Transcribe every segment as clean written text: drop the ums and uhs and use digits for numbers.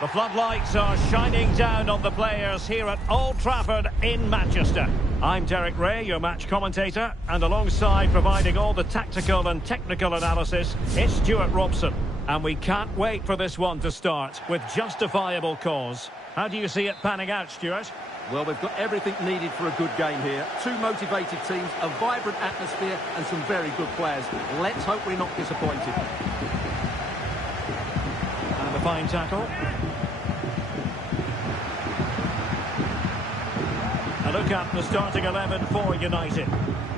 The floodlights are shining down on the players here at Old Trafford in Manchester. I'm Derek Ray, your match commentator, and alongside providing all the tactical and technical analysis, it's Stuart Robson. And we can't wait for this one to start with justifiable cause. How do you see it panning out, Stuart? Well, we've got everything needed for a good game here. Two motivated teams, a vibrant atmosphere and some very good players. Let's hope we're not disappointed. And a fine tackle. A look at the starting 11 for United.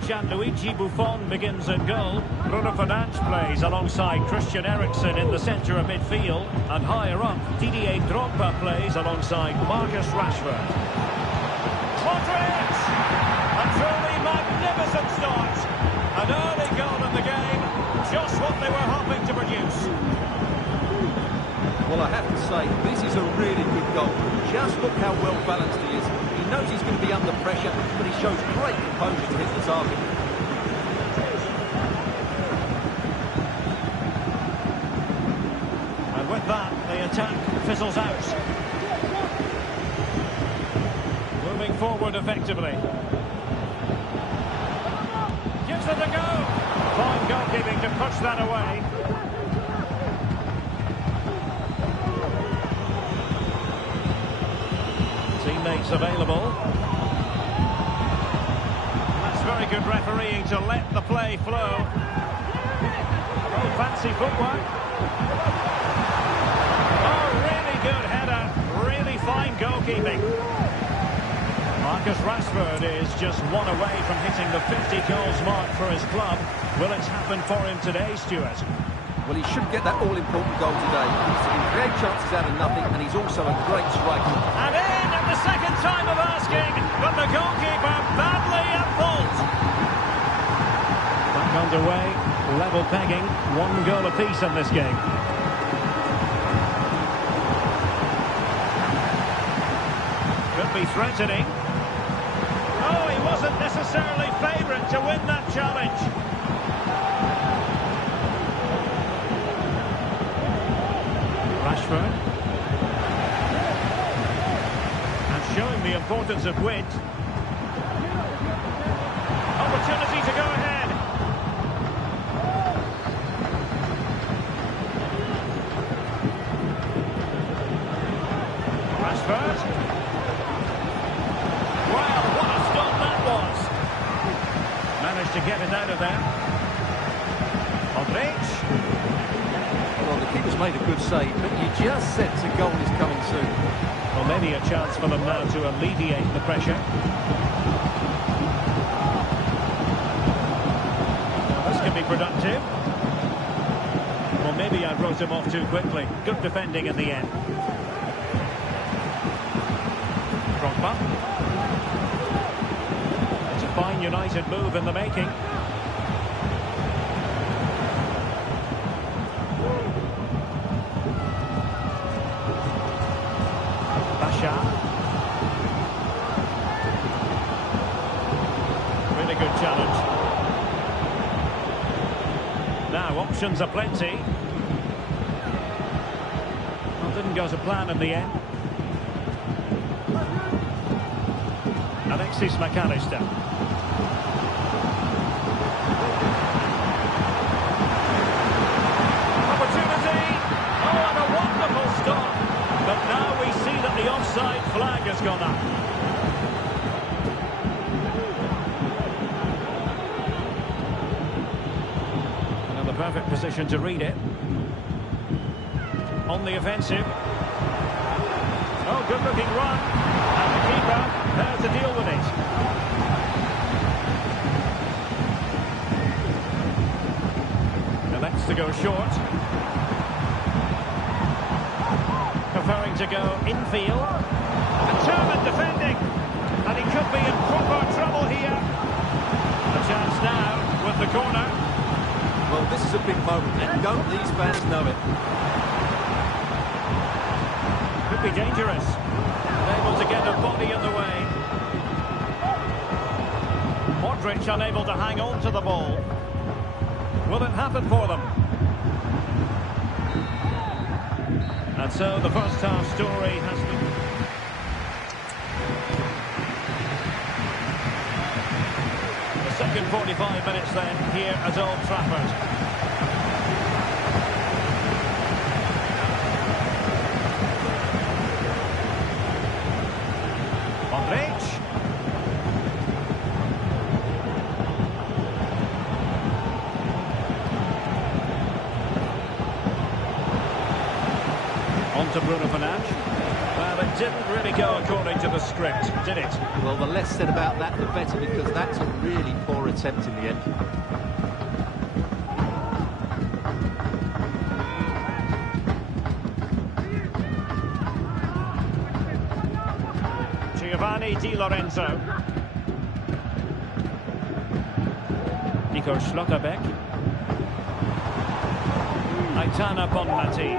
Gianluigi Buffon begins at goal. Bruno Fernandes plays alongside Christian Eriksen in the centre of midfield. And higher up, Didier Drogba plays alongside Marcus Rashford. Modric! A truly magnificent start. An early goal in the game. Just what they were hoping to produce. Well, I have to say, this is a really good goal. Just look how well balanced he is. He knows he's going to be under pressure, but he shows great composure to hit the target. And with that, the attack fizzles out. Moving forward effectively. Gives it a go. Fine goalkeeping to push that away. Teammates available. That's very good refereeing to let the play flow. Oh, fancy footwork. Oh, really good header. Really fine goalkeeping. Marcus Rashford is just one away from hitting the 50 goals mark for his club. Will it happen for him today, Stuart? Well, he should get that all-important goal today. He's taking great chances out of nothing, and he's also a great striker. And in at the second time of asking, but the goalkeeper badly at fault. Back underway, level pegging, 1 goal apiece in this game. Could be threatening. Oh, he wasn't necessarily favourite to win that challenge. Rashford. And showing the importance of width. Opportunity to go ahead. Rashford. Well, what a stop that was. Managed to get it out of there. Modric. Well, the keeper's made a good save, but you just sense a goal is coming soon. Well, maybe a chance for them now to alleviate the pressure. This can be productive. Well, maybe I wrote him off too quickly. Good defending in the end. Drogba. It's a fine United move in the making. Really good challenge. Now options are plenty. Well, didn't go to plan in the end. Alexis McAllister. Opportunity. Oh, and a wonderful stop. But now we see that the offside flag has gone up. And the perfect position to read it. On the offensive. Oh, good-looking run. And the keeper has to deal with it. Elects to go short. Preferring to go infield. Determined defending. And he could be in proper trouble here. A chance now with the corner. Well, this is a big moment, and don't these fans know it? Could be dangerous. Unable to get a body in the way. Modric unable to hang on to the ball. Will it happen for them? And And so the first half story has been... The second 45 minutes then here at Old Trafford. On to Bruno Fernandes. Well, it didn't really go according to the script, did it? Well, the less said about that, the better, because that's a really poor attempt in the end. Giovanni Di Lorenzo. Nico Schlotterbeck. Aitana Bonmati.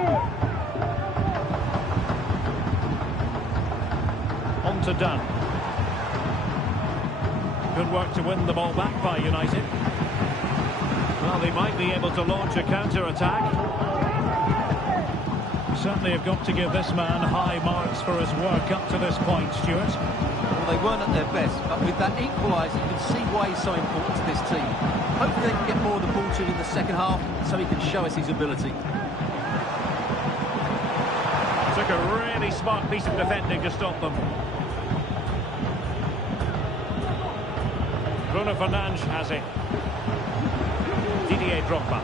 On to Dunn. Good work to win the ball back by United. Well, they might be able to launch a counter-attack. Certainly have got to give this man high marks for his work up to this point, Stuart. Well, they weren't at their best, but with that equaliser, you can see why he's so important to this team. Hopefully they can get more of the ball to him in the second half, so he can show us his ability. Took a really smart piece of defending to stop them. Bruno Fernandes has it. Didier Drogba.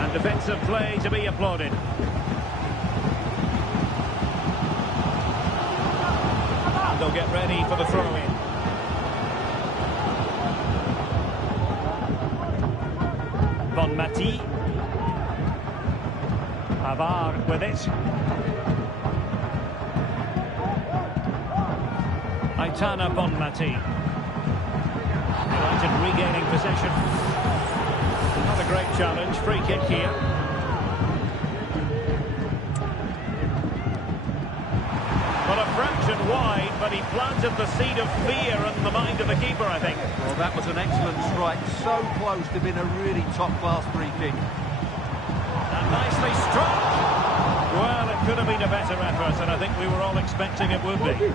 And defensive play to be applauded. And they'll get ready for the throw-in. Bonmati. Pavard with it. Aitana Bonmati. United regaining possession. Not a great challenge. Free kick here. Well, a fraction wide, but he planted the seed of fear in the mind of the keeper, I think. Well, that was an excellent strike. So close to being a really top-class free kick. And nicely struck. Well, it could have been a better effort, and I think we were all expecting it would be.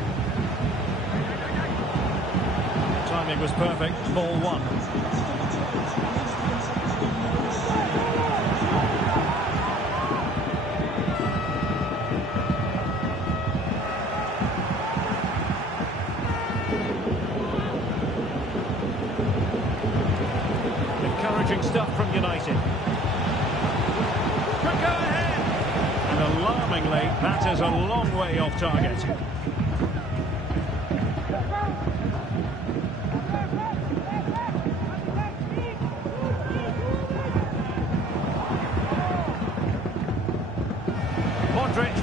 Timing was perfect. Ball one. Encouraging stuff from United. Could go ahead. And alarmingly, that is a long way off target.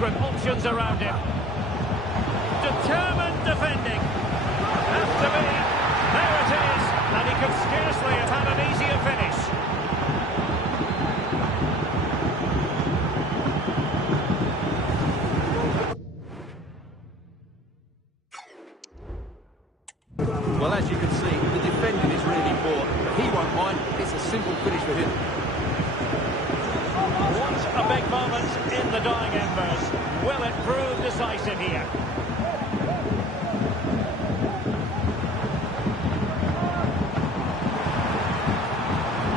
With options around him. Determined defending. Has to be. There it is. And he could scarcely have had an easier finish. Well, as you can see, the defending is really poor, but he won't mind. It's a simple finish for him. What a big moment in the dying embers. Will it prove decisive here?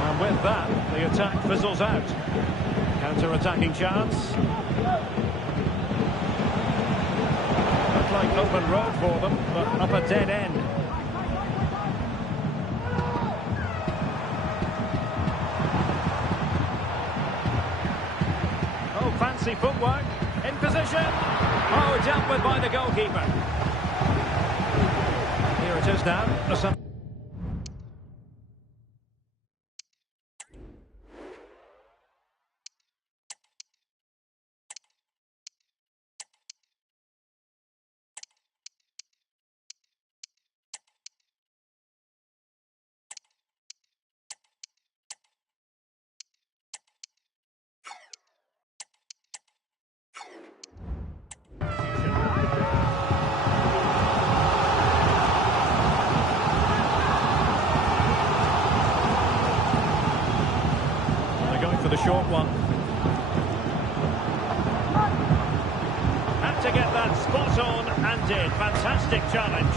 And with that, the attack fizzles out. Counter-attacking chance. Looked like open road for them, but up a dead end. Fancy footwork, in position. Oh, dealt with by the goalkeeper. Here it is now. to get that spot on and did. Fantastic challenge.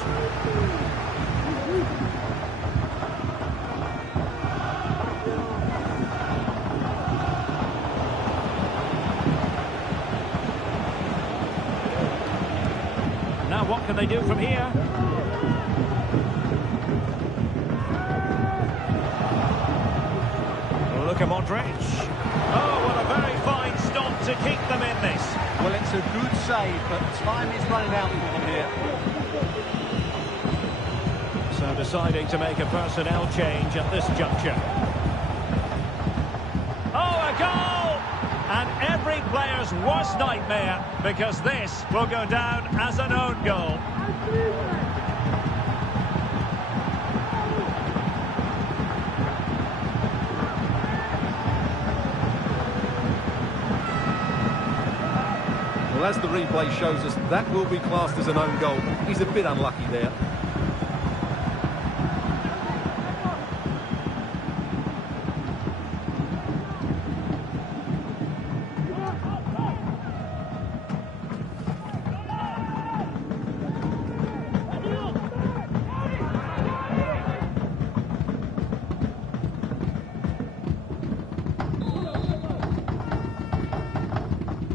Now what can they do from here? Look at Modric. Oh, what a very fine stop to keep them in this. Well, it's a good save, but time is running out for them here. So deciding to make a personnel change at this juncture. Oh, a goal! And every player's worst nightmare, because this will go down as an own goal. Well, as the replay shows us, that will be classed as an own goal. He's a bit unlucky there.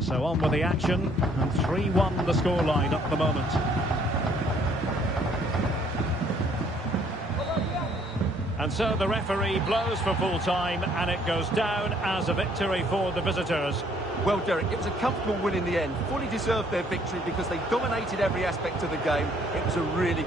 So on with the action, and 3-1 the scoreline at the moment. And so the referee blows for full time, and it goes down as a victory for the visitors. Well, Derek, it was a comfortable win in the end. Fully deserved their victory because they dominated every aspect of the game. It was a really...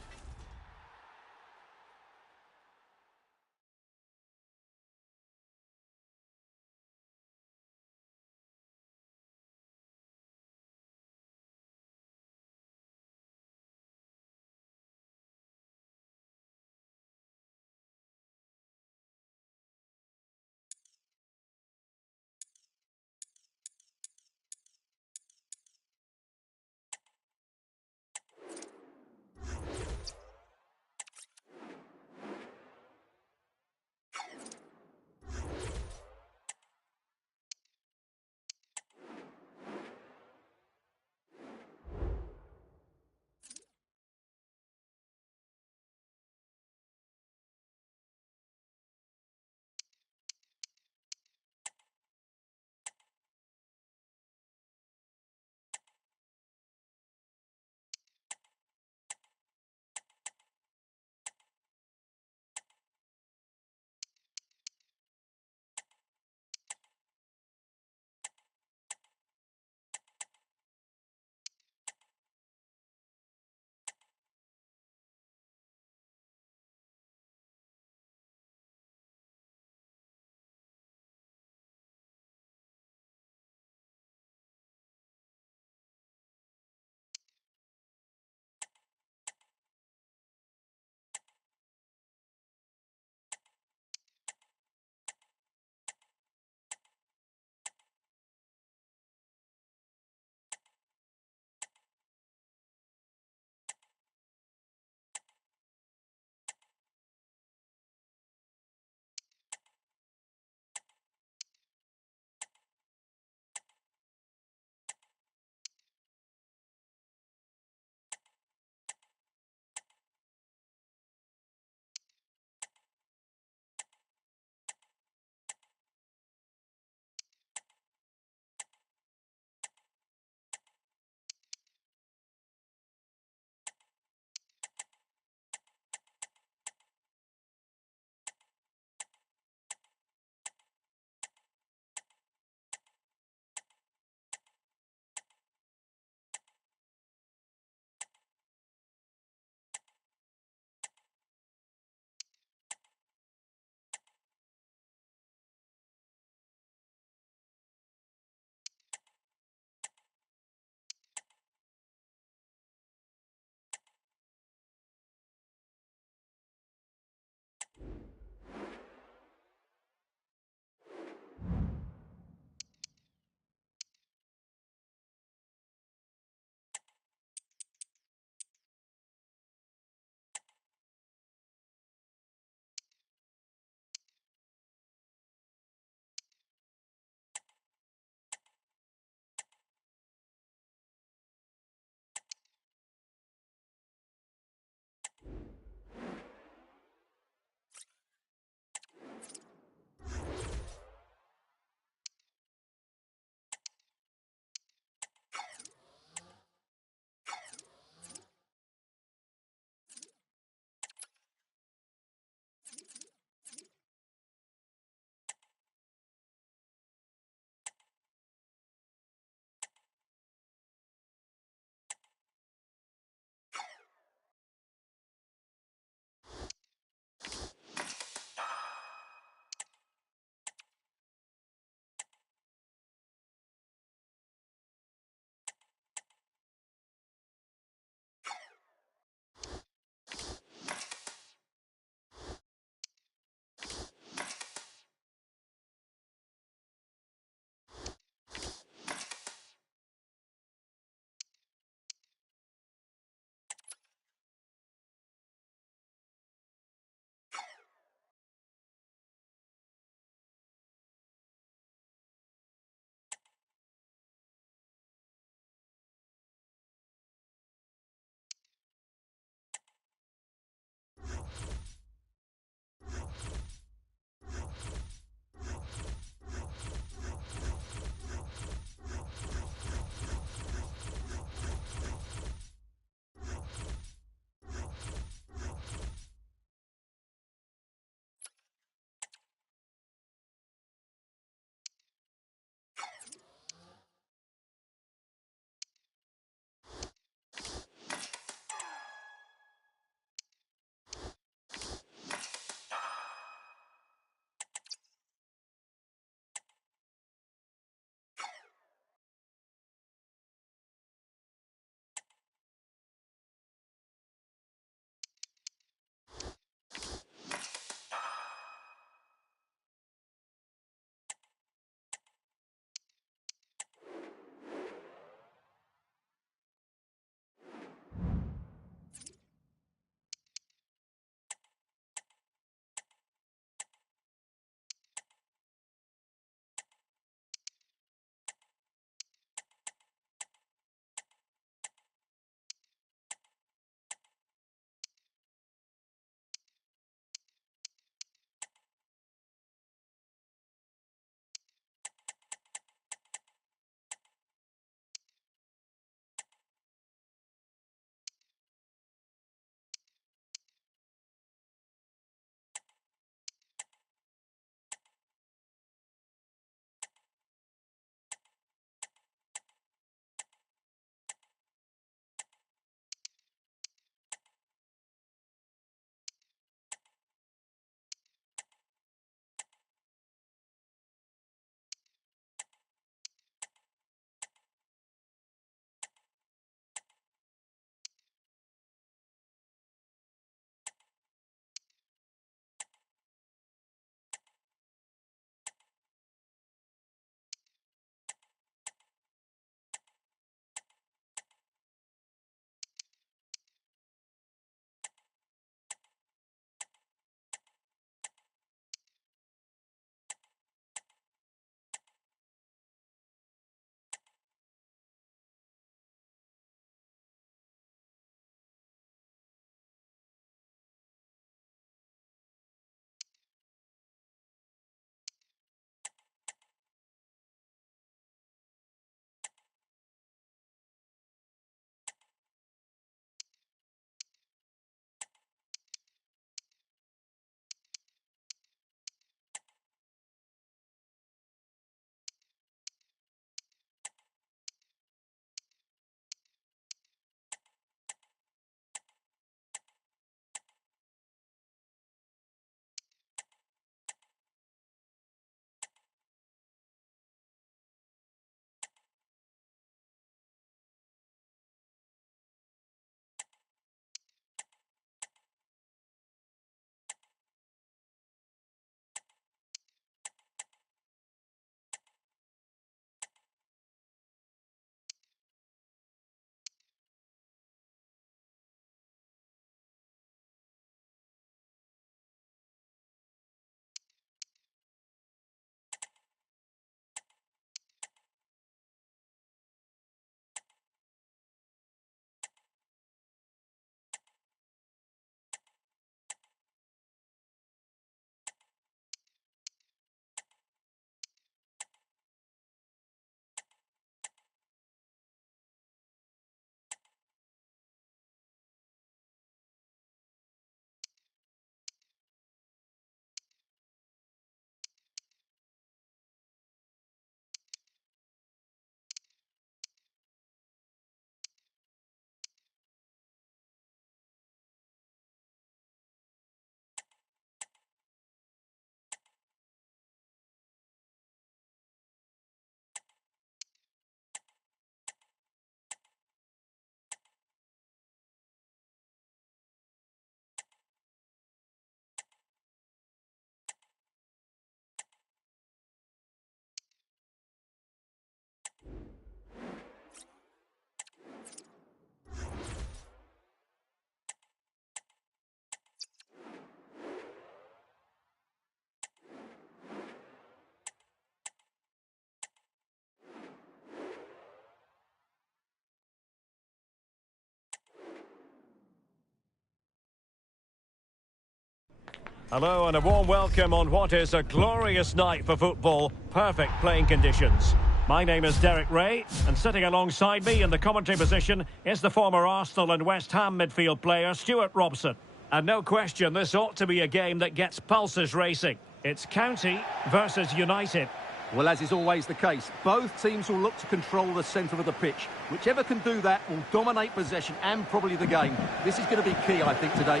Hello and a warm welcome on what is a glorious night for football. Perfect playing conditions. My name is Derek Ray, and sitting alongside me in the commentary position is the former Arsenal and West Ham midfield player Stuart Robson. And no question, this ought to be a game that gets pulses racing. It's County versus United. Well, as is always the case, both teams will look to control the centre of the pitch. Whichever can do that will dominate possession and probably the game. This is going to be key, I think, today.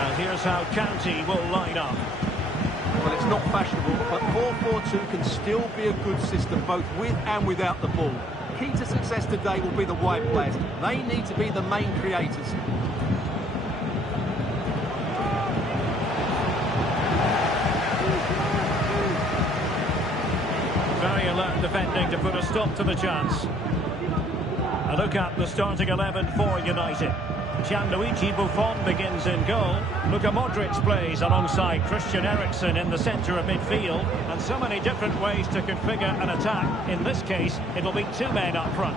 And here's how County will line up. Well, it's not fashionable, but 4-4-2 can still be a good system, both with and without the ball. Key to success today will be the wide players. They need to be the main creators. Very alert defending to put a stop to the chance. A look at the starting 11 for United. Gianluigi Buffon begins in goal. Luka Modric plays alongside Christian Eriksen in the centre of midfield. And so many different ways to configure an attack. In this case, it'll be two men up front.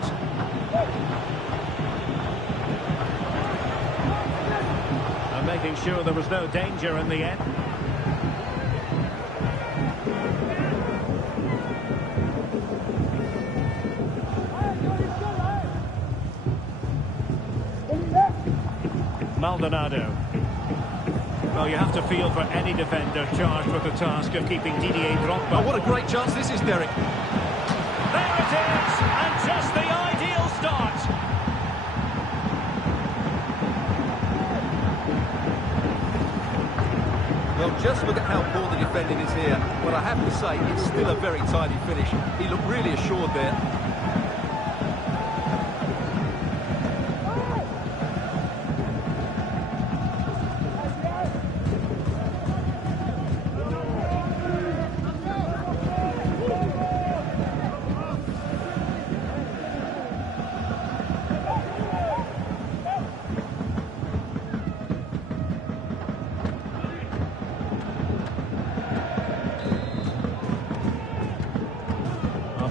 And making sure there was no danger in the end. Maldonado. Well, you have to feel for any defender charged with the task of keeping Didier Drogba. Oh, what a great chance this is, Derek. There it is, and just the ideal start. Well, just look at how poor the defending is here. But I have to say, it's still a very tidy finish. He looked really assured there.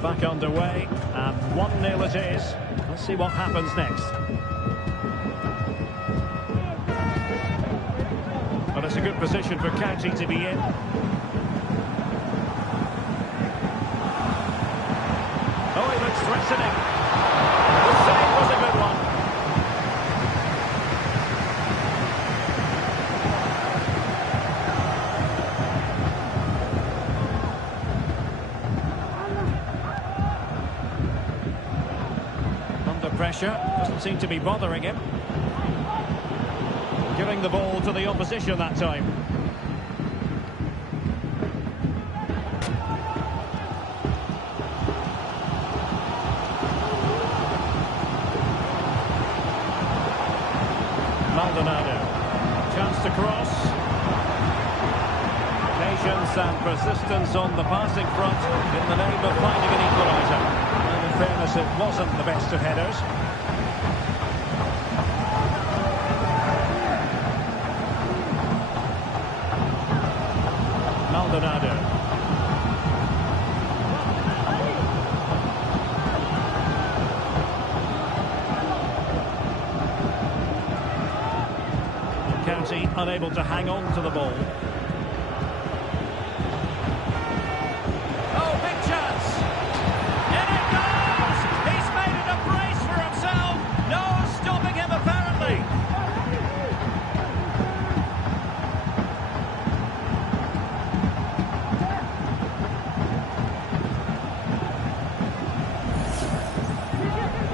Back underway, and 1-0 it is. Let's see what happens next. But it's a good position for County to be in. Oh, he looks threatening. The save was a good one. Pressure doesn't seem to be bothering him. Giving the ball to the opposition that time. Maldonado. Chance to cross. Patience and persistence on the passing front in the name of finding an equaliser. In fairness, it wasn't the best of headers. Maldonado. County unable to hang on to the ball.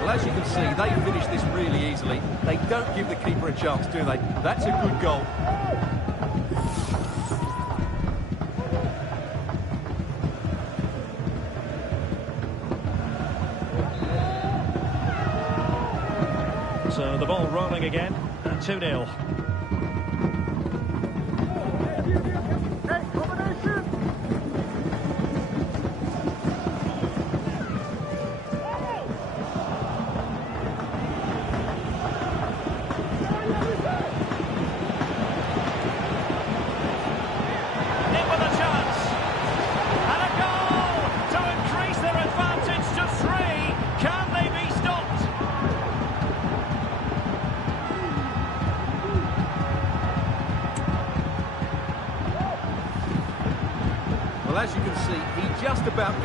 As you can see, they finish this really easily. They don't give the keeper a chance, do they? That's a good goal. So the ball rolling again, and 2-0.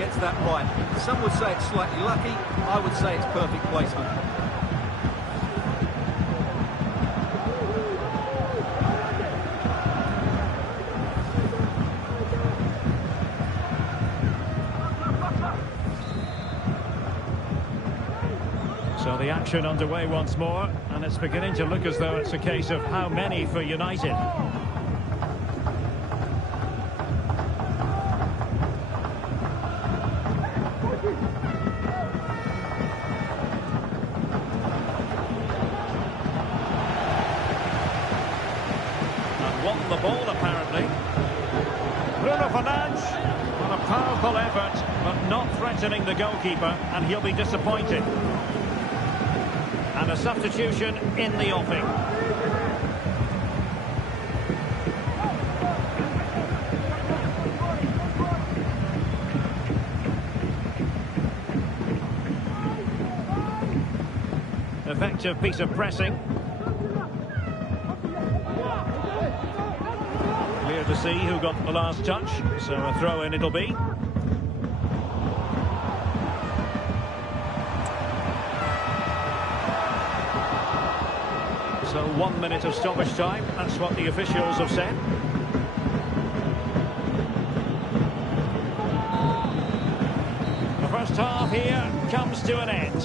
gets that right. Some would say it's slightly lucky, I would say it's perfect placement. So the action underway once more, and it's beginning to look as though it's a case of how many for United. And won the ball apparently. Bruno Fernandes on a powerful effort, but not threatening the goalkeeper, and he'll be disappointed. And a substitution in the offing. Effective piece of pressing. Clear to see who got the last touch, so a throw in it'll be. So 1 minute of stoppage time, that's what the officials have said. The first half here comes to an end.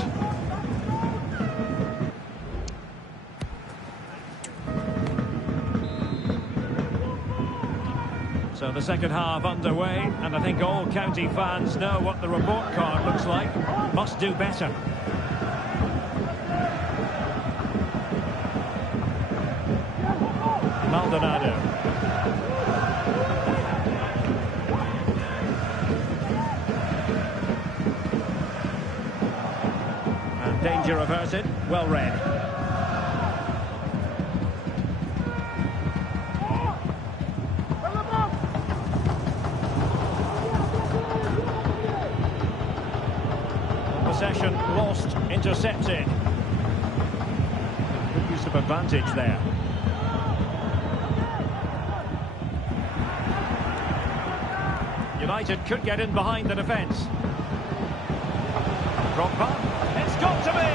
So the second half underway, and I think all county fans know what the report card looks like. Must do better. Maldonado. And danger averted. Well read. Possession lost, intercepted. Good use of advantage there. United could get in behind the defence. Drogba. It's got to be!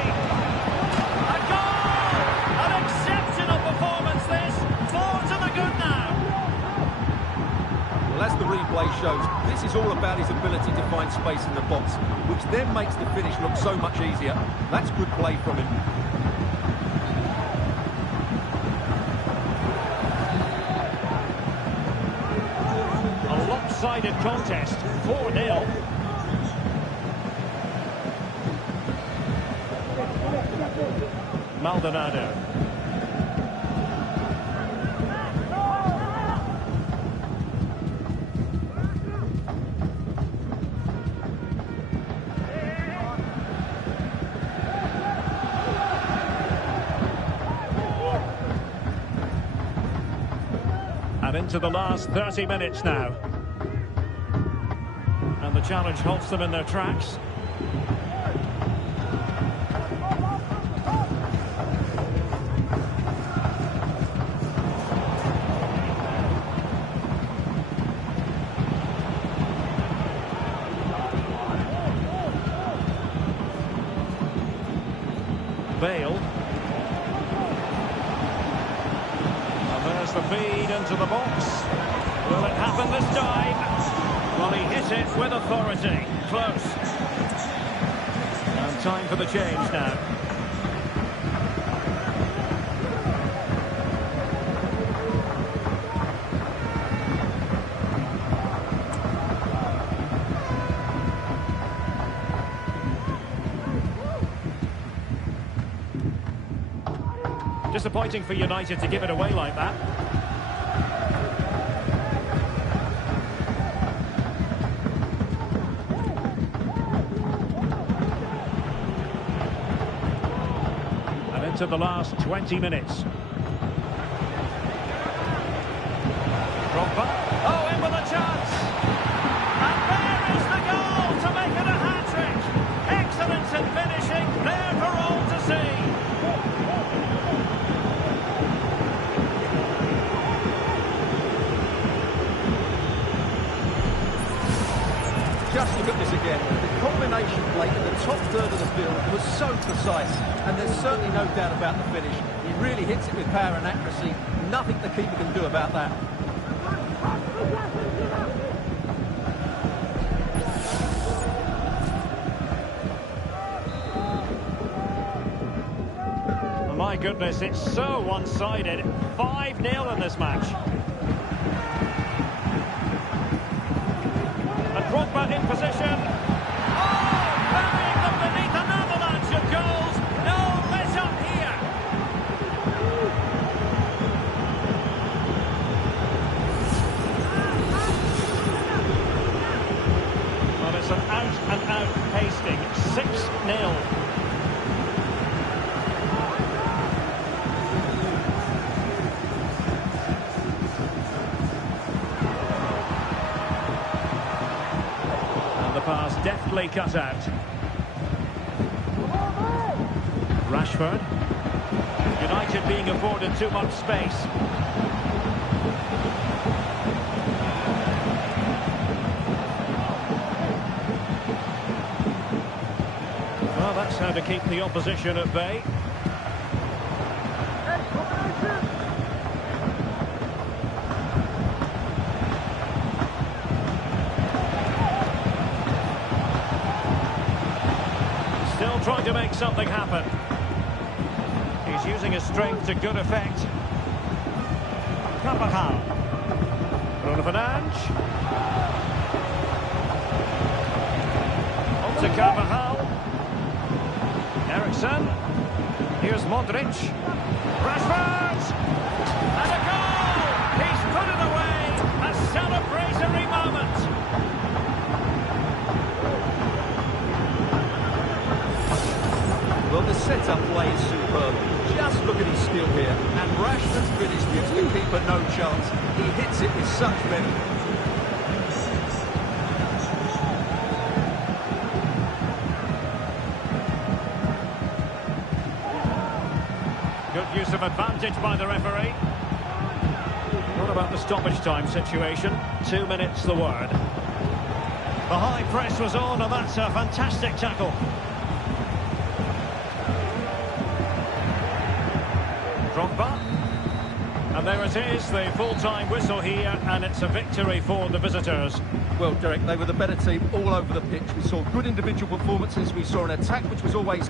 A goal! An exceptional performance this. 4 to the good now. Well, as the replay shows, this is all about his ability to find space in the box, which then makes the finish look so much easier. That's good play from him. Lopsided contest, 4-0. Maldonado. And into the last 30 minutes now. And the challenge halts them in their tracks. Bale. And there's the feed into the box. Will it happen this time? Well, he hit it with authority. Close. And time for the change now. Disappointing for United to give it away like that. And into the last 20 minutes. Drogba. Oh, in with a chance. And there is the goal to make it a hat-trick. Excellence in finishing, there for all to see. Just look at this the field. It was so precise, and there's certainly no doubt about the finish. He really hits it with power and accuracy. Nothing the keeper can do about that. Oh my goodness, it's so one-sided. 5-0 in this match. And Drogba in position. Burying them beneath an avalanche of goals. No let up here. Well, it's an out-and-out pasting. 6-0. Pass deftly cut out. Rashford. United being afforded too much space. Well, that's how to keep the opposition at bay. Still trying to make something happen. He's using his strength to good effect. Carvajal. Bruno Fernandes. On to Carvajal. Ericsson. Here's Modric. Rashford! And a goal! He's put it away! A celebratory moment! Well, the set-up play is superb. Just look at his skill here. And Rashford's finish gives the keeper no chance. He hits it with such venom. Good use of advantage by the referee. What about the stoppage time situation? 2 minutes the word. The high press was on, and that's a fantastic tackle. Drogba. And there it is, the full-time whistle here, and it's a victory for the visitors. Well, Derek, they were the better team all over the pitch. We saw good individual performances. We saw an attack which was always...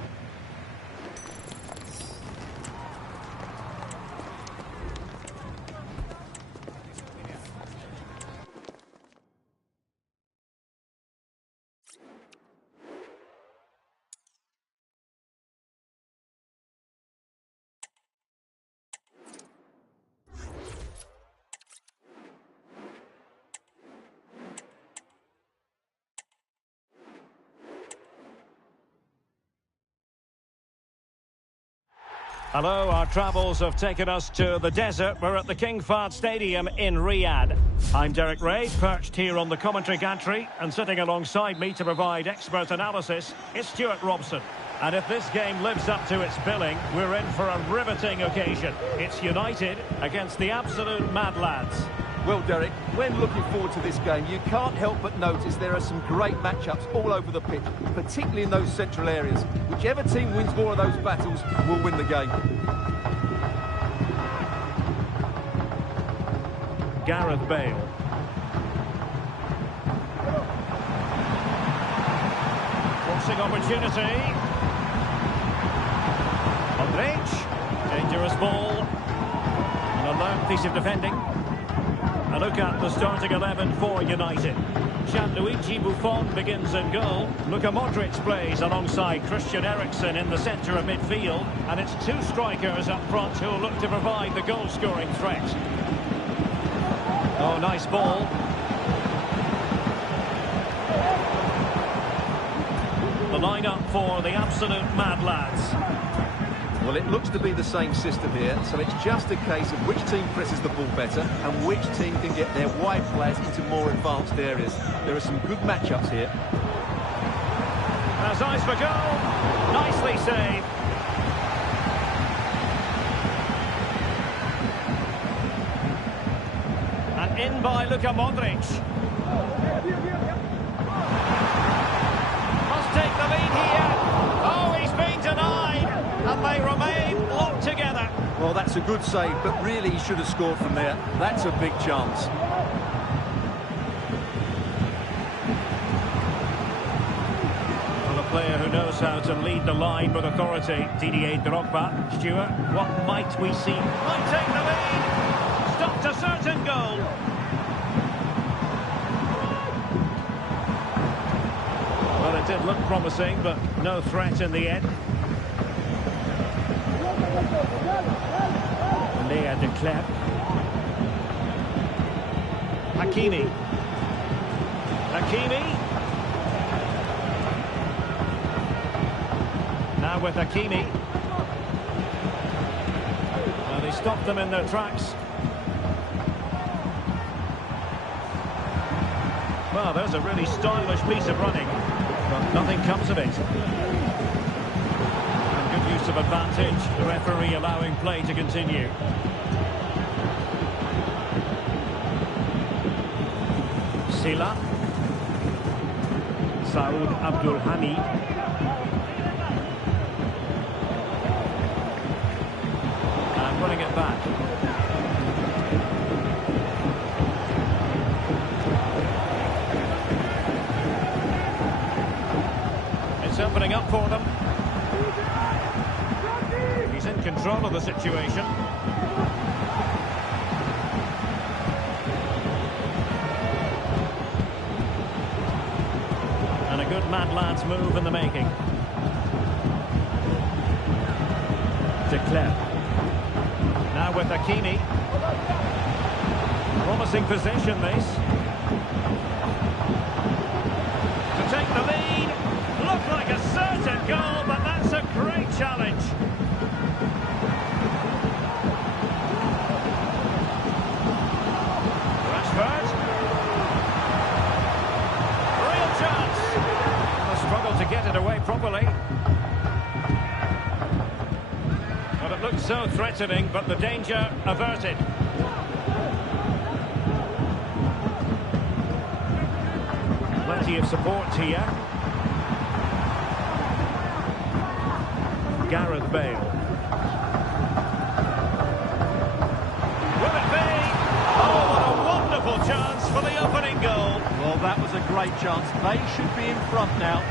Hello, our travels have taken us to the desert. We're at the King Fahd Stadium in Riyadh. I'm Derek Ray, perched here on the commentary gantry, and sitting alongside me to provide expert analysis is Stuart Robson. And if this game lives up to its billing, we're in for a riveting occasion. It's United against the absolute Mad Lads. Well, Derek, when looking forward to this game, you can't help but notice there are some great matchups all over the pitch, particularly in those central areas. Whichever team wins more of those battles will win the game. Gareth Bale. Crossing opportunity. Modric. Dangerous ball. And a lone piece of defending. A look at the starting 11 for United. Gianluigi Buffon begins in goal. Luka Modric plays alongside Christian Eriksen in the centre of midfield. And it's two strikers up front who will look to provide the goal-scoring threat. Oh, nice ball. The line-up for the absolute Mad Lads. Well, it looks to be the same system here, so it's just a case of which team presses the ball better and which team can get their wide players into more advanced areas. There are some good matchups here. Has eyes for goal. Nicely saved. And in by Luka Modric. Must take the lead here. Well, that's a good save, but really he should have scored from there. That's a big chance. Well, a player who knows how to lead the line with authority, Didier Drogba. Stuart, what might we see? Might take the lead! Stopped a certain goal! Well, it did look promising, but no threat in the end. Lea de Klerk. Hakimi. Now with Hakimi. Well, he stopped them in their tracks. Well, there's a really stylish piece of running, but nothing comes of it. Good use of advantage, the referee allowing play to continue. Silla. Saud Abdul Hamid. And running it back. It's opening up for them. He's in control of the situation. And a good mad lads move in the making. De Klerk. Now with Hakimi. Promising position this. To take the lead. Looked like a certain goal, but that's a great challenge. To get it away properly. Well, it looked so threatening, but the danger averted. Plenty of support here. Gareth Bale. Will it be? Oh, what a wonderful chance for the opening goal. Well, that was a great chance. They should be in front now.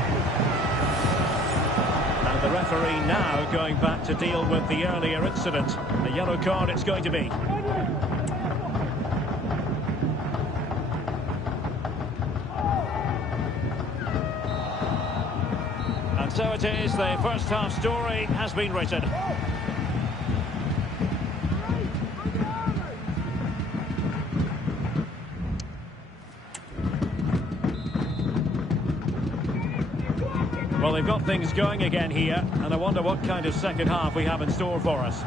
The referee now going back to deal with the earlier incident. A yellow card it's going to be. And so it is, the first half story has been written. Well, they've got things going again here, and I wonder what kind of second half we have in store for us.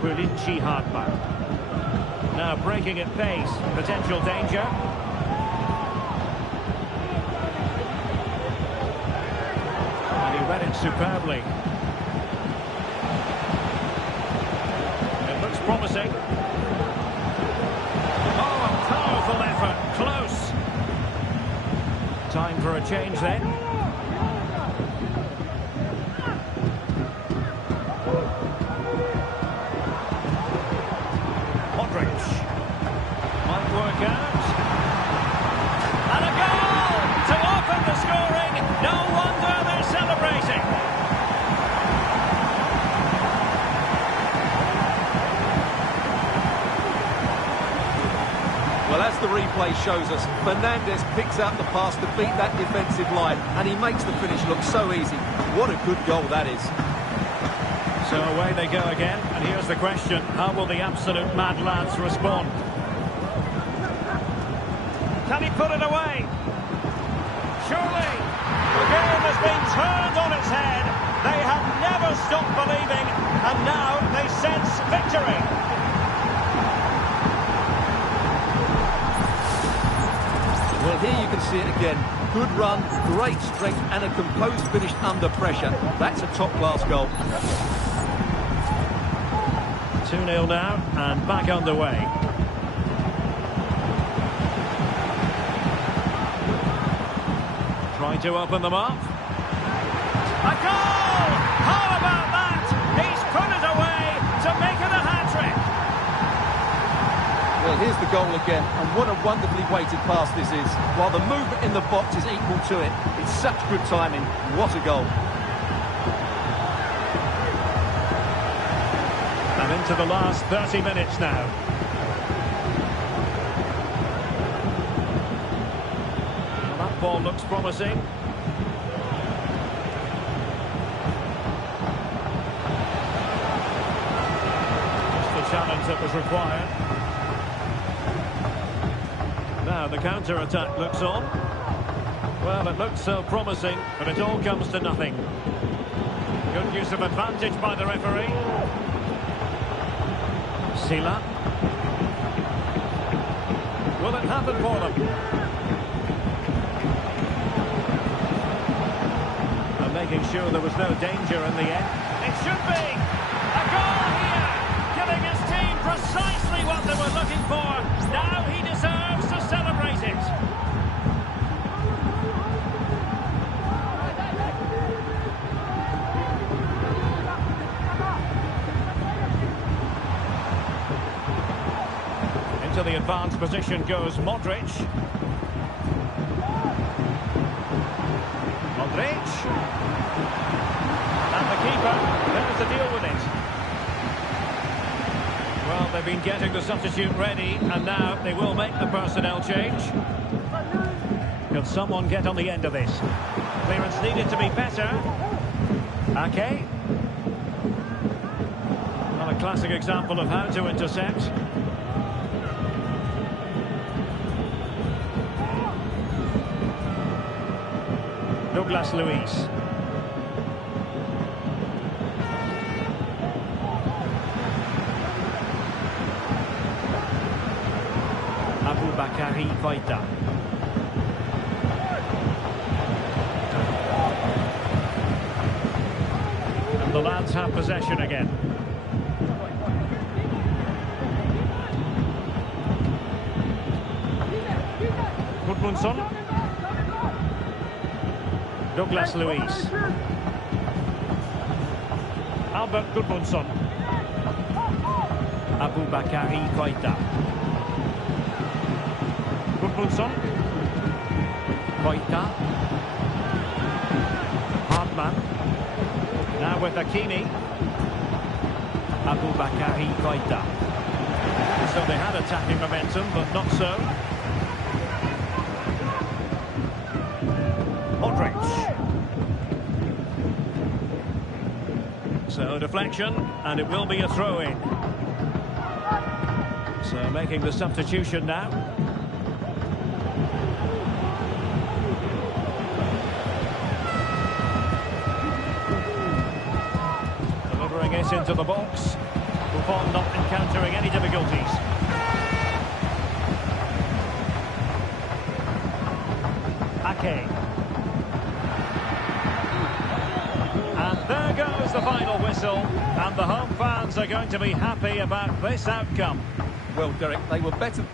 Bulici Hartmann. Now breaking at pace, potential danger. And he read it superbly. Promising. Oh, a powerful effort. Close. Time for a change then. Modric. Might work out. And a goal to open the scoring. No wonder they're celebrating. Well, as the replay shows us, Fernandes picks out the pass to beat that defensive line, and he makes the finish look so easy. What a good goal that is. So away they go again, and here's the question: how will the absolute mad lads respond? Can he put it away? Surely! The game has been turned on its head. They have never stopped believing, and now they sense victory. Well, here you can see it again. Good run, great strength, and a composed finish under pressure. That's a top-class goal. 2-0 now, and back underway. Trying to open them up. A goal! How about that? He's put it away to make it a hat-trick. Well, here's the goal again, and what a wonderfully weighted pass this is. While the movement in the box is equal to it, it's such good timing. What a goal. And into the last 30 minutes now. Well, that ball looks promising. Just the challenge that was required. Now the counter-attack looks on. Well, it looks so promising, but it all comes to nothing. Good use of advantage by the referee. Sila. Will it happen for them? And making sure there was no danger in the end. It should be! A goal here! Giving his team precisely what they were looking for. Now he deserves to celebrate it. Into the advanced position goes Modric. Modric. And the keeper knows to deal with it. Well, they've been getting the substitute ready, and now they will make the personnel change. Could someone get on the end of this? Clearance needed to be better. Ake. Well, a classic example of how to intercept. Douglas Luiz. Bakary Koita. And the lads have possession again. Gudmundsson. Douglas Luiz. Albert Gudmundsson. Bakary Koita. Gudmundsson. Koita. Hartmann. Now with Hakimi. Bakary Koita. So they had attacking momentum, but not so. Modric. So deflection, and it will be a throw-in. So making the substitution now. Delivering it into the box. Buffon not encountering any difficulties. Ake. And there goes the final whistle, and the home fans are going to be happy about this outcome. Well, Derek, they were better.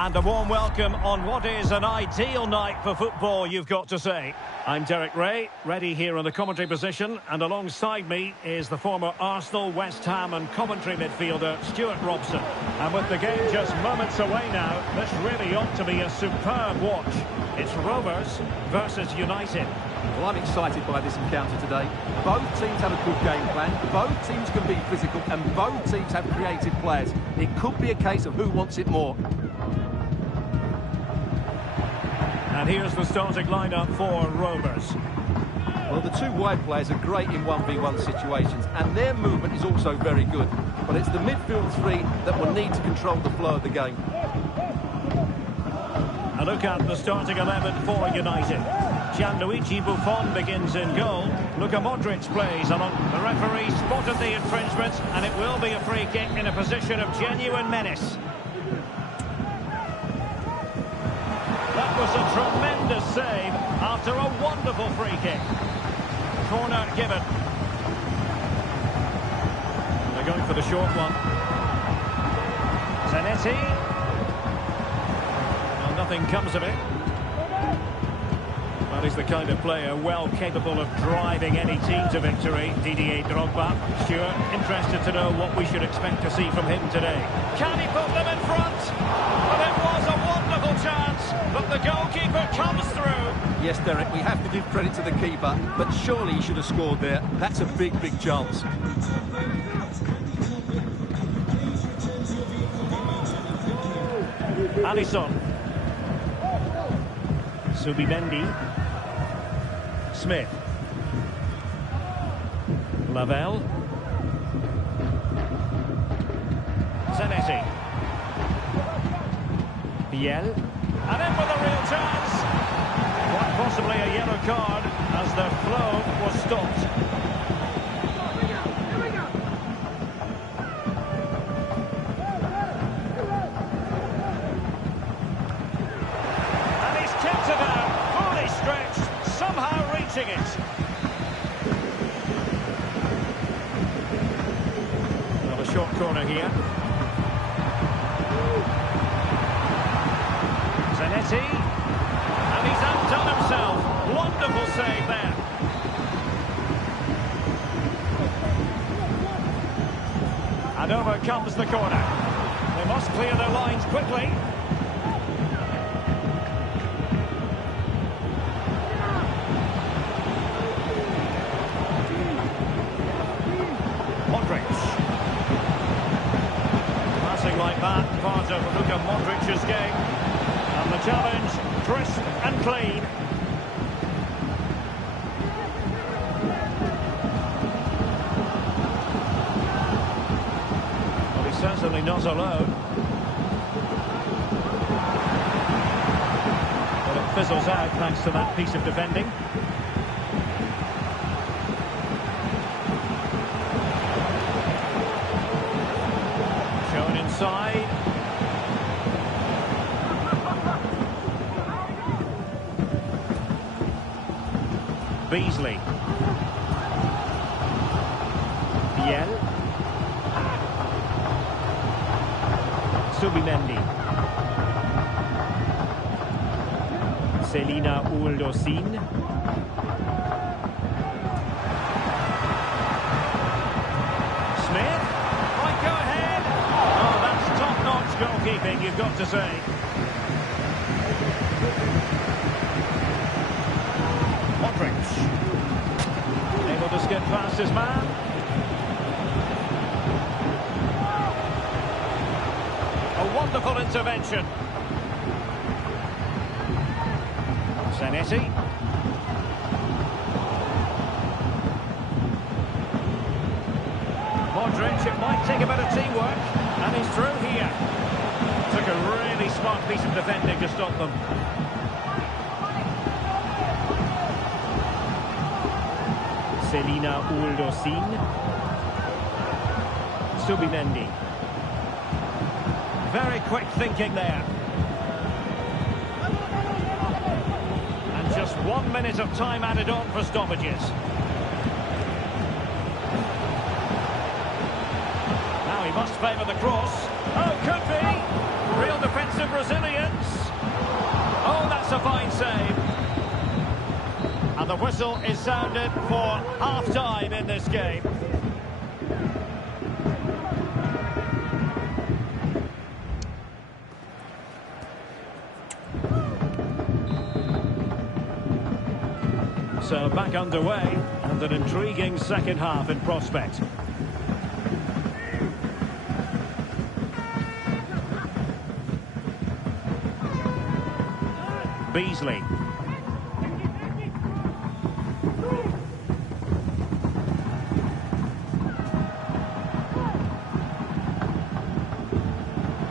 And a warm welcome on what is an ideal night for football, you've got to say. I'm Derek Ray, ready here in the commentary position, and alongside me is the former Arsenal, West Ham and Coventry midfielder Stuart Robson. And with the game just moments away now, this really ought to be a superb watch. It's Rovers versus United. Well, I'm excited by this encounter today. Both teams have a good game plan, both teams can be physical, and both teams have creative players. It could be a case of who wants it more. And here's the starting lineup for Rovers. Well, the two wide players are great in 1v1 situations, and their movement is also very good. But it's the midfield three that will need to control the flow of the game. A look at the starting 11 for United. Gianluigi Buffon begins in goal. Luka Modric plays along. The referee spotted the infringement, and it will be a free kick in a position of genuine menace. That was a tremendous save after a wonderful free kick. Corner given. They're going for the short one. Zanetti. Well, nothing comes of it. Well, he's the kind of player well capable of driving any team to victory. Didier Drogba. Stuart, interested to know what we should expect to see from him today. Can he put them in front? Well, it was a wonderful chance, but the goalkeeper comes through. Yes, Derek, we have to give credit to the keeper, but surely he should have scored there. That's a big, big chance. Alisson. Subimendi. Smith. Lavelle. Zanetti. Biel. And in with a real chance. Quite possibly a yellow card as the flow was stopped. And he's kept it out, fully stretched, somehow reaching it. Well, a short corner here. Zanetti, and he's outdone himself. Wonderful save there. And over comes the corner. They must clear their lines quickly. Modric. Passing like that, part of Luka Modric's game. And the challenge, crisp and clean. Well, he's certainly not alone. But it fizzles out thanks to that piece of defending. Shown inside. Beasley. Biel. Subimendi. Selina Uldosin. Smith. Right, go ahead. Oh, that's top-notch goalkeeping, you've got to say. Modric. Able to skip past his man. A wonderful intervention. Zanetti. Modric, it might take a bit of teamwork. And he's through here. Took a really smart piece of defending to stop them. Selina Uldosin. Subimendi. Very quick thinking there. And just 1 minute of time added on for stoppages. Now he must favour the cross. Oh, could be! Real defensive resilience. That's a fine save. And the whistle is sounded for half-time in this game. So back underway, and an intriguing second half in prospect. Beasley.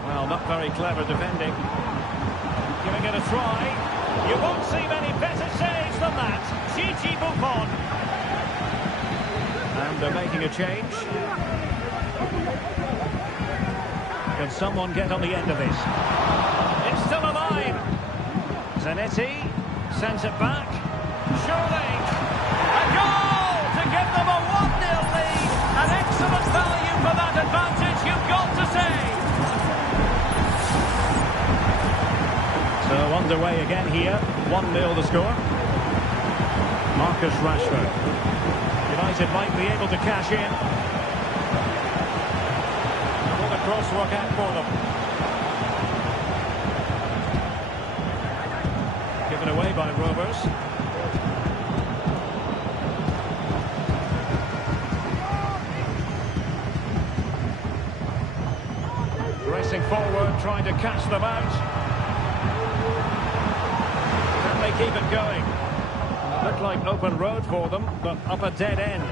Well, not very clever defending. Giving it a try. You won't see many better saves than that. Gigi Buffon. And they're making a change. Can someone get on the end of this? It's still alive. Zanetti sends it back. Surely. A goal to give them a 1-0 lead. An excellent value for that advantage, you've got to say. So underway again here. 1-0 the score. Marcus Rashford. United might be able to cash in. Will the cross work out for them? Given away by Rovers. Racing forward, trying to catch them out. Can they keep it going? Looked like open road for them, but up a dead end.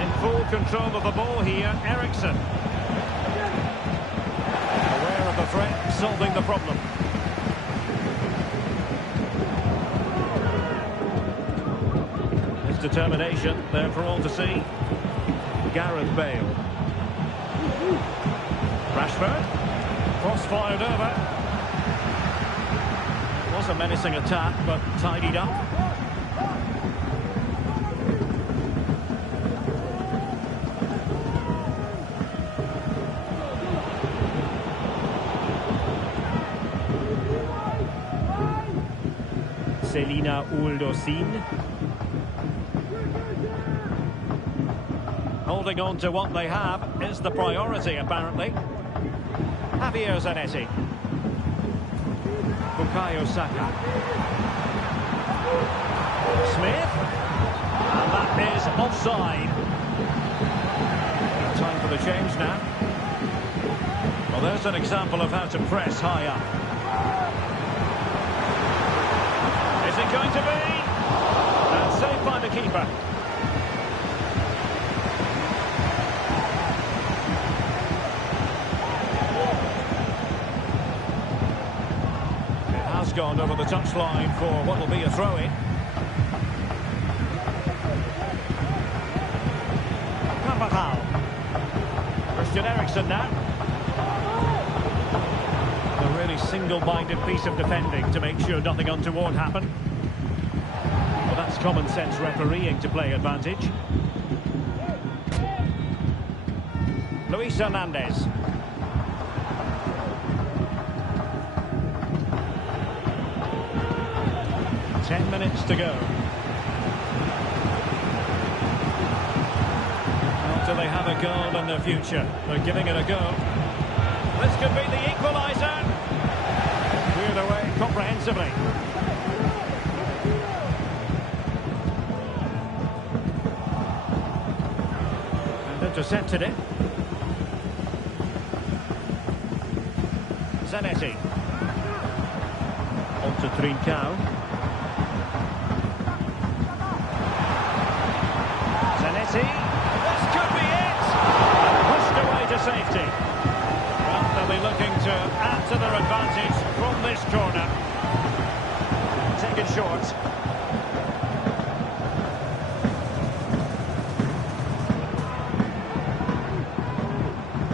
In full control of the ball here, Eriksen. Aware of the threat, solving the problem. His determination there for all to see. Gareth Bale. Rashford. Cross fired over. It was a menacing attack, but tidied up. Selina Uldosin. Holding on to what they have is the priority, apparently. Javier Zanetti. Bukayo Saka. Smith. And that is offside. Time for the change now. Well, there's an example of how to press high up. Is it going to be? And saved by the keeper. Gone over the touchline for what will be a throw-in. Carvajal. Christian Eriksen now. A really single-minded piece of defending to make sure nothing untoward happened. Well, that's common sense refereeing to play advantage. Luis Hernandez. 10 minutes to go. Well, do they have a goal in their future? They're giving it a go. This could be the equaliser. Cleared away comprehensively. And intercepted it. Zanetti. On to Trincao. This could be it! Pushed away to safety. Well, they'll be looking to add to their advantage from this corner. Take it short.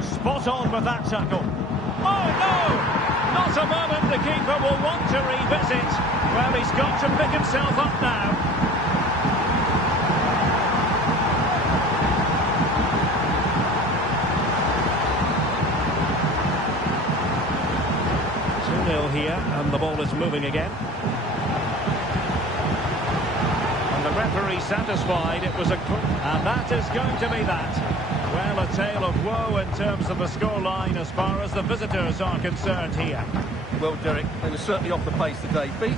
Spot on with that tackle. Oh no! Not a moment the keeper will want to revisit. Well, he's got to pick himself up now. here, and the ball is moving again. And the referee satisfied it was a... And that is going to be that. Well, a tale of woe in terms of the scoreline as far as the visitors are concerned here. Well, Derek, they were certainly off the pace today. Beat.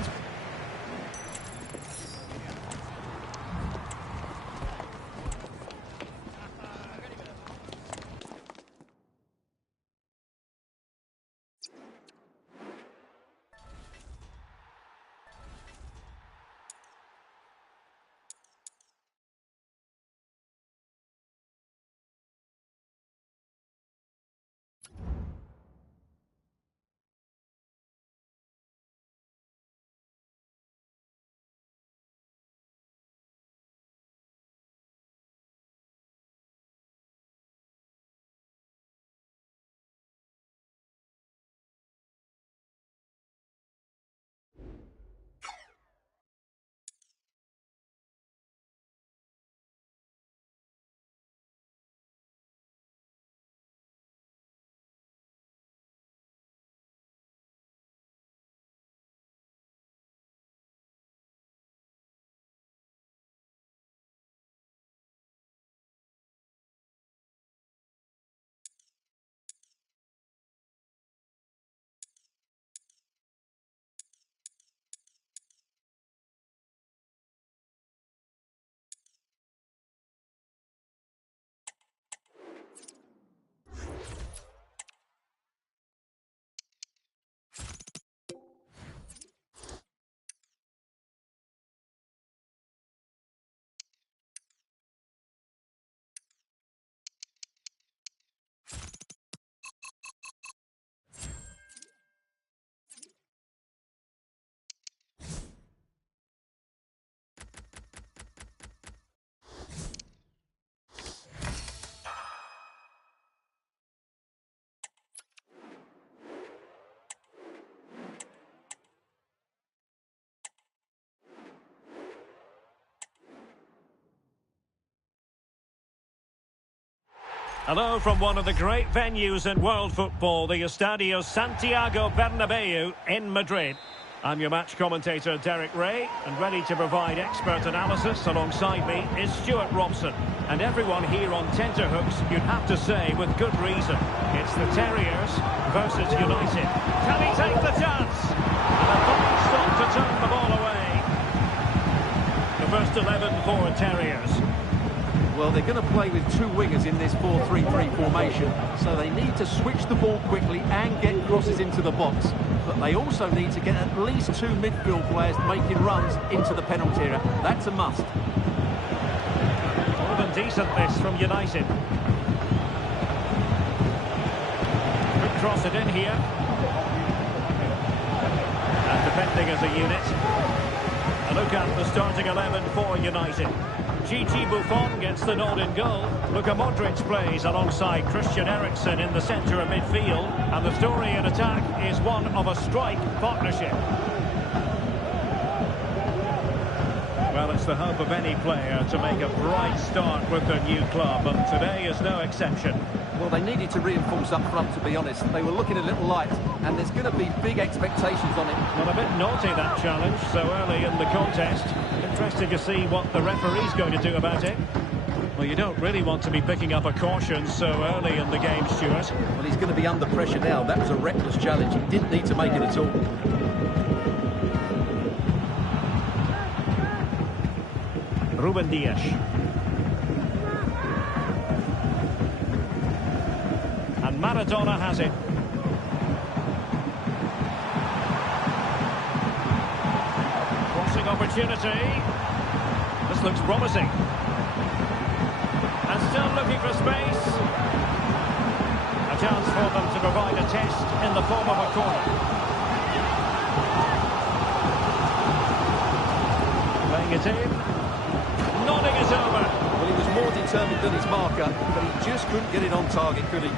Hello from one of the great venues in world football, the Estadio Santiago Bernabeu in Madrid. I'm your match commentator, Derek Ray, and ready to provide expert analysis alongside me is Stuart Robson. And everyone here on tenterhooks, you'd have to say, with good reason. It's the Terriers versus United. Can he take the chance? And a fine stop to turn the ball away. The first 11 for Terriers. Well, they're going to play with two wingers in this 4-3-3 formation, so they need to switch the ball quickly and get crosses into the box. But they also need to get at least two midfield players making runs into the penalty area. That's a must. More than decent this from United. Could cross it in here. And defending as a unit. A look at the starting 11 for United. Gigi Buffon gets the nod in goal. Luka Modric plays alongside Christian Eriksen in the centre of midfield. And the story in attack is one of a strike partnership. Well, it's the hope of any player to make a bright start with their new club, and today is no exception. Well, they needed to reinforce up front, to be honest. They were looking a little light, and there's going to be big expectations on it. Well, a bit naughty, that challenge, so early in the contest. Interesting to see what the referee's going to do about it. Well, you don't really want to be picking up a caution so early in the game, Stuart. Well, he's going to be under pressure now. That was a reckless challenge. He didn't need to make it at all. Ruben Dias. And Maradona has it. Crossing opportunity. This looks promising. And still looking for space. A chance for them to provide a test in the form of a corner. Playing it in. Nodding it over. Well, he was more determined than his marker, but he just couldn't get it on target, could he?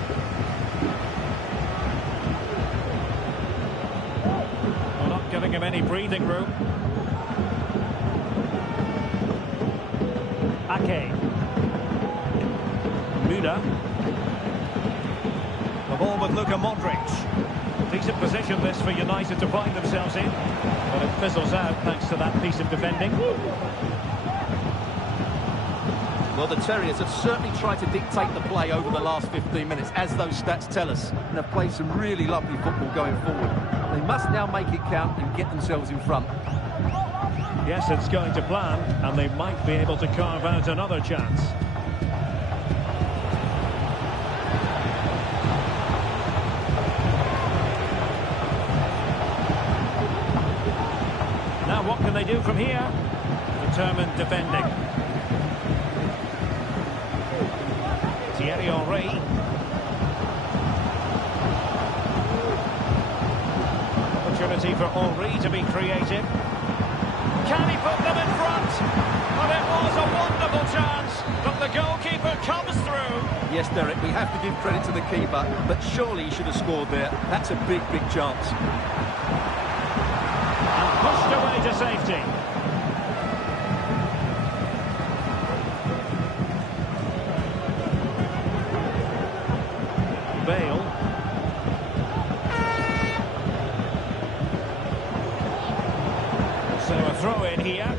Well, not giving him any breathing room. Ake. Muda. The ball with Luka Modric. Decent position this for United to find themselves in. But it fizzles out thanks to that piece of defending. Well, the Terriers have certainly tried to dictate the play over the last 15 minutes, as those stats tell us, and have played some really lovely football going forward. They must now make it count and get themselves in front. Yes, it's going to plan, and they might be able to carve out another chance. Now what can they do from here? Determined defending. Thierry Henry. Opportunity for Henry to be creative. Can he put them in front? Well, it was a wonderful chance, but the goalkeeper comes through. Yes, Derek, we have to give credit to the keeper, but surely he should have scored there. That's a big, big chance. And pushed away to safety. Bale. So a throw in here.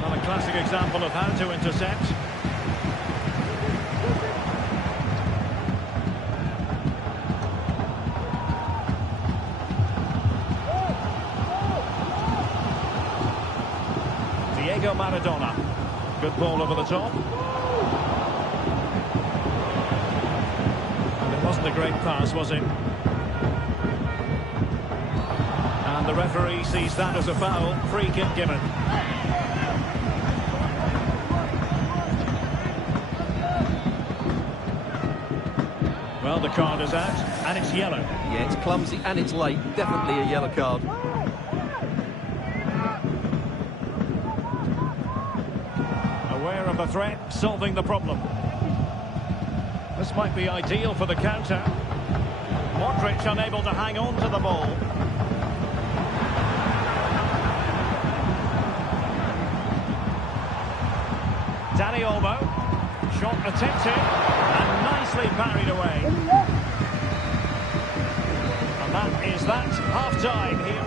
Well, a classic example of how to intercept. Diego Maradona. Good ball over the top. And it wasn't a great pass, was it? And the referee sees that as a foul. Free kick given. Well, the card is out, and it's yellow. Yeah, it's clumsy and it's late. Definitely a yellow card. Aware of the threat, solving the problem. This might be ideal for the counter. Modric unable to hang on to the ball. Dani Olmo. Shot attempted and nicely parried away. And that is that. Half-time here.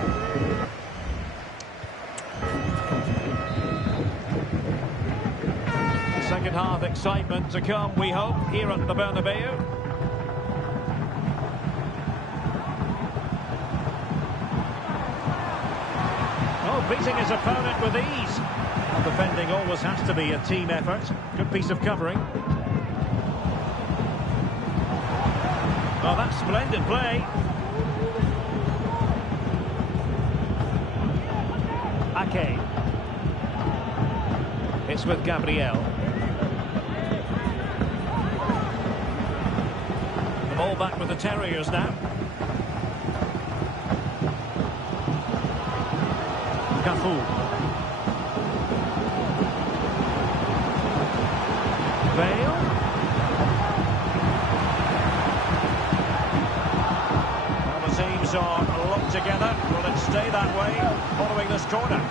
Second half excitement to come, we hope, here at the Bernabeu. Oh, beating his opponent with ease. And defending always has to be a team effort. Good piece of covering. Oh, that's splendid play. Ake. It's with Gabriel. The ball back with the Terriers now. Cafu. Bale. Well, the teams are locked together. Will it stay that way following this corner?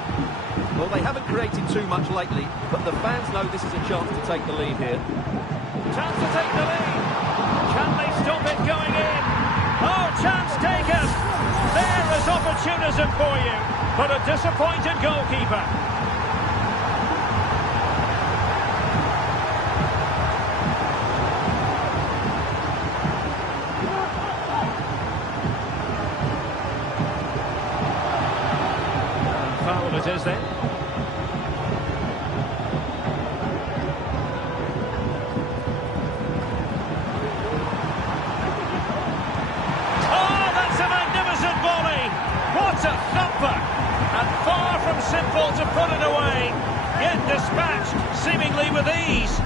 Well, they haven't created too much lately, but the fans know this is a chance to take the lead here. Chance to take the lead. Can they stop it going in? Oh, chance taken. There is opportunism for you, but a disappointed goalkeeper. And foul it is then. Simple to put it away, yet dispatched seemingly with ease.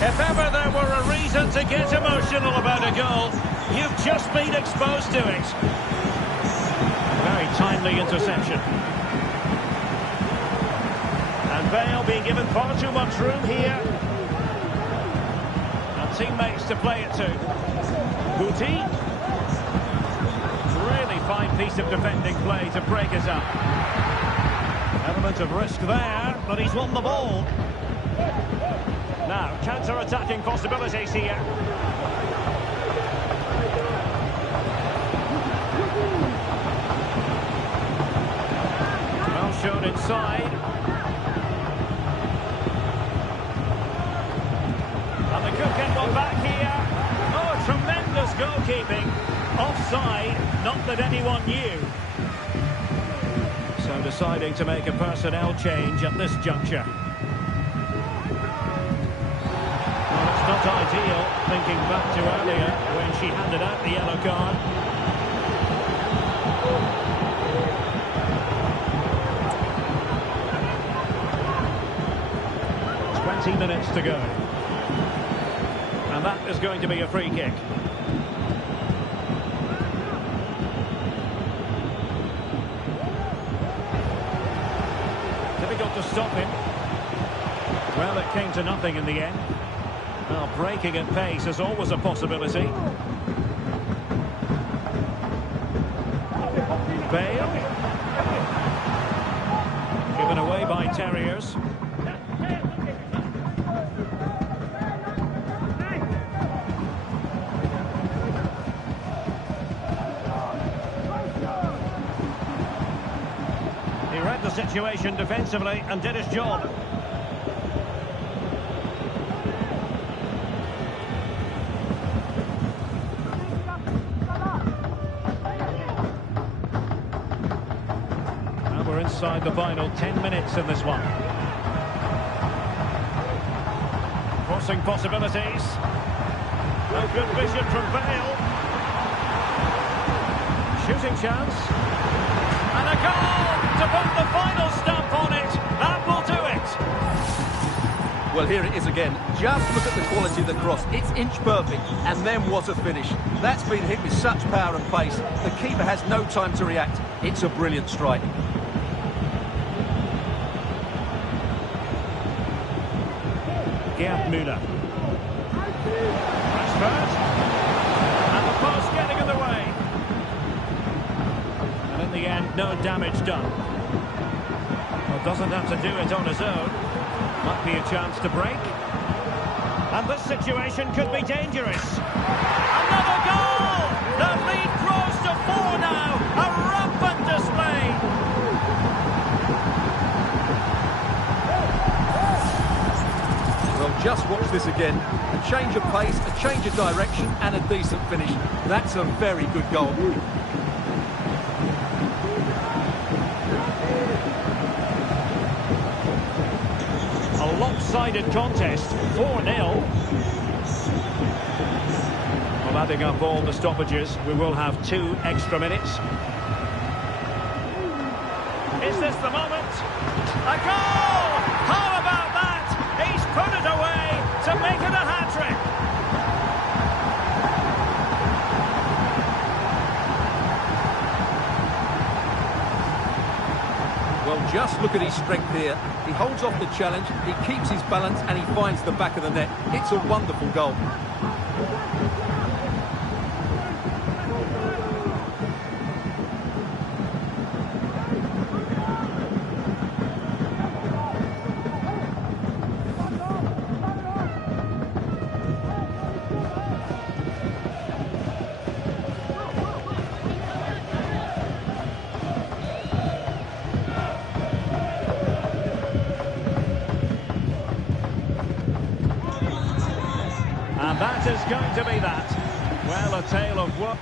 If ever there were a reason to get emotional about a goal, you've just been exposed to it. Very timely interception. And Bale being given far too much room here. And teammates to play it to. Guti. Really fine piece of defending play to break us up. Element of risk there, but he's won the ball. Now, counter-attacking possibilities here. Well shown inside. And they could get one back here. Oh, tremendous goalkeeping. Offside, not that anyone knew. So deciding to make a personnel change at this juncture. Well, it's not ideal, thinking back to earlier when she handed out the yellow card. 20 minutes to go. And that is going to be a free kick. Difficult to stop him. Well, it came to nothing in the end. Well, breaking at pace is always a possibility. Bale. Given away by Terriers. He read the situation defensively and did his job. And we're inside the final 10 minutes in this one. Crossing possibilities. A good vision from Bale. Shooting chance. And a goal to put the final stamp on it. That will do it. Well, here it is again. Just look at the quality of the cross. It's inch perfect, and then what a finish. That's been hit with such power and pace. The keeper has no time to react. It's a brilliant strike. Gerd Müller. Rashford. And the post getting in the way. And in the end, no damage done. Well, doesn't have to do it on his own. Might be a chance to break. And this situation could be dangerous. Another goal! The lead grows to 4 now. A rampant display. Well, just watch this again. A change of pace, a change of direction, and a decent finish. That's a very good goal. A lopsided contest, 4-0. Well, adding up all the stoppages, we will have 2 extra minutes. Is this the moment? A goal! How about that? He's put it away to make it a hat-trick. Well, just look at his strength here. He holds off the challenge, he keeps his balance, and he finds the back of the net. It's a wonderful goal. And that is going to be that. Well, a tale of woe.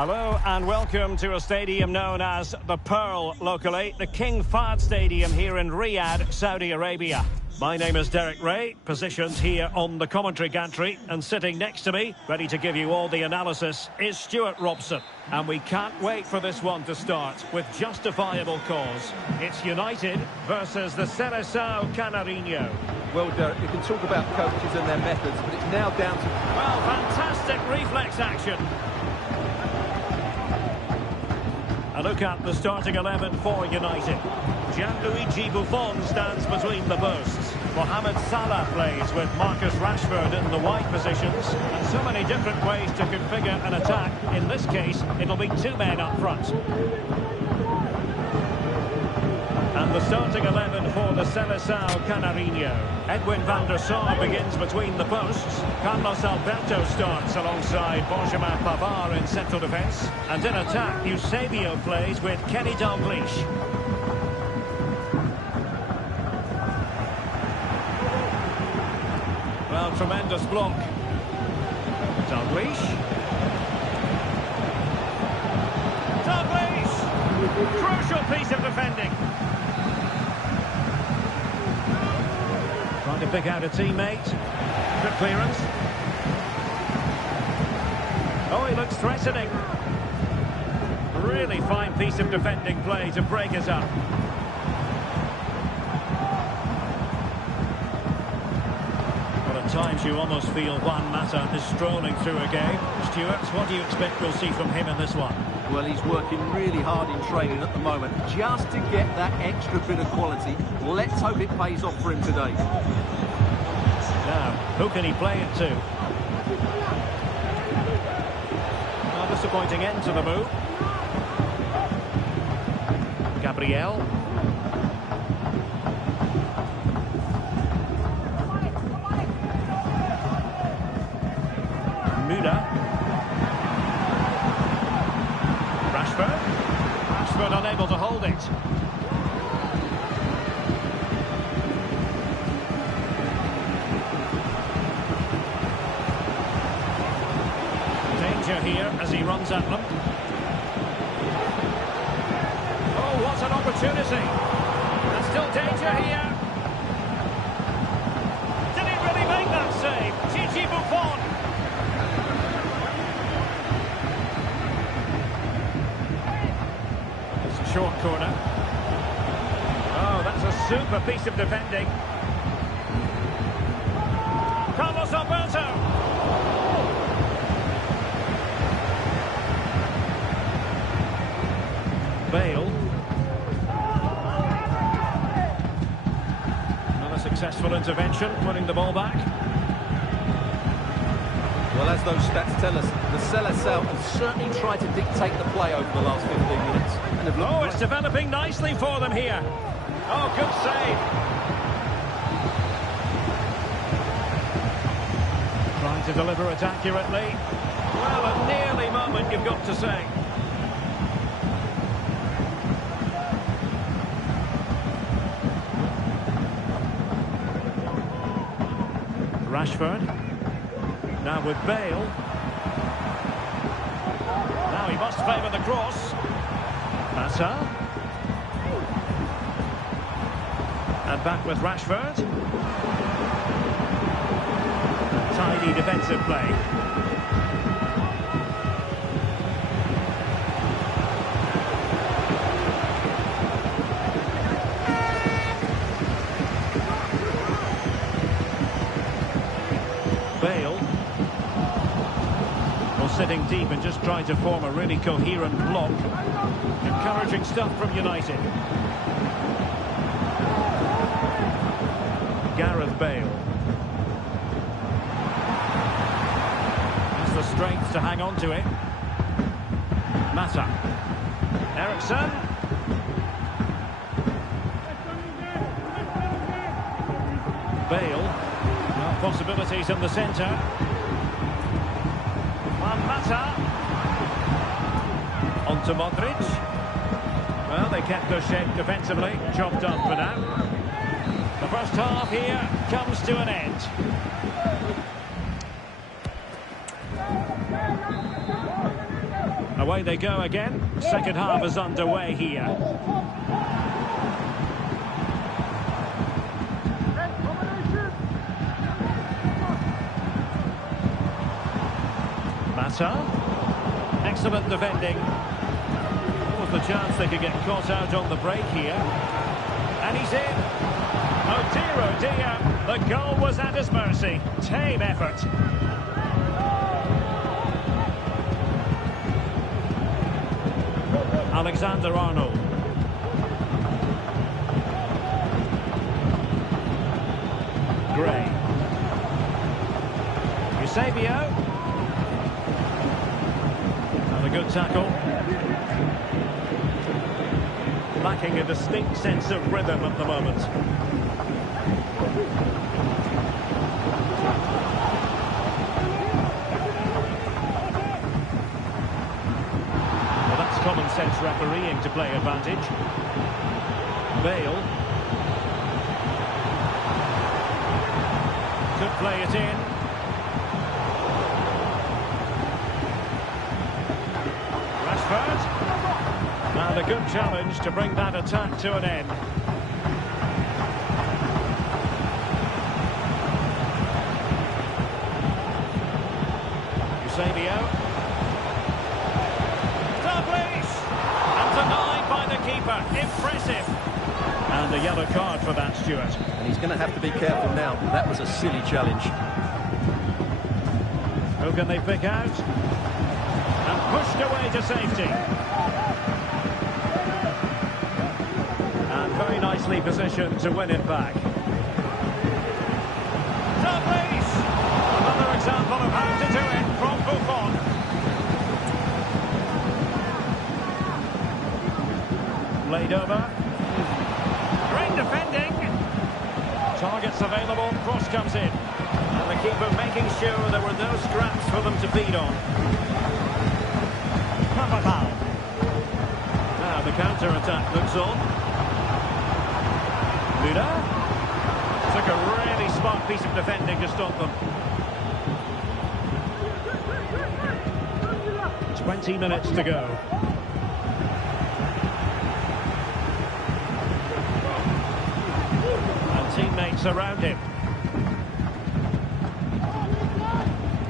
Hello and welcome to a stadium known as the Pearl locally, the King Fahd Stadium here in Riyadh, Saudi Arabia. My name is Derek Ray, positioned here on the commentary gantry, and sitting next to me, ready to give you all the analysis, is Stuart Robson. And we can't wait for this one to start with justifiable cause. It's United versus the Seleção Canarinho. Well, Derek, you can talk about coaches and their methods, but it's now down to... Well, fantastic reflex action. A look at the starting 11 for United. Gianluigi Buffon stands between the posts. Mohamed Salah plays with Marcus Rashford in the wide positions. And so many different ways to configure an attack. In this case, it'll be two men up front. And the starting 11 for the Seleção Canarinho. Edwin van der Sar begins between the posts. Carlos Alberto starts alongside Benjamin Pavard in central defence. And in attack, Eusebio plays with Kenny Dalglish. Well, tremendous block. Dalglish. Dalglish! Crucial piece of defending. Trying to pick out a teammate. Good clearance. Oh, he looks threatening. Really fine piece of defending play to break us up. Well, at times you almost feel Juan Mata is strolling through a game. Stuart, what do you expect we'll see from him in this one? Well, he's working really hard in training at the moment, just to get that extra bit of quality. Let's hope it pays off for him today. Now, who can he play it to? Well, disappointing end to the move. Gabriel. Muda. Rashford unable to hold it. Danger here as he runs at them. Oh, what an opportunity. There's still danger here. Did he really make that save? Gigi Buffon. Short corner. Oh, that's a super piece of defending. Carlos Alberto. Bale. Another successful intervention, putting the ball back. Well, as those stats tell us, the Seleção have certainly tried to dictate the play over the last 15 minutes. Oh, it's developing nicely for them here. Oh, good save. Trying to deliver it accurately. Well, a nearly moment, you've got to say. Rashford. Now with Bale. Now he must favour the cross. Mata. And back with Rashford. Tidy defensive play. Bale. Well, sitting deep and just trying to form a really coherent block. Encouraging stuff from United. Gareth Bale. Has the strength to hang on to it. Mata. Ericsson. Bale. Well, possibilities in the centre. Mata. On to Modric. Well, they kept their shape defensively. Job done for now. The first half here comes to an end. Away they go again. Second half is underway here. Mata. Excellent defending. What was the chance they could get caught out on the break here? And he's in. Oh dear, the goal was at his mercy. Tame effort. Alexander-Arnold. Gray. Eusebio. And a good tackle. Lacking a distinct sense of rhythm at the moment. Well, that's common sense refereeing to play advantage. Bale. Could play it in. Rashford. And a good challenge to bring that attack to an end. Eusebio. Douglas! And denied by the keeper. Impressive. And a yellow card for that, Stuart. And he's going to have to be careful now. That was a silly challenge. Who can they pick out? And pushed away to safety. And very nicely positioned to win it back. Douglas! Another example of how to do it from Buffon. Laid over. Great defending. Targets available, cross comes in. And the keeper making sure there were no scraps for them to feed on. Now the counter-attack looks on. Luda. Took a really smart piece of defending to stop them. 20 minutes to go. And teammates around him.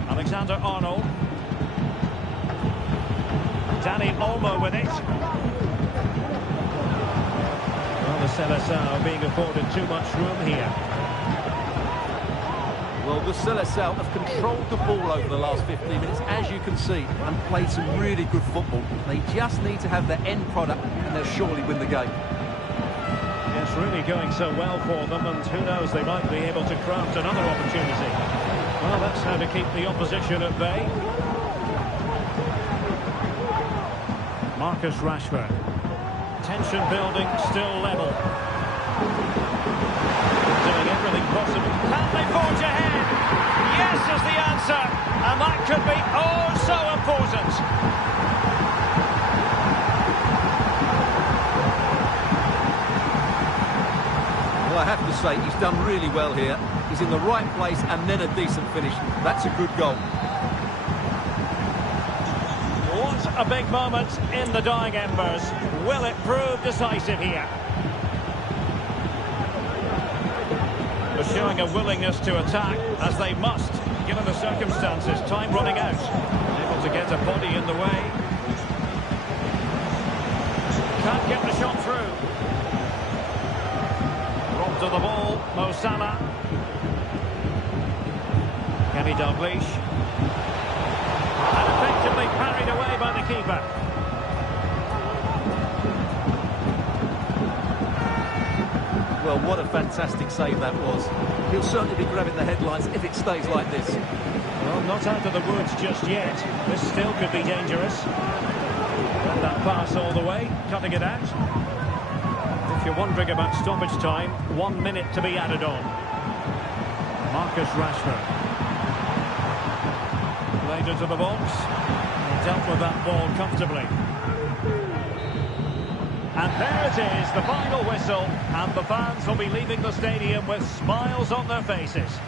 Alexander-Arnold. Danny Olmo with it. Well, the Seleção being afforded too much room here. Well, the Seleção have controlled the ball over the last 15 minutes, as you can see, and played some really good football. They just need to have the end product, and they'll surely win the game. Yes, really going so well for them, and who knows, they might be able to craft another opportunity. Well, that's how to keep the opposition at bay. Marcus Rashford. Tension building, still level. Doing everything possible. Can they forge ahead? Yes is the answer. And that could be oh so important. Well, I have to say, he's done really well here. He's in the right place and then a decent finish. That's a good goal. What a big moment in the dying embers. Will it prove decisive here? They're showing a willingness to attack, as they must, given the circumstances. Time running out. Able to get a body in the way. Can't get the shot through. Robbed of the ball, Mo Salah. Kenny Dalglish. And effectively parried away by the keeper. Well, what a fantastic save that was. He'll certainly be grabbing the headlines if it stays like this. Well, not out of the woods just yet. This still could be dangerous. And that pass all the way, cutting it out. If you're wondering about stoppage time, 1 minute to be added on. Marcus Rashford. Played into the box. He dealt with that ball comfortably. And there it is, the final whistle, and the fans will be leaving the stadium with smiles on their faces.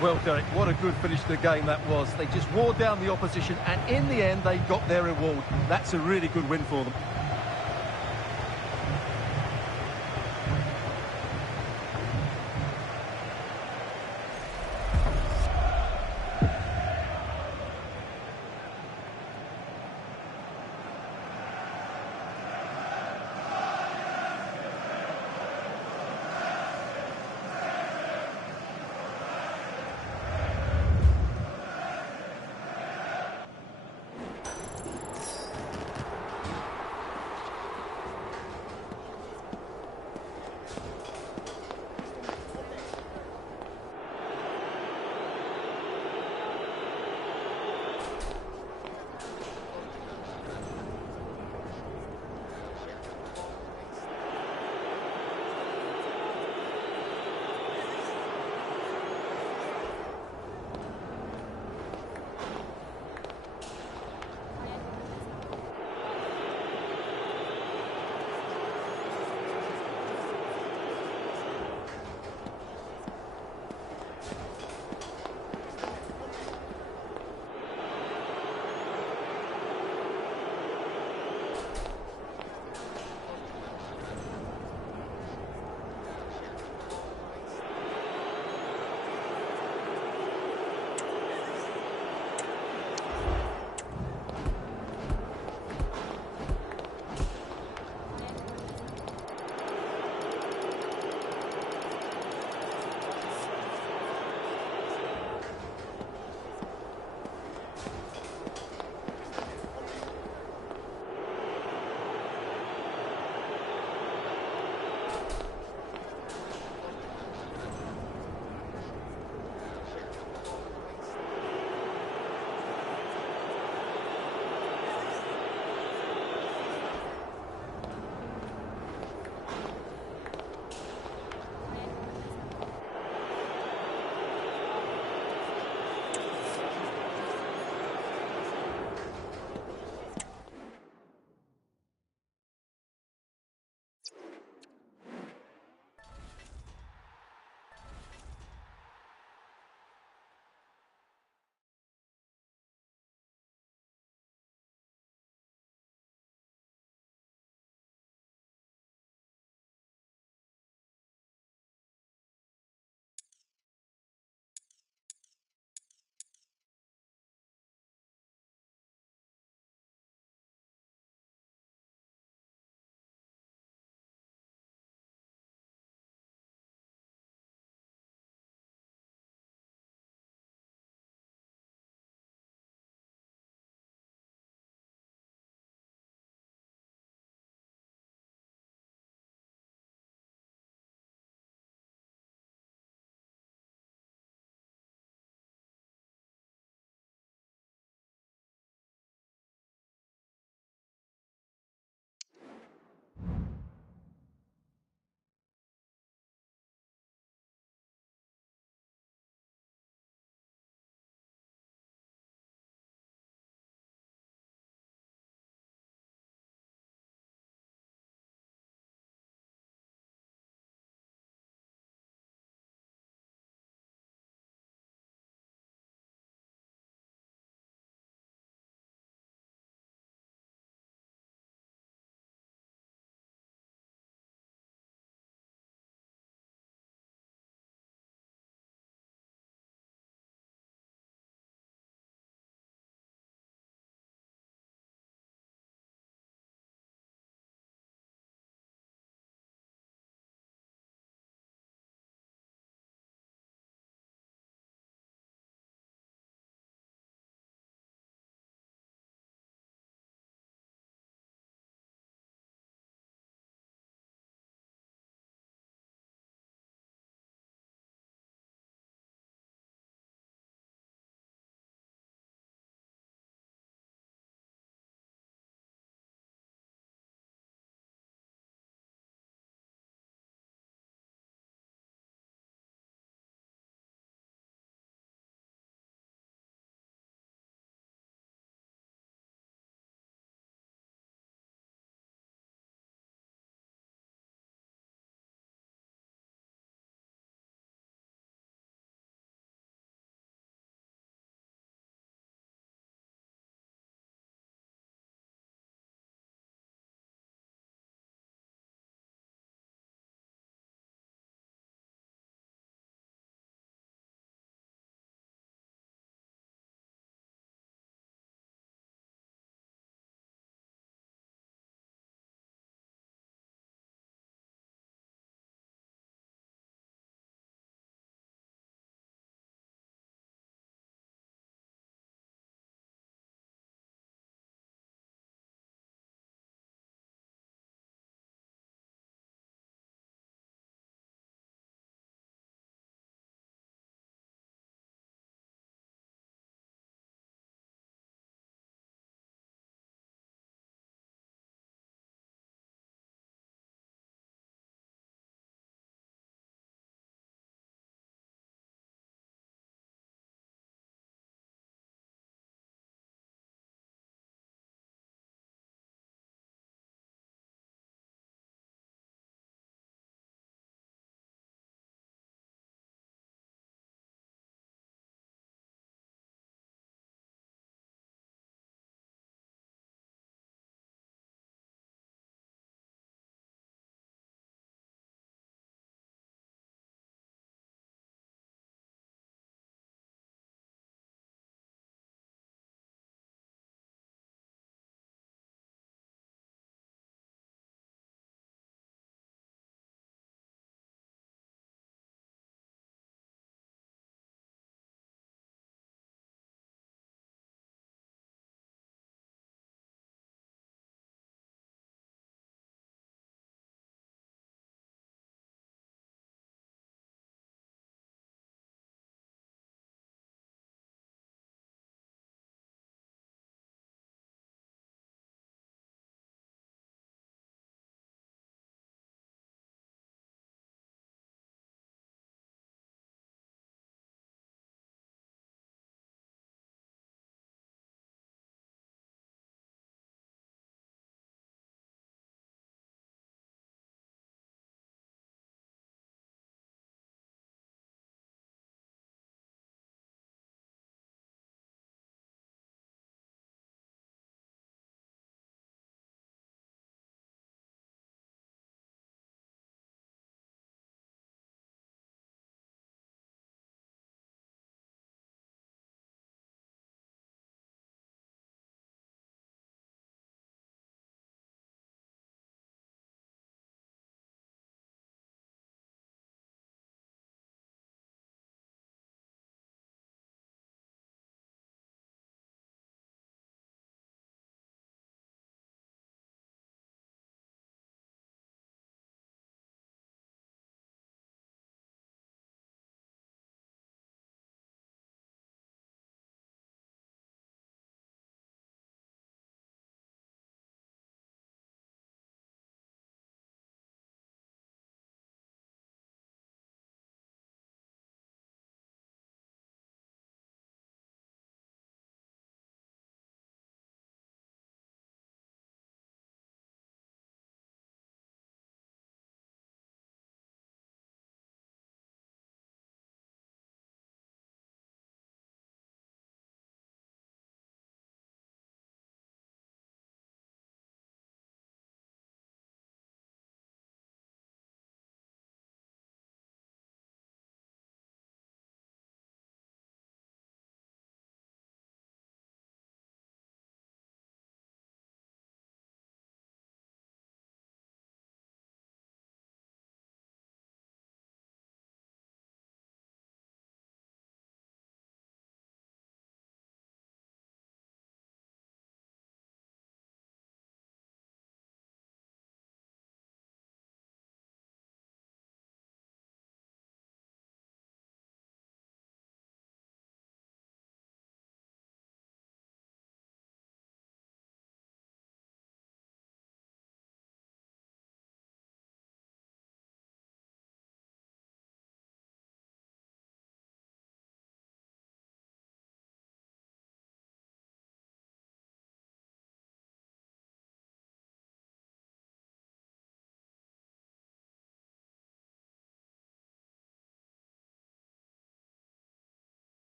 Well, Derek, what a good finish to the game that was. They just wore down the opposition, and in the end, they got their reward. That's a really good win for them.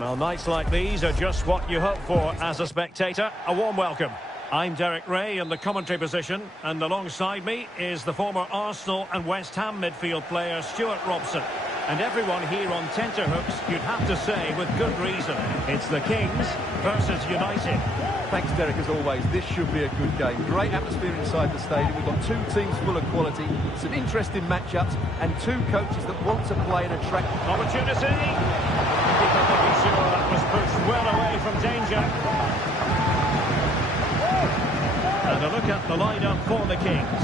Well, nights like these are just what you hope for as a spectator. A warm welcome. I'm Derek Ray in the commentary position, and alongside me is the former Arsenal and West Ham midfield player Stuart Robson. And everyone here on tenterhooks, you'd have to say with good reason. It's the Kings versus United. Thanks, Derek, as always. This should be a good game. Great atmosphere inside the stadium. We've got two teams full of quality, some interesting matchups, and two coaches that want to play and attract... Opportunity! Keeper making sure that was pushed well away from danger. And a look at the lineup for the Kings.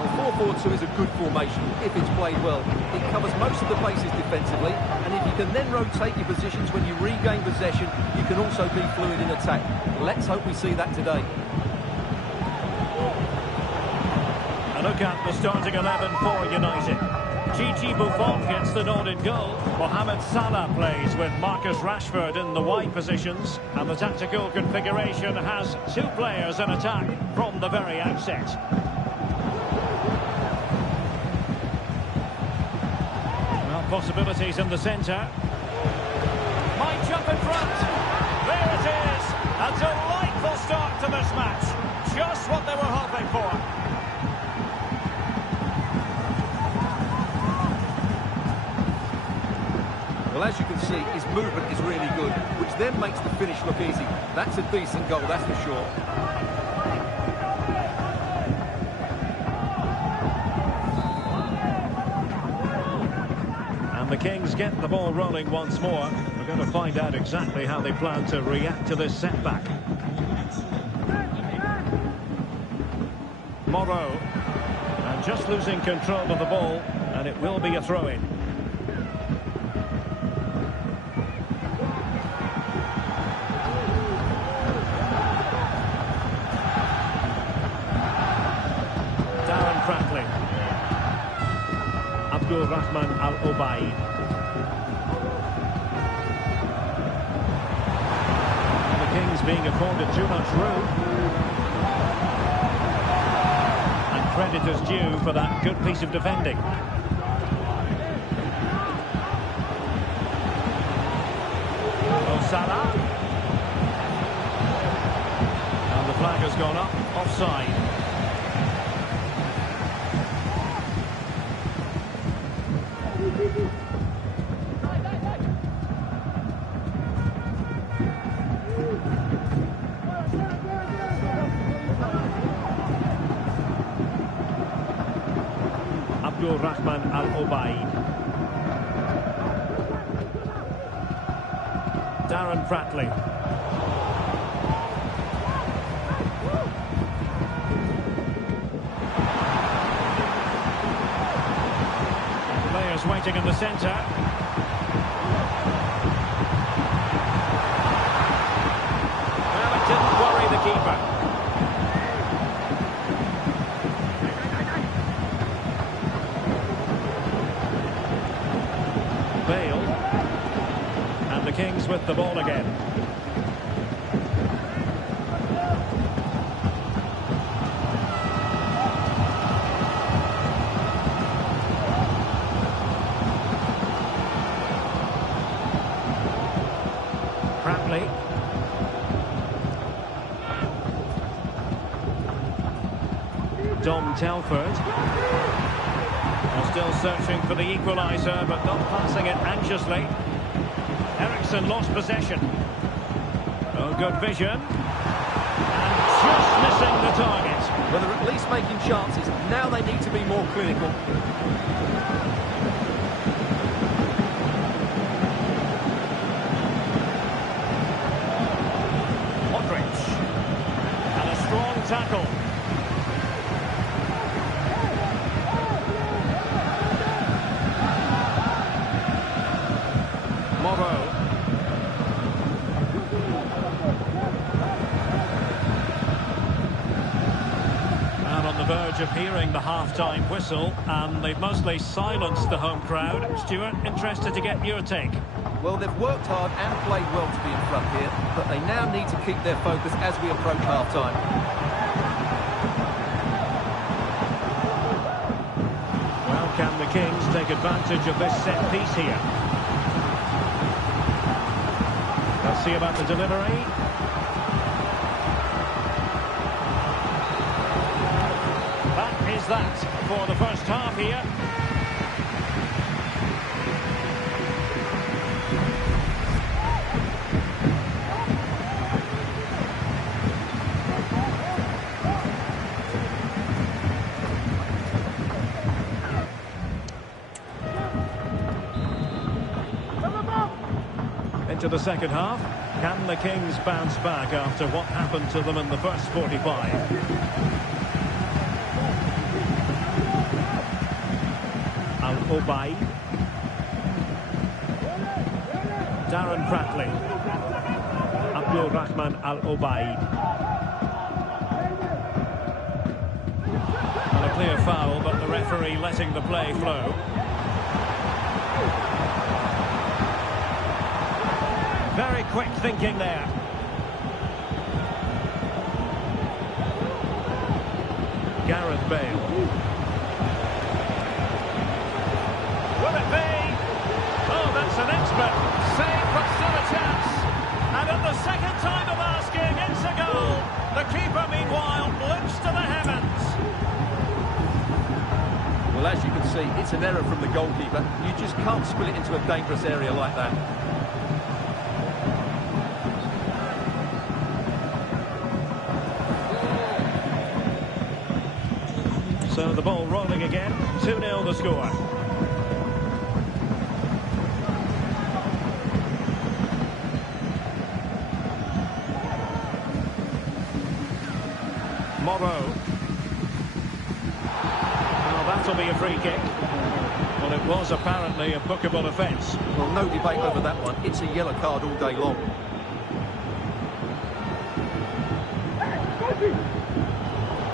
Well, 4-4-2 is a good formation if it's played well. It covers most of the bases defensively, and if you can then rotate your positions when you regain possession, you can also be fluid in attack. Let's hope we see that today. A look at the starting 11 for United. Gigi Buffon gets the nod in goal. Mohamed Salah plays with Marcus Rashford in the wide positions. And the tactical configuration has two players in attack from the very outset. Well, possibilities in the centre. Might jump in front. There it is. A delightful start to this match. Just what they were hoping for. Well, as you can see, his movement is really good, which then makes the finish look easy. That's a decent goal, that's for sure. And the Kings get the ball rolling once more. We're going to find out exactly how they plan to react to this setback. Morrow. And just losing control of the ball, and it will be a throw-in. Rahman Al-Obaid. The Kings being afforded too much room. And credit is due for that good piece of defending. Oh, Salah. And the flag has gone up, offside. Rahman Al-Obaid. Darren Pratley. Players waiting in the centre. Well, it didn't worry the keeper. Kings with the ball again. Pratley. Dom Telford. Still searching for the equaliser, but not passing it anxiously. Ericsson lost possession. Oh, good vision. And just missing the target. Well, they're at least making chances. Now they need to be more clinical. Modric. And a strong tackle. Morrow. And on the verge of hearing the half-time whistle, and they've mostly silenced the home crowd. Stuart, interested to get your take. Well, they've worked hard and played well to be in front here, but they now need to keep their focus as we approach half-time. Well, can the Kings take advantage of this set piece here? See about the delivery. That is that for the first half here. Into the second half. Can the Kings bounce back after what happened to them in the first 45? Al-Obaid. Darren Pratley. Abdul Rahman Al-Obaid. And a clear foul, but the referee letting the play flow. Very quick thinking there. Gareth Bale. Will it be? Oh, that's an expert save, but still a chance. And at the second time of asking, it's a goal. The keeper, meanwhile, looks to the heavens. Well, as you can see, it's an error from the goalkeeper. You just can't spill it into a dangerous area like that. So the ball rolling again. 2-0 the score. Morrow. Well, that'll be a free kick. Well, it was apparently a bookable offence. Well, no debate over that one. It's a yellow card all day long.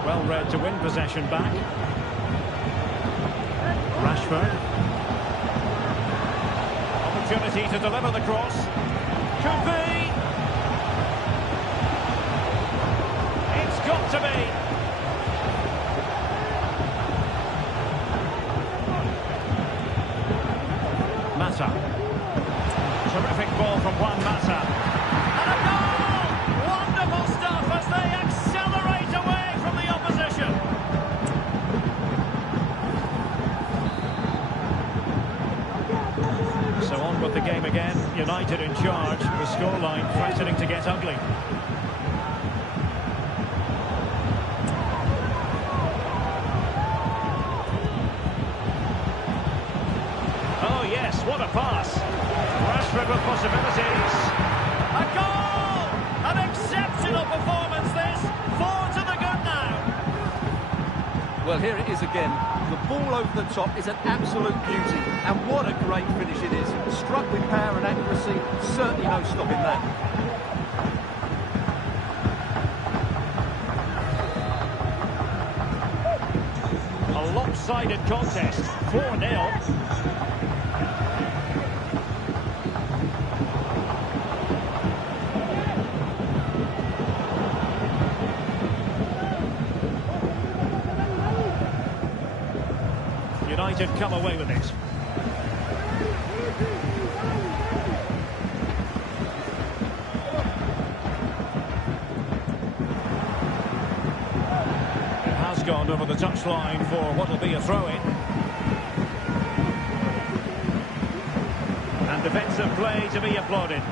Well read to win possession back. Rashford. Opportunity to deliver the cross. Could be. It's got to be. Mata. Terrific ball from Juan Mata. And a goal! Wonderful stuff as they accelerate away from the opposition. So on with the game again. United in charge. The scoreline threatening to get ugly. Oh yes, what a pass. Rashford with possibilities. A goal! An exceptional performance this. 4 to the good now. Well, here it is again. The ball over the top is an absolute beauty. And what a great finish it is. Struck with power and accuracy. Certainly no stopping that. A lopsided contest. 4-0. United come away with it. It has gone over the touchline for what will be a throw-in. And defensive play to be applauded.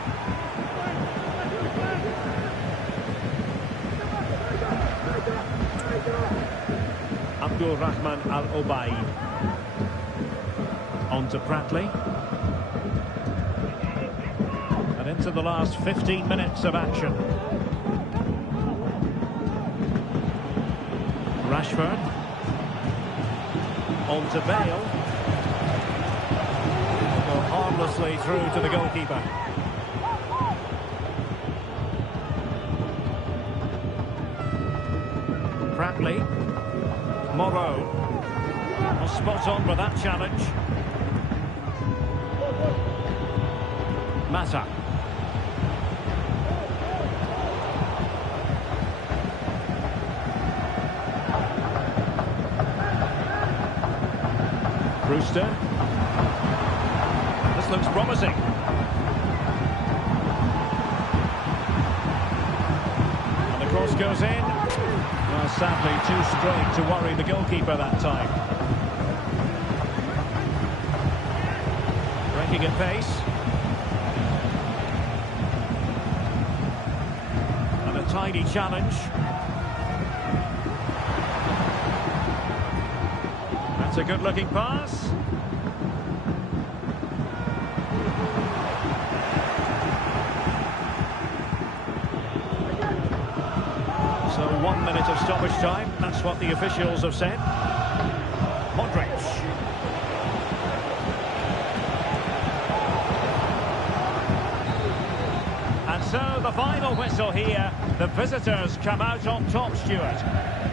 Abdul Rahman Al-Obaid. On to Pratley. And into the last 15 minutes of action. Rashford. On to Bale. Go harmlessly through to the goalkeeper. Pratley. Morrow. Well, spot on with that challenge. Mata. Brewster. This looks promising. Cross goes in. Well, sadly, too straight to worry the goalkeeper that time. Breaking at pace. And a tidy challenge. That's a good-looking pass. So 1 minute of stoppage time. That's what the officials have said. Modric. And so the final whistle here. The visitors come out on top, Stuart.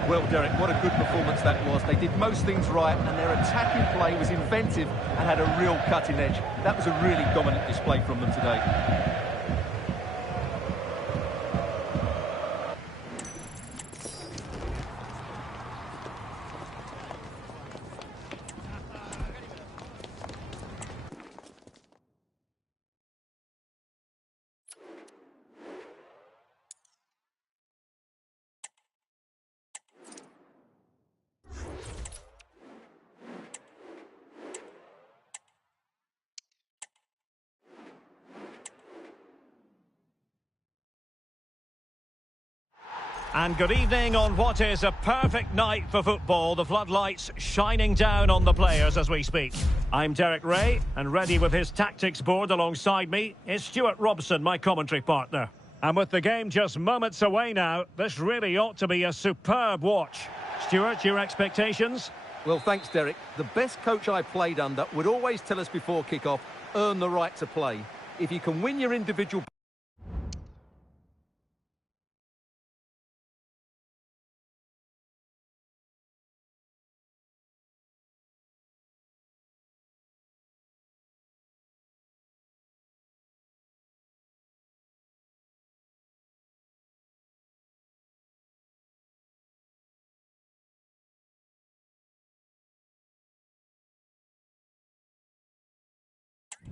Well, Derek, what a good performance that was. They did most things right, and their attacking play was inventive and had a real cutting edge. That was a really dominant display from them today. And good evening on what is a perfect night for football. The floodlights shining down on the players as we speak. I'm Derek Ray, and ready with his tactics board alongside me is Stuart Robson, my commentary partner. And with the game just moments away now, this really ought to be a superb watch. Stuart, your expectations? Well, thanks, Derek. The best coach I played under would always tell us before kick-off, earn the right to play. If you can win your individual...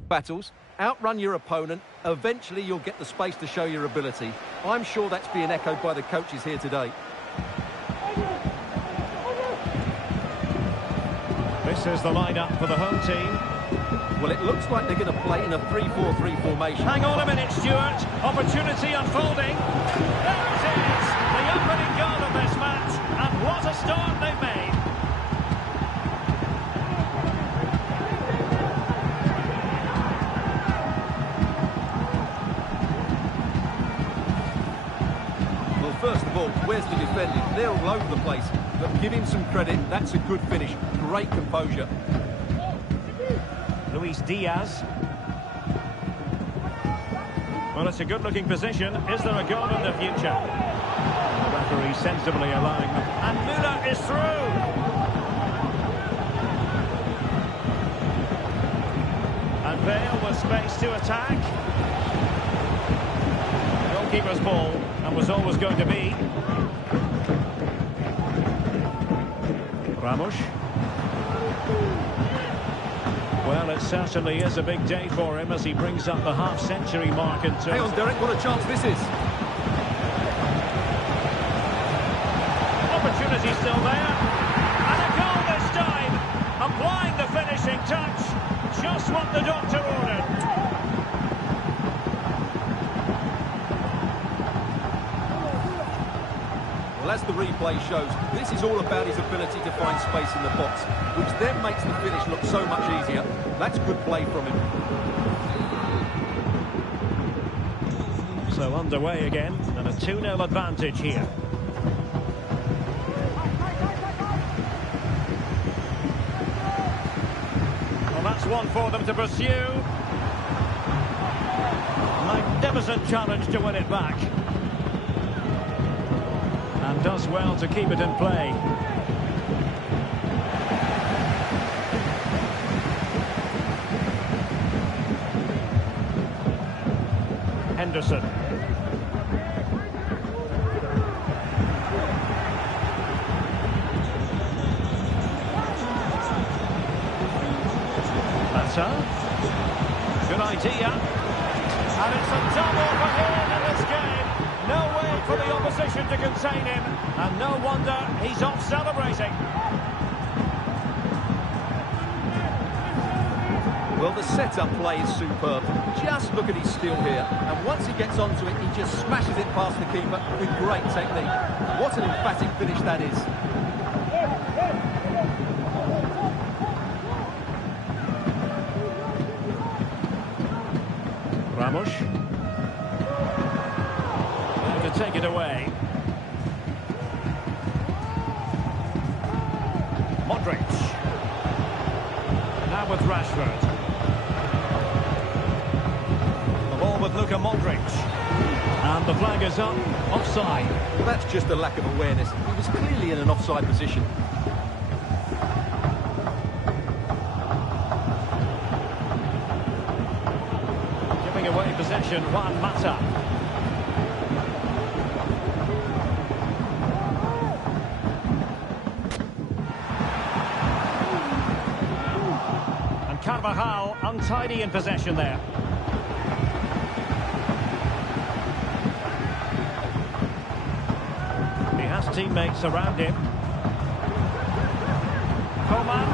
battles, outrun your opponent, eventually you'll get the space to show your ability. I'm sure that's being echoed by the coaches here today. This is the lineup for the home team. Well, it looks like they're going to play in a 3-4-3 formation. Hang on a minute, Stuart. Opportunity unfolding. There it is! The opening goal of this match. And what a start they've made. First of all, where's the defending? They're all over the place. But give him some credit. That's a good finish. Great composure. Luis Diaz. Well, it's a good-looking position. Is there a goal in the future? The referee sensibly allowing them. And Müller is through! And Bale with space to attack. Goalkeeper's ball. And was always going to be. Ramos. Well, it certainly is a big day for him as he brings up the half-century mark in terms... Hang on, Derek, what a chance this is. Opportunity still there. And a goal this time. Applying the finishing touch. Just what the doctor ordered. Well, as the replay shows, this is all about his ability to find space in the box, which then makes the finish look so much easier. That's good play from him. So underway again, and a 2-0 advantage here. Well, that's one for them to pursue. Magnificent challenge to win it back. And does well to keep it in play. Henderson. That's her. Good idea. And it's a double for him in this game. No way for the opposition to contain him, and no wonder he's off celebrating. Well, the set-up play is superb. Just look at his skill here. And once he gets onto it, he just smashes it past the keeper with great technique. What an emphatic finish that is. Ramos. To take it away. Modric. Now with Rashford. With Luka Modric. And the flag is up, offside. Well, that's just a lack of awareness. He was clearly in an offside position. Giving away possession, Juan Mata. And Carvajal untidy in possession there. Teammates around him. Coman.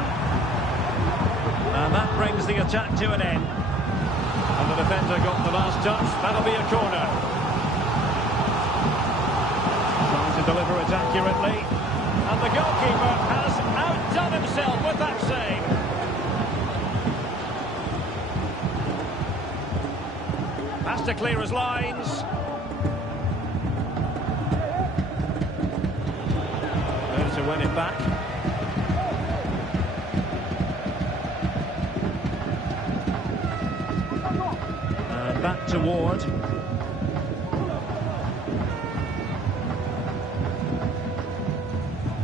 And that brings the attack to an end. And the defender got the last touch. That'll be a corner. Trying to deliver it accurately. And the goalkeeper has outdone himself with that save. Has to clear his lines. To win it back. And back to Ward.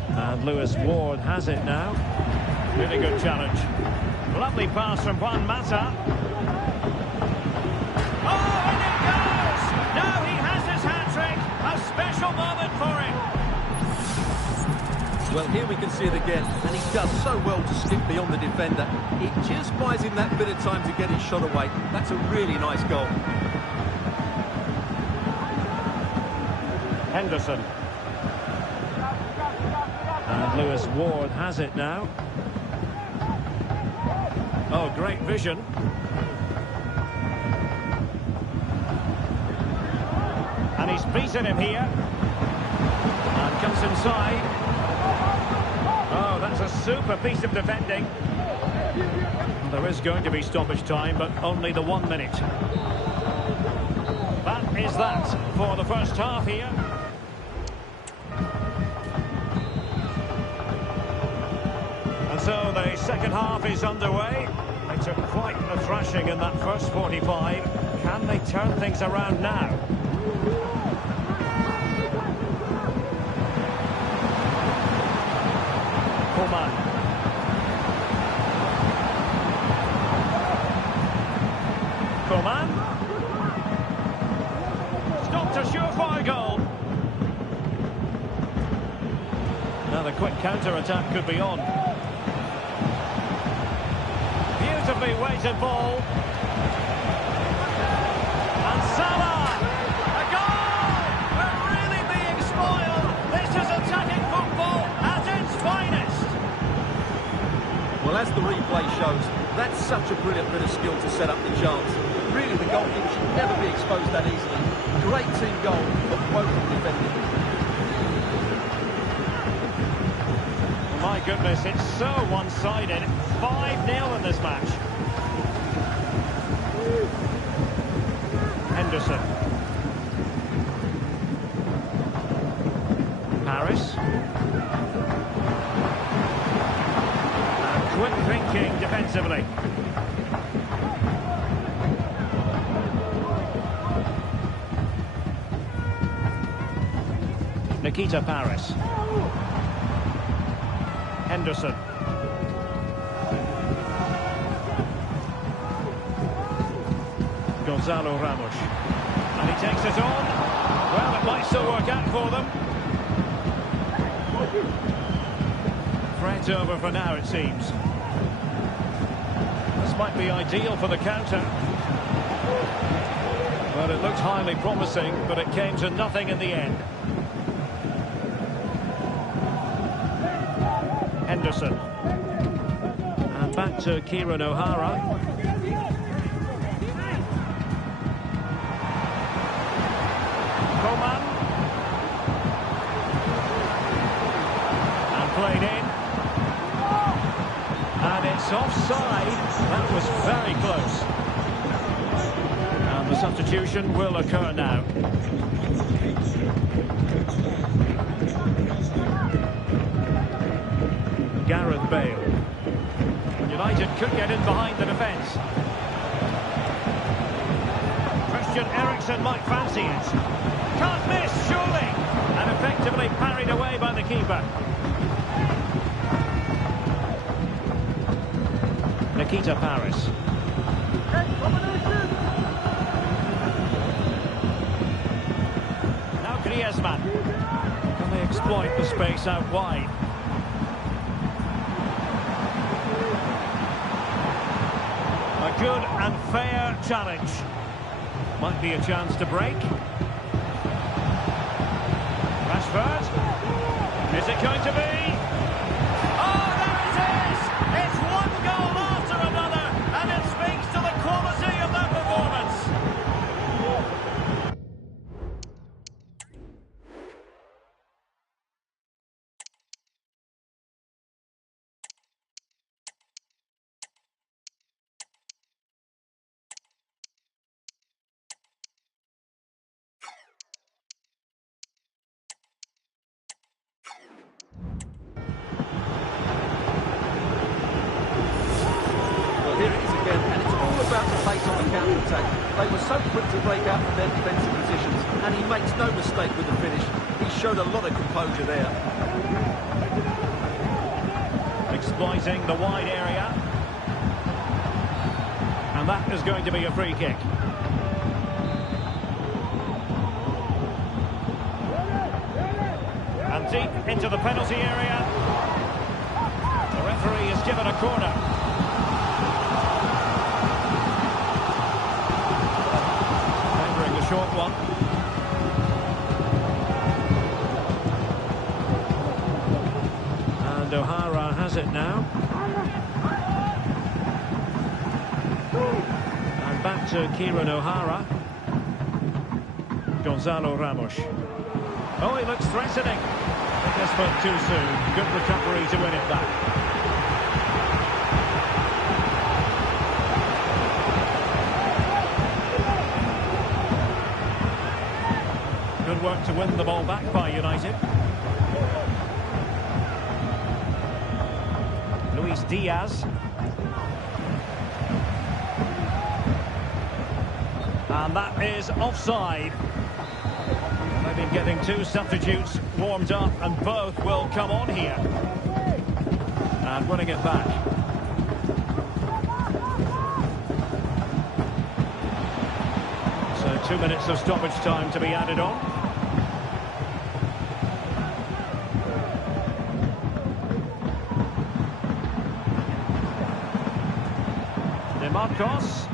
And Lewis Ward has it now. Really good challenge. Lovely pass from Juan Mata. Oh, and it goes! Now he has his hat-trick. A special moment for him. Well, here we can see it again, and he does so well to skip beyond the defender. It just buys him that bit of time to get his shot away. That's a really nice goal. Henderson. And Lewis Ward has it now. Oh, great vision. And he's beaten him here. And comes inside. Oh, that's a super piece of defending. There is going to be stoppage time, but only the 1 minute. That is that for the first half here. And so the second half is underway. They took quite a thrashing in that first 45. Can they turn things around now? Coman. Coman. Stopped a surefire goal. Now the quick counter-attack could be on. Beautifully weighted ball. And Salah! A goal! We're really being spoiled. This is attacking football at its finest. Well, as the replay shows, that's such a brilliant bit of skill to set up the chance. Really, the goalkeeper should never be exposed that easily. Great team goal, but woeful defending. My goodness, it's so one-sided. 5-0 in this match. Henderson. Paris. And quick thinking defensively. Nikita Paris. Henderson. Gonzalo Ramos. And he takes it on. Well, it might still work out for them. Threat over for now, it seems. This might be ideal for the counter. Well, it looked highly promising, but it came to nothing in the end. Henderson. And back to Kieran O'Hara. Coman. And played in. And it's offside. That was very close. And the substitution will occur now. Gareth Bale. United could get in behind the defence. Christian Eriksen might fancy it. Can't miss, surely. And effectively parried away by the keeper. Nikita Paris. Now Griezmann. Can they exploit the space out wide? A good and fair challenge. Might be a chance to break. Rashford. Is it going to be? Oh, there it is! It's one goal after another, and it speaks to the quality of that performance. Here it is again, and it's all about the pace on the counter-attack. They were so quick to break out from their defensive positions, and he makes no mistake with the finish. He showed a lot of composure there. Exploiting the wide area. And that is going to be a free kick. And deep into the penalty area. The referee has given a corner. Favouring the short one. And O'Hara has it now. And back to Kieran O'Hara. Gonzalo Ramos. Oh, he looks threatening. I think this spoke too soon. Good recovery to win it back. Good work to win the ball back by United. Luis Diaz. And that is offside. They've been getting two substitutes warmed up, and both will come on here. And winning it back. So 2 minutes of stoppage time to be added on. DeMarcos.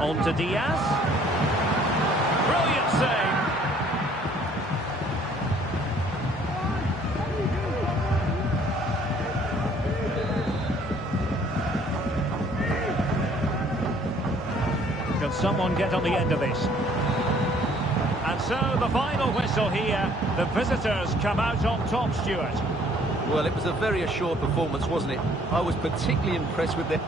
On to Diaz. Brilliant save. Can someone get on the end of this? And so the final whistle here. The visitors come out on top, Stuart. Well, it was a very assured performance, wasn't it? I was particularly impressed with their...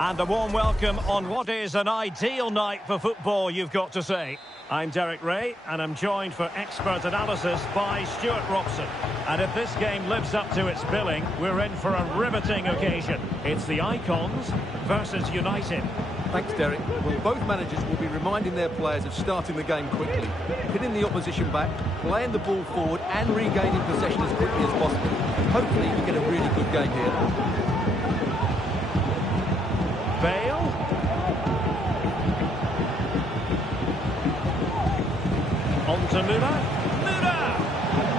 And a warm welcome on what is an ideal night for football, you've got to say. I'm Derek Ray, and I'm joined for expert analysis by Stuart Robson. And if this game lives up to its billing, we're in for a riveting occasion. It's the Icons versus United. Thanks, Derek. Well, both managers will be reminding their players of starting the game quickly, pinning the opposition back, playing the ball forward and regaining possession as quickly as possible. Hopefully we get a really good game here. Bale. On to Müller. Müller!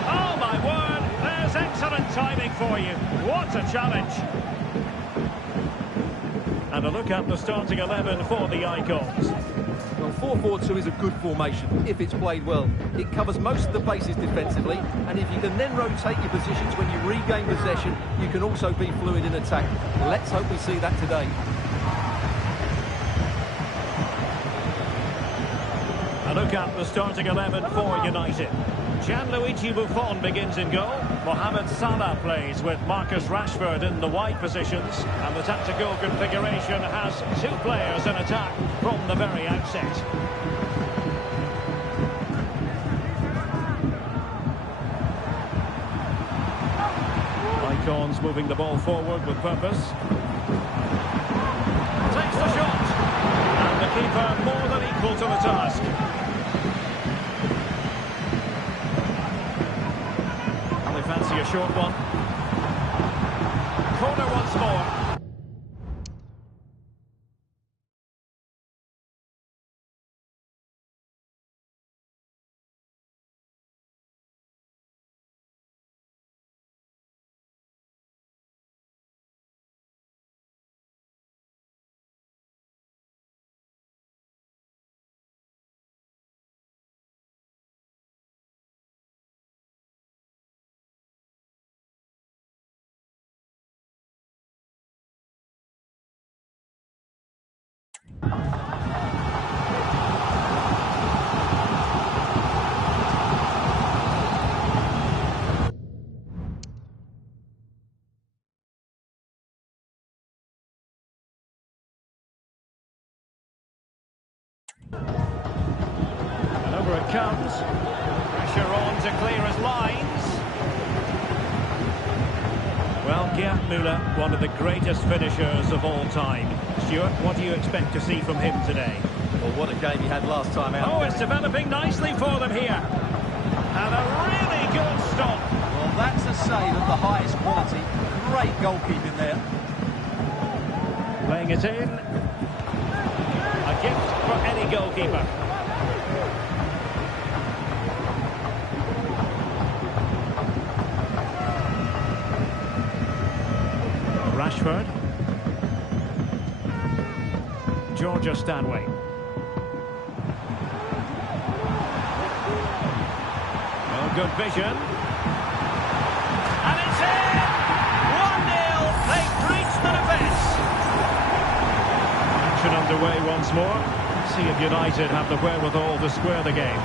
Oh, my word! There's excellent timing for you. What a challenge! And a look at the starting 11 for the Icons. Well, 4-4-2 is a good formation if it's played well. It covers most of the bases defensively, and if you can then rotate your positions when you regain possession, you can also be fluid in attack. Let's hope we see that today. A look at the starting 11 for United. Gianluigi Buffon begins in goal. Mohamed Salah plays with Marcus Rashford in the wide positions. And the tactical configuration has two players in attack from the very outset. Icons moving the ball forward with purpose. Takes the shot. And the keeper more than equal to the task. Fancy a short one. Corner once more. And over it comes. Pressure on to clear his lines. Well, Gerd Müller, one of the greatest finishers of all time. Stuart, what do you expect to see from him today? Well, what a game he had last time out. Oh, it's developing nicely for them here. And a really good stop. Well, that's a save of the highest quality. Great goalkeeping there. Playing it in. A gift for any goalkeeper. Rashford. Georgia Stanway. Well, good vision. And it's in! 1-0. They've breached the defence. Action underway once more. See if United have the wherewithal to square the game.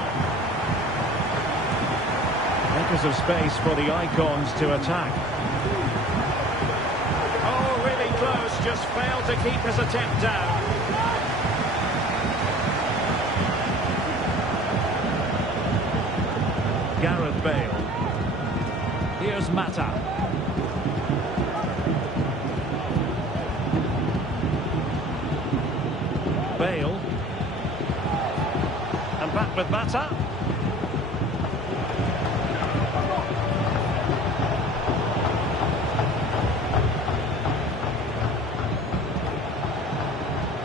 Acres of space for the Icons to attack. Oh, really close. Just failed to keep his attempt down. Gareth Bale. Here's Mata. Bale. And back with Mata.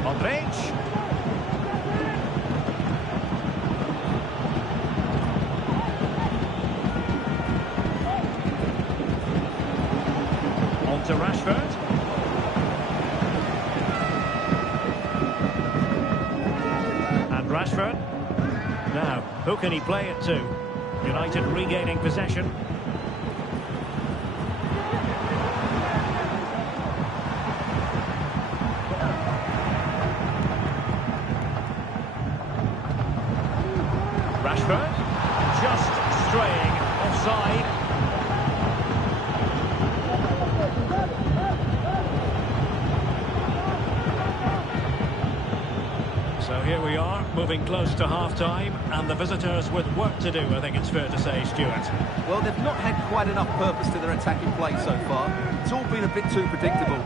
Modric. On to Rashford. And Rashford. Now, who can he play it to? United regaining possession. Rashford, just straying offside. here we are, moving close to half-time, and the visitors with work to do, I think it's fair to say, Stuart. Well, they've not had quite enough purpose to their attacking play so far. It's all been a bit too predictable.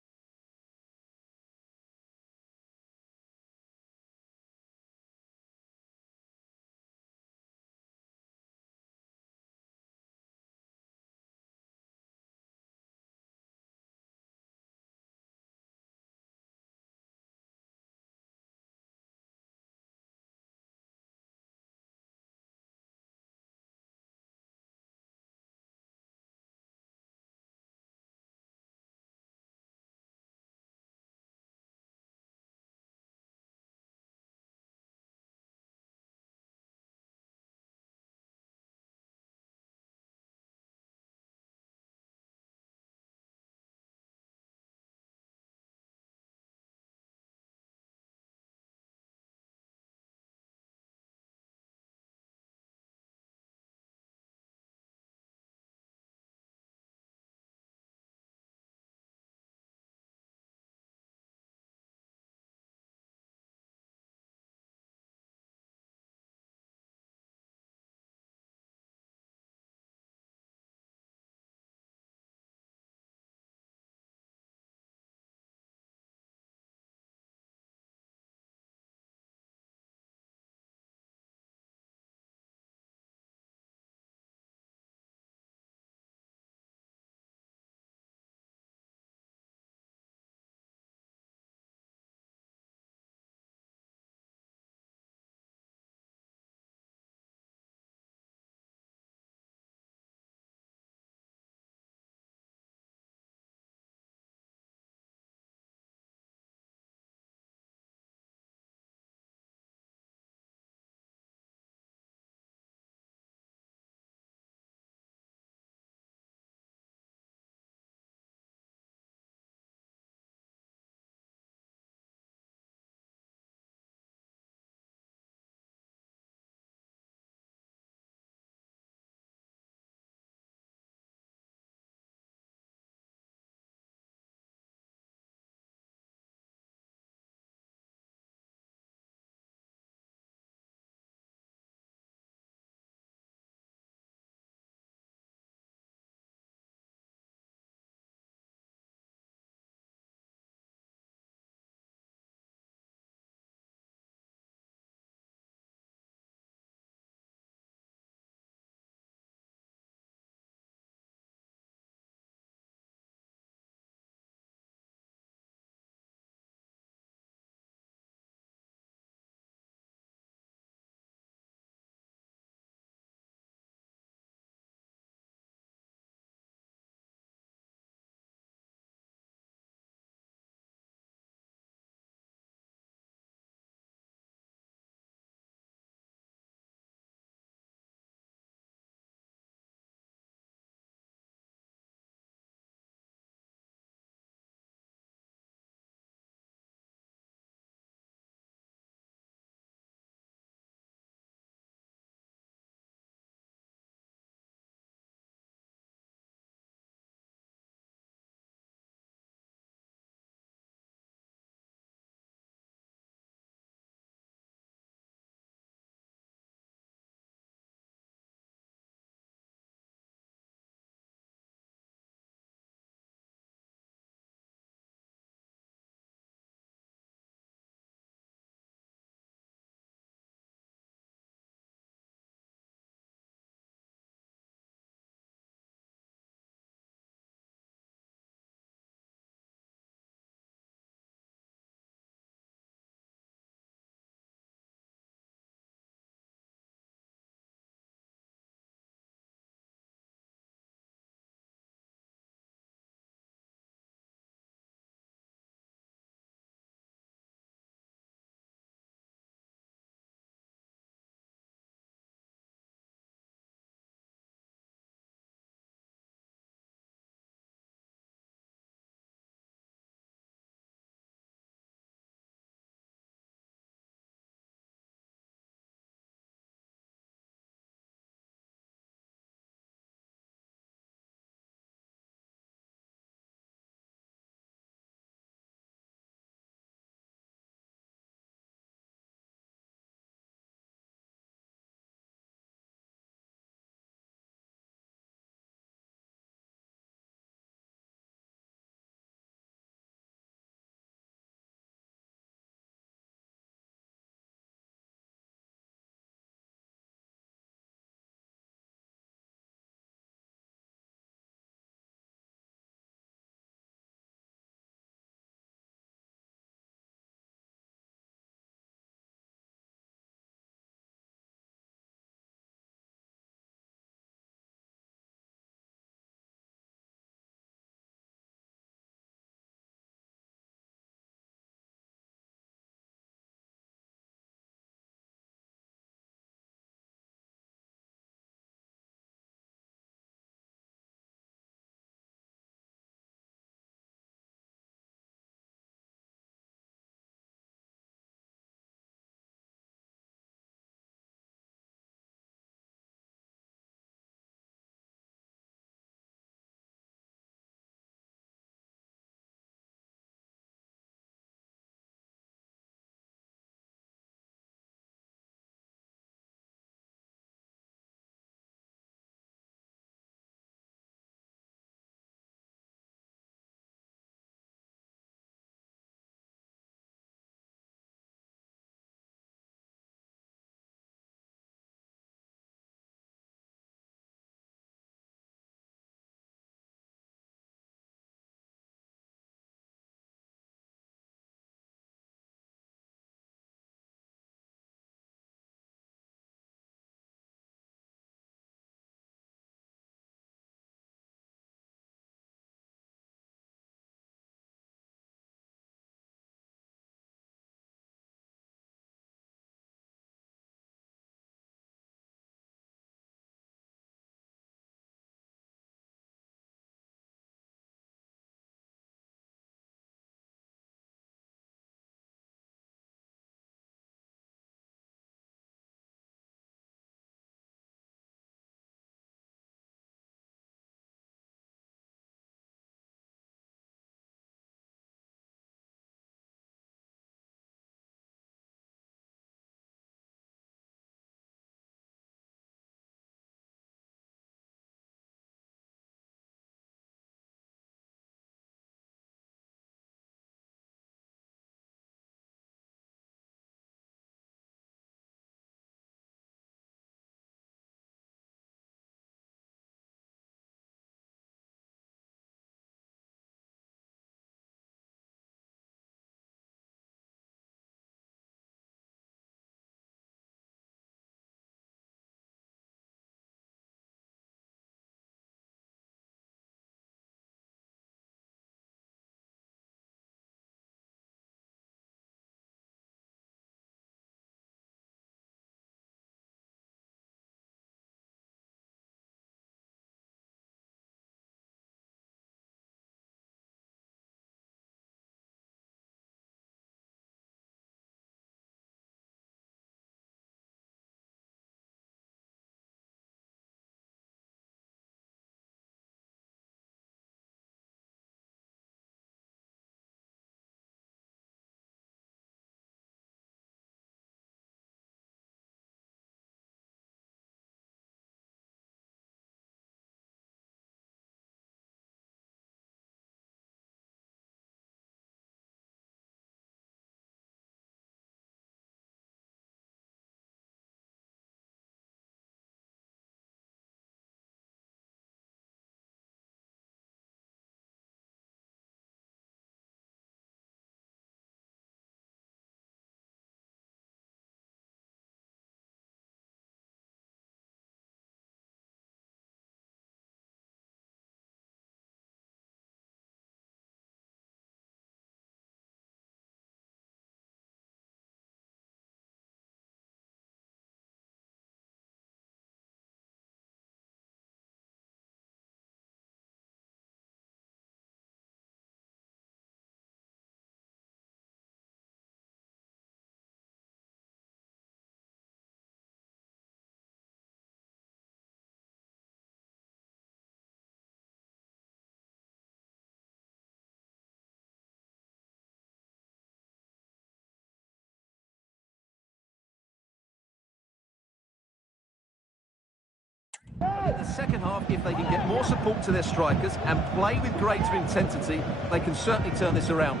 In the second half, if they can get more support to their strikers and play with greater intensity, they can certainly turn this around.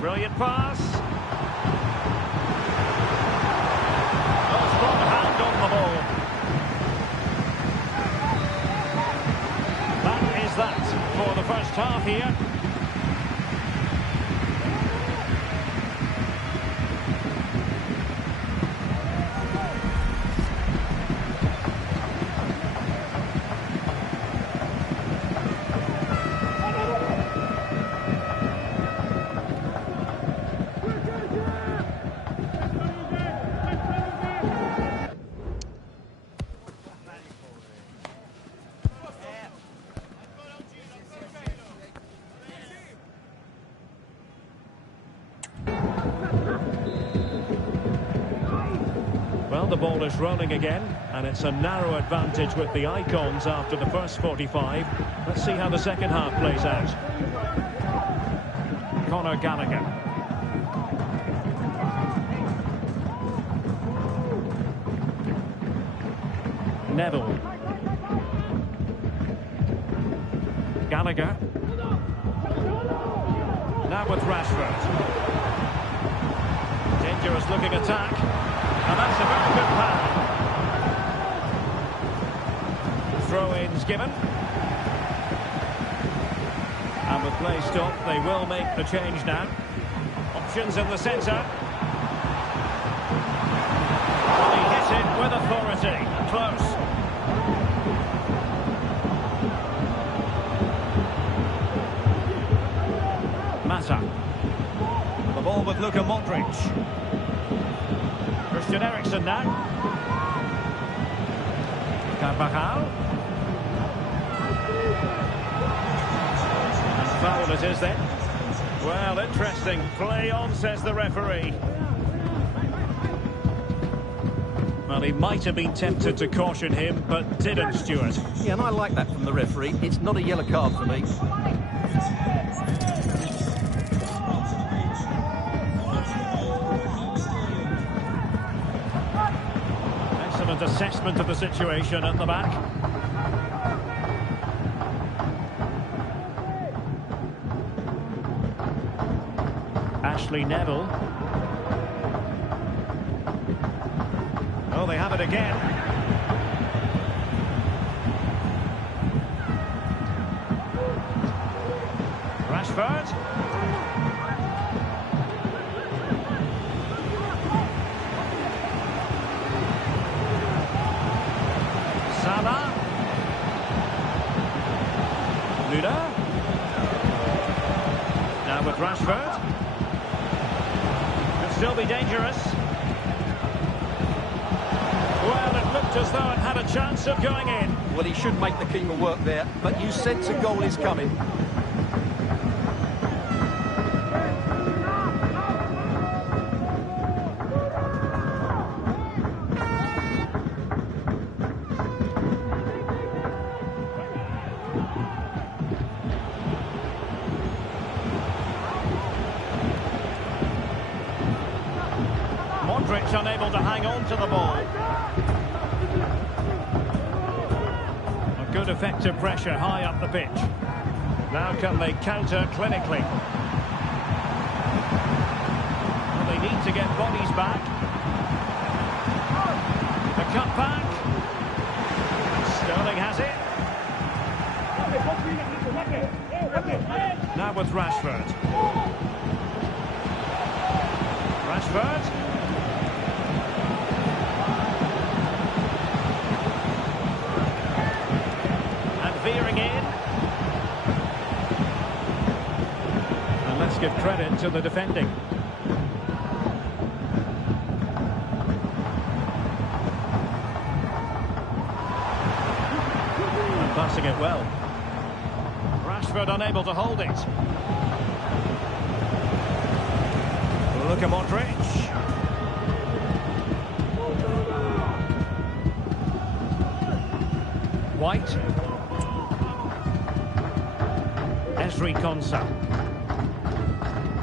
Brilliant pass. A strong hand on the ball. That is that for the first half here. Well, the ball is rolling again, and it's a narrow advantage with the Icons after the first 45. Let's see how the second half plays out. Conor Gallagher. Neville. Gallagher. Now with Rashford. Dangerous looking attack. And that's a very good pass. Throw-ins given. And with play stopped, they will make the change now. Options in the centre. Well, he hit it with authority. Close. Mata. The ball with Luka Modric. Christian Eriksen now. Carvajal. And foul it is then. Well, interesting. Play on, says the referee. Well, he might have been tempted to caution him, but didn't, Stuart. Yeah, and I like that from the referee. It's not a yellow card for me. Assessment of the situation at the back. Ashley Neville. Oh, they have it again. Rashford. Luna. Now with Rashford. Could still be dangerous. Well, it looked as though it had a chance of going in. Well, he should make the keeper work there, but you sense a goal is coming. Modric unable to hang on to the ball. A good effective pressure high up the pitch. Now can they counter clinically? Well, they need to get bodies back. The cut back. Sterling has it. Now with Rashford. Rashford. Veering in. And let's give credit to the defending. And passing it well. Rashford unable to hold it. Luka Modric. White. Esri Konsa.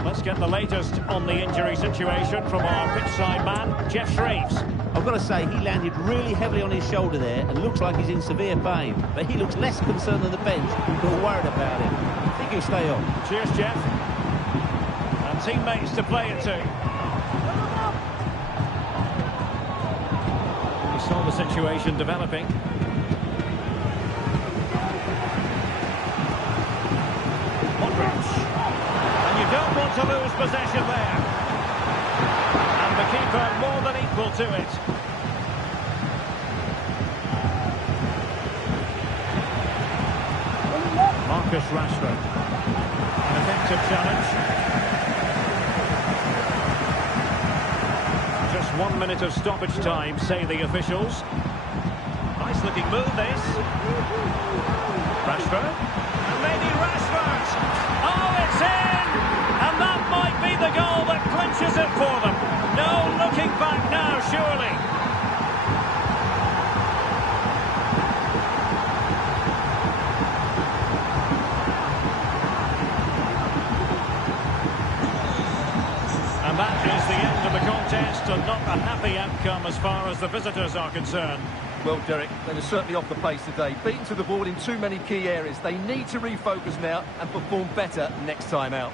Let's get the latest on the injury situation from our pitchside man, Jeff Shreves. I've got to say, he landed really heavily on his shoulder there and looks like he's in severe pain. But he looks less concerned than the bench, who are worried about him. I think he'll stay on. Cheers, Jeff. And teammates to play it to. We saw the situation developing. And you don't want to lose possession there. And the keeper more than equal to it. Marcus Rashford. An effective challenge. Just 1 minute of stoppage time, say the officials. Nice looking move, this. Rashford. And maybe Rashford. Oh, it's in! And that might be the goal that clinches it for them. No looking back now, surely. And that is the end of the contest, and not a happy outcome as far as the visitors are concerned. Well, Derek, they were certainly off the pace today. Beaten to the ball in too many key areas. They need to refocus now and perform better next time out.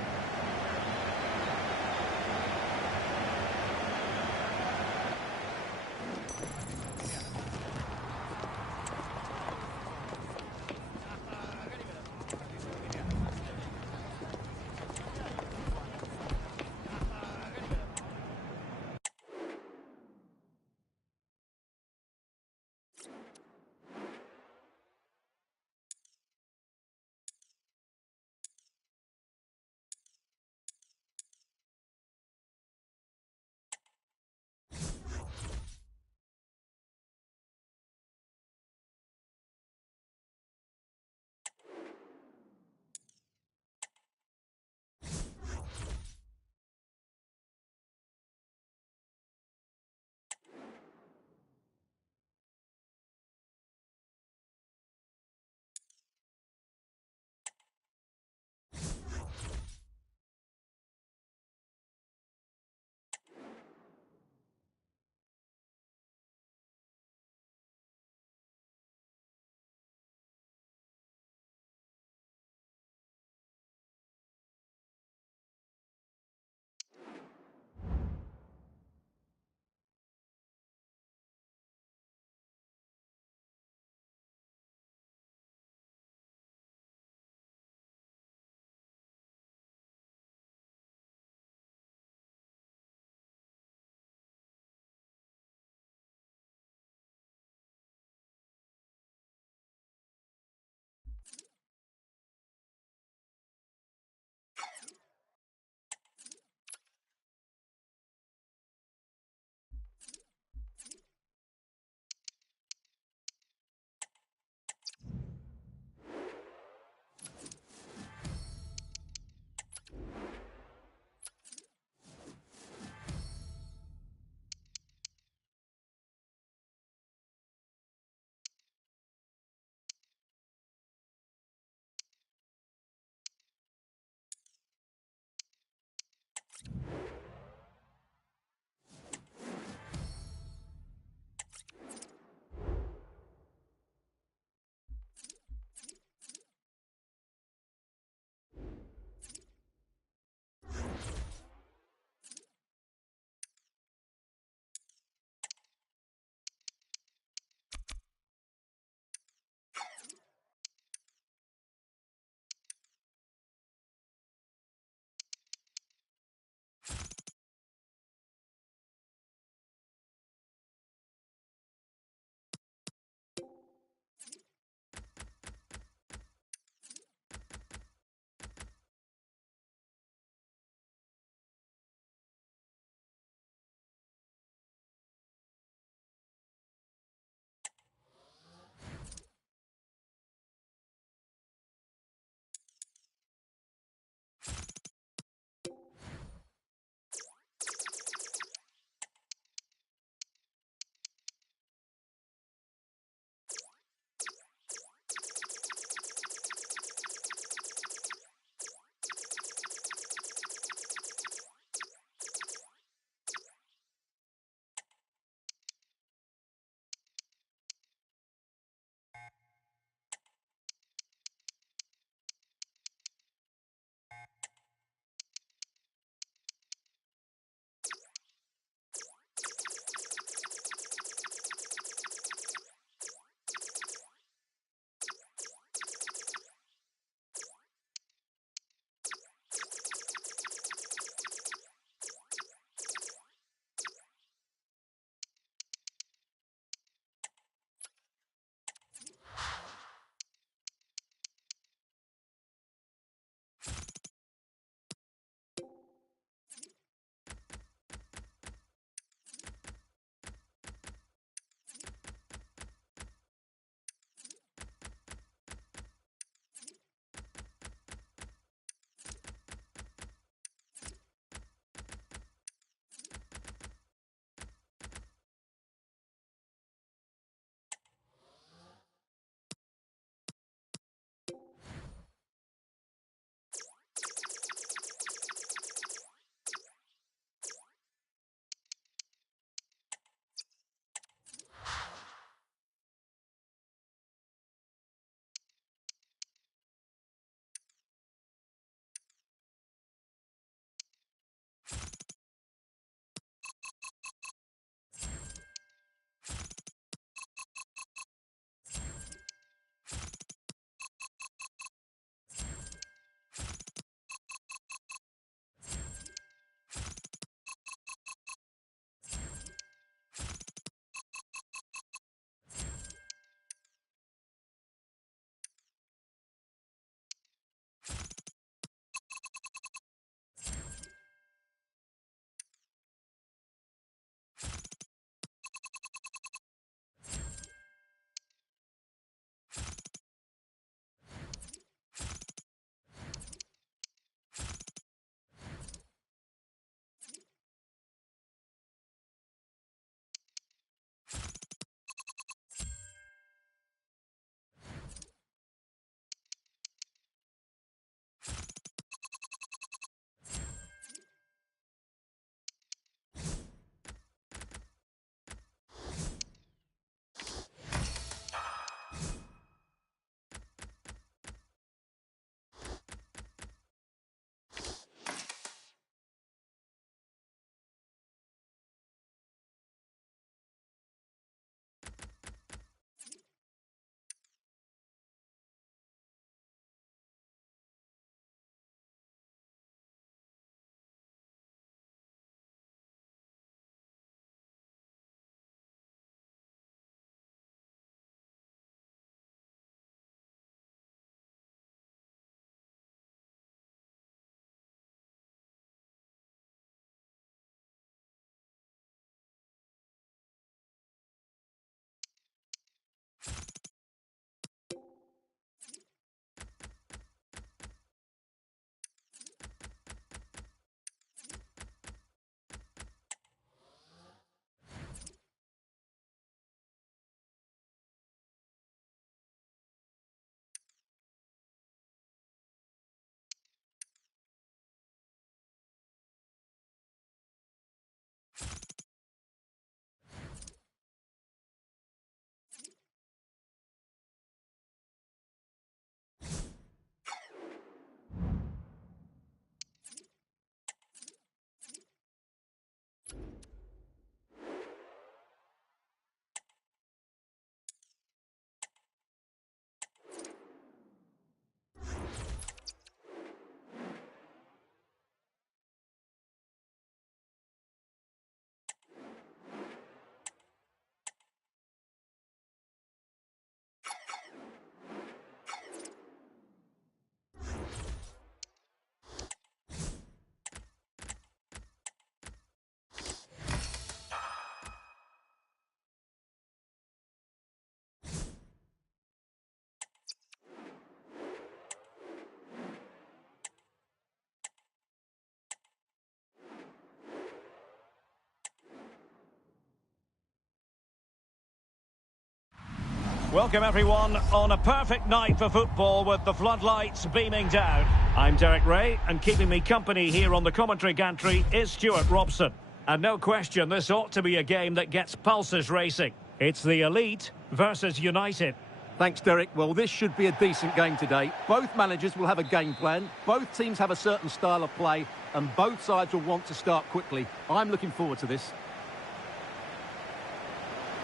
Welcome everyone on a perfect night for football with the floodlights beaming down. I'm Derek Ray, and keeping me company here on the commentary gantry is Stuart Robson. And no question, this ought to be a game that gets pulses racing. It's the elite versus United. Thanks, Derek. Well, this should be a decent game today. Both managers will have a game plan. Both teams have a certain style of play, and both sides will want to start quickly. I'm looking forward to this.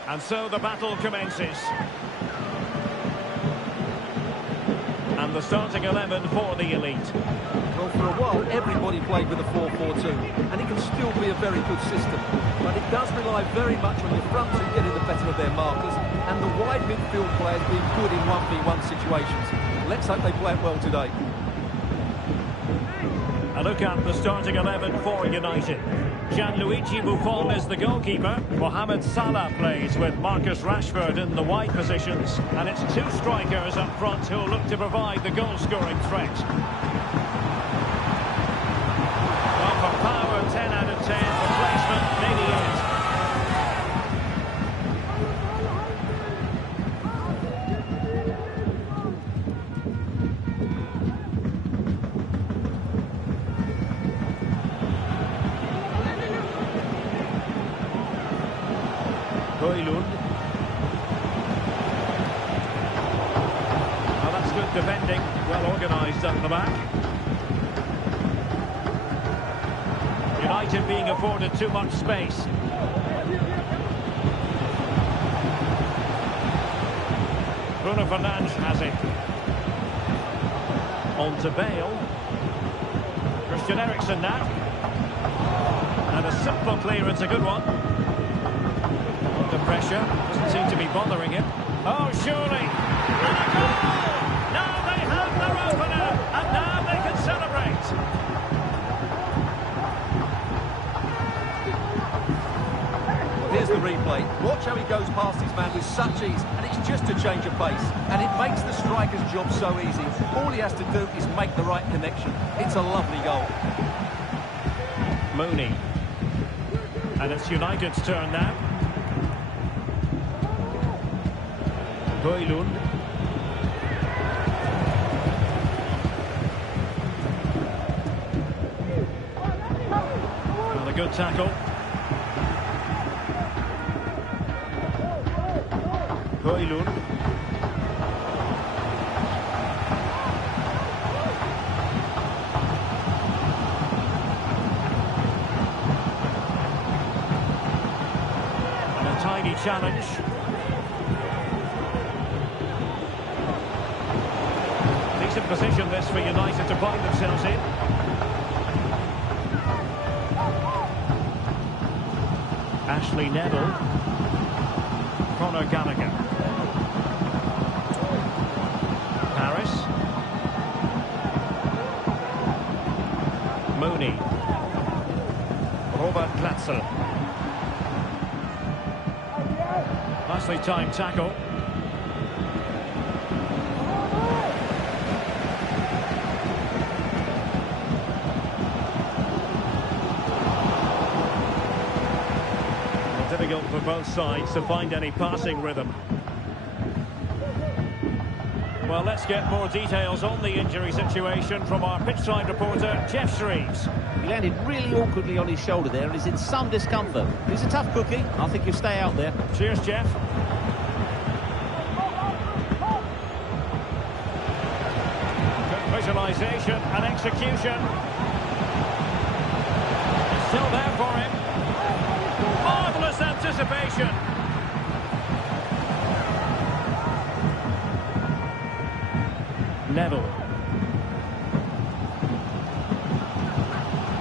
And so the battle commences. And the starting 11 for the elite. Well, for a while, everybody played with a 4-4-2, and it can still be a very good system. But it does rely very much on your front two getting the better of their markers, and the wide midfield players being good in 1v1 situations. Let's hope they play it well today. A look at the starting 11 for United. Gianluigi Buffon is the goalkeeper. Mohamed Salah plays with Marcus Rashford in the wide positions. And it's two strikers up front who'll look to provide the goal-scoring threat. Well, for power, 10 out of 10. For placement, maybe 8. Well, that's good defending, well organised at the back. United being afforded too much space. Bruno Fernandes has it. On to Bale. Christian Eriksen now. And a simple clearance, a good one. The pressure doesn't seem to be bothering him. Oh, surely! And a goal! Now they have their opener, and now they can celebrate. Well, here's the replay. Watch how he goes past his man with such ease, and it's just a change of pace. And it makes the striker's job so easy. All he has to do is make the right connection. It's a lovely goal. Mooney. And it's United's turn now. Højlund. And a good tackle. Højlund. And a tiny challenge. Decent position this for United to find themselves in. Ashley Neville. Conor Gallagher. Paris. Mooney. Robert Glatzel. Nicely timed tackle. Difficult for both sides to find any passing rhythm. Well, let's get more details on the injury situation from our pitchside reporter, Jeff Shreves. He landed really awkwardly on his shoulder there and is in some discomfort. He's a tough cookie. I think he'll stay out there. Cheers, Jeff. Good visualisation and execution. It's still there for him. Marvellous anticipation. Neville.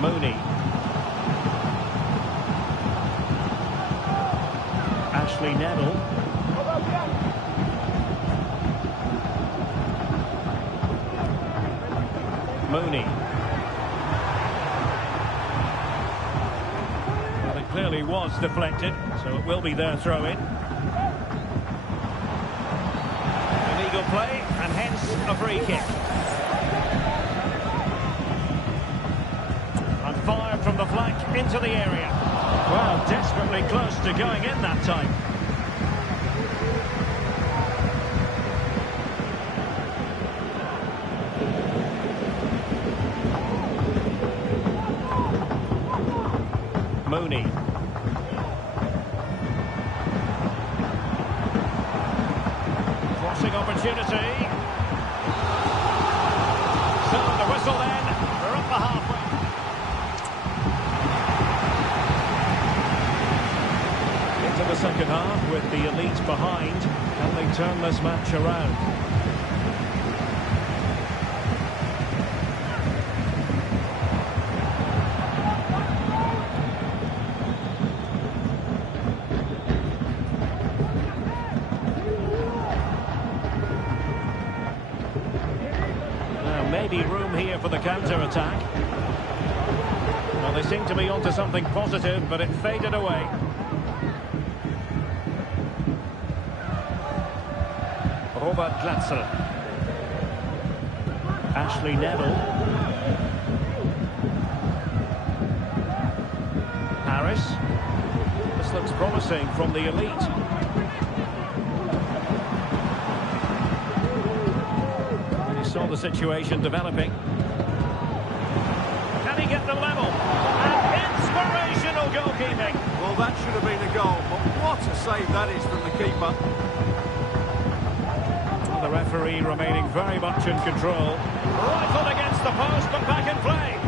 Mooney. Ashley Neville. Mooney. Well, it clearly was deflected, so it will be their throw-in. Illegal play, and hence a free kick. And fired from the flank into the area. Well, desperately close to going in that time. opportunity. So the whistle then, we're up the halfway. Into the second half with the elite behind. Can they turn this match around? Maybe room here for the counter-attack. Well, they seem to be onto something positive, but it faded away. Robert Glatzel. Ashley Neville. Harris. This looks promising from the elite. Saw the situation developing. Can he get the level? And inspirational goalkeeping. Well, that should have been a goal, but what a save that is from the keeper. Well, the referee remaining very much in control. Rifled against the post, but back in play.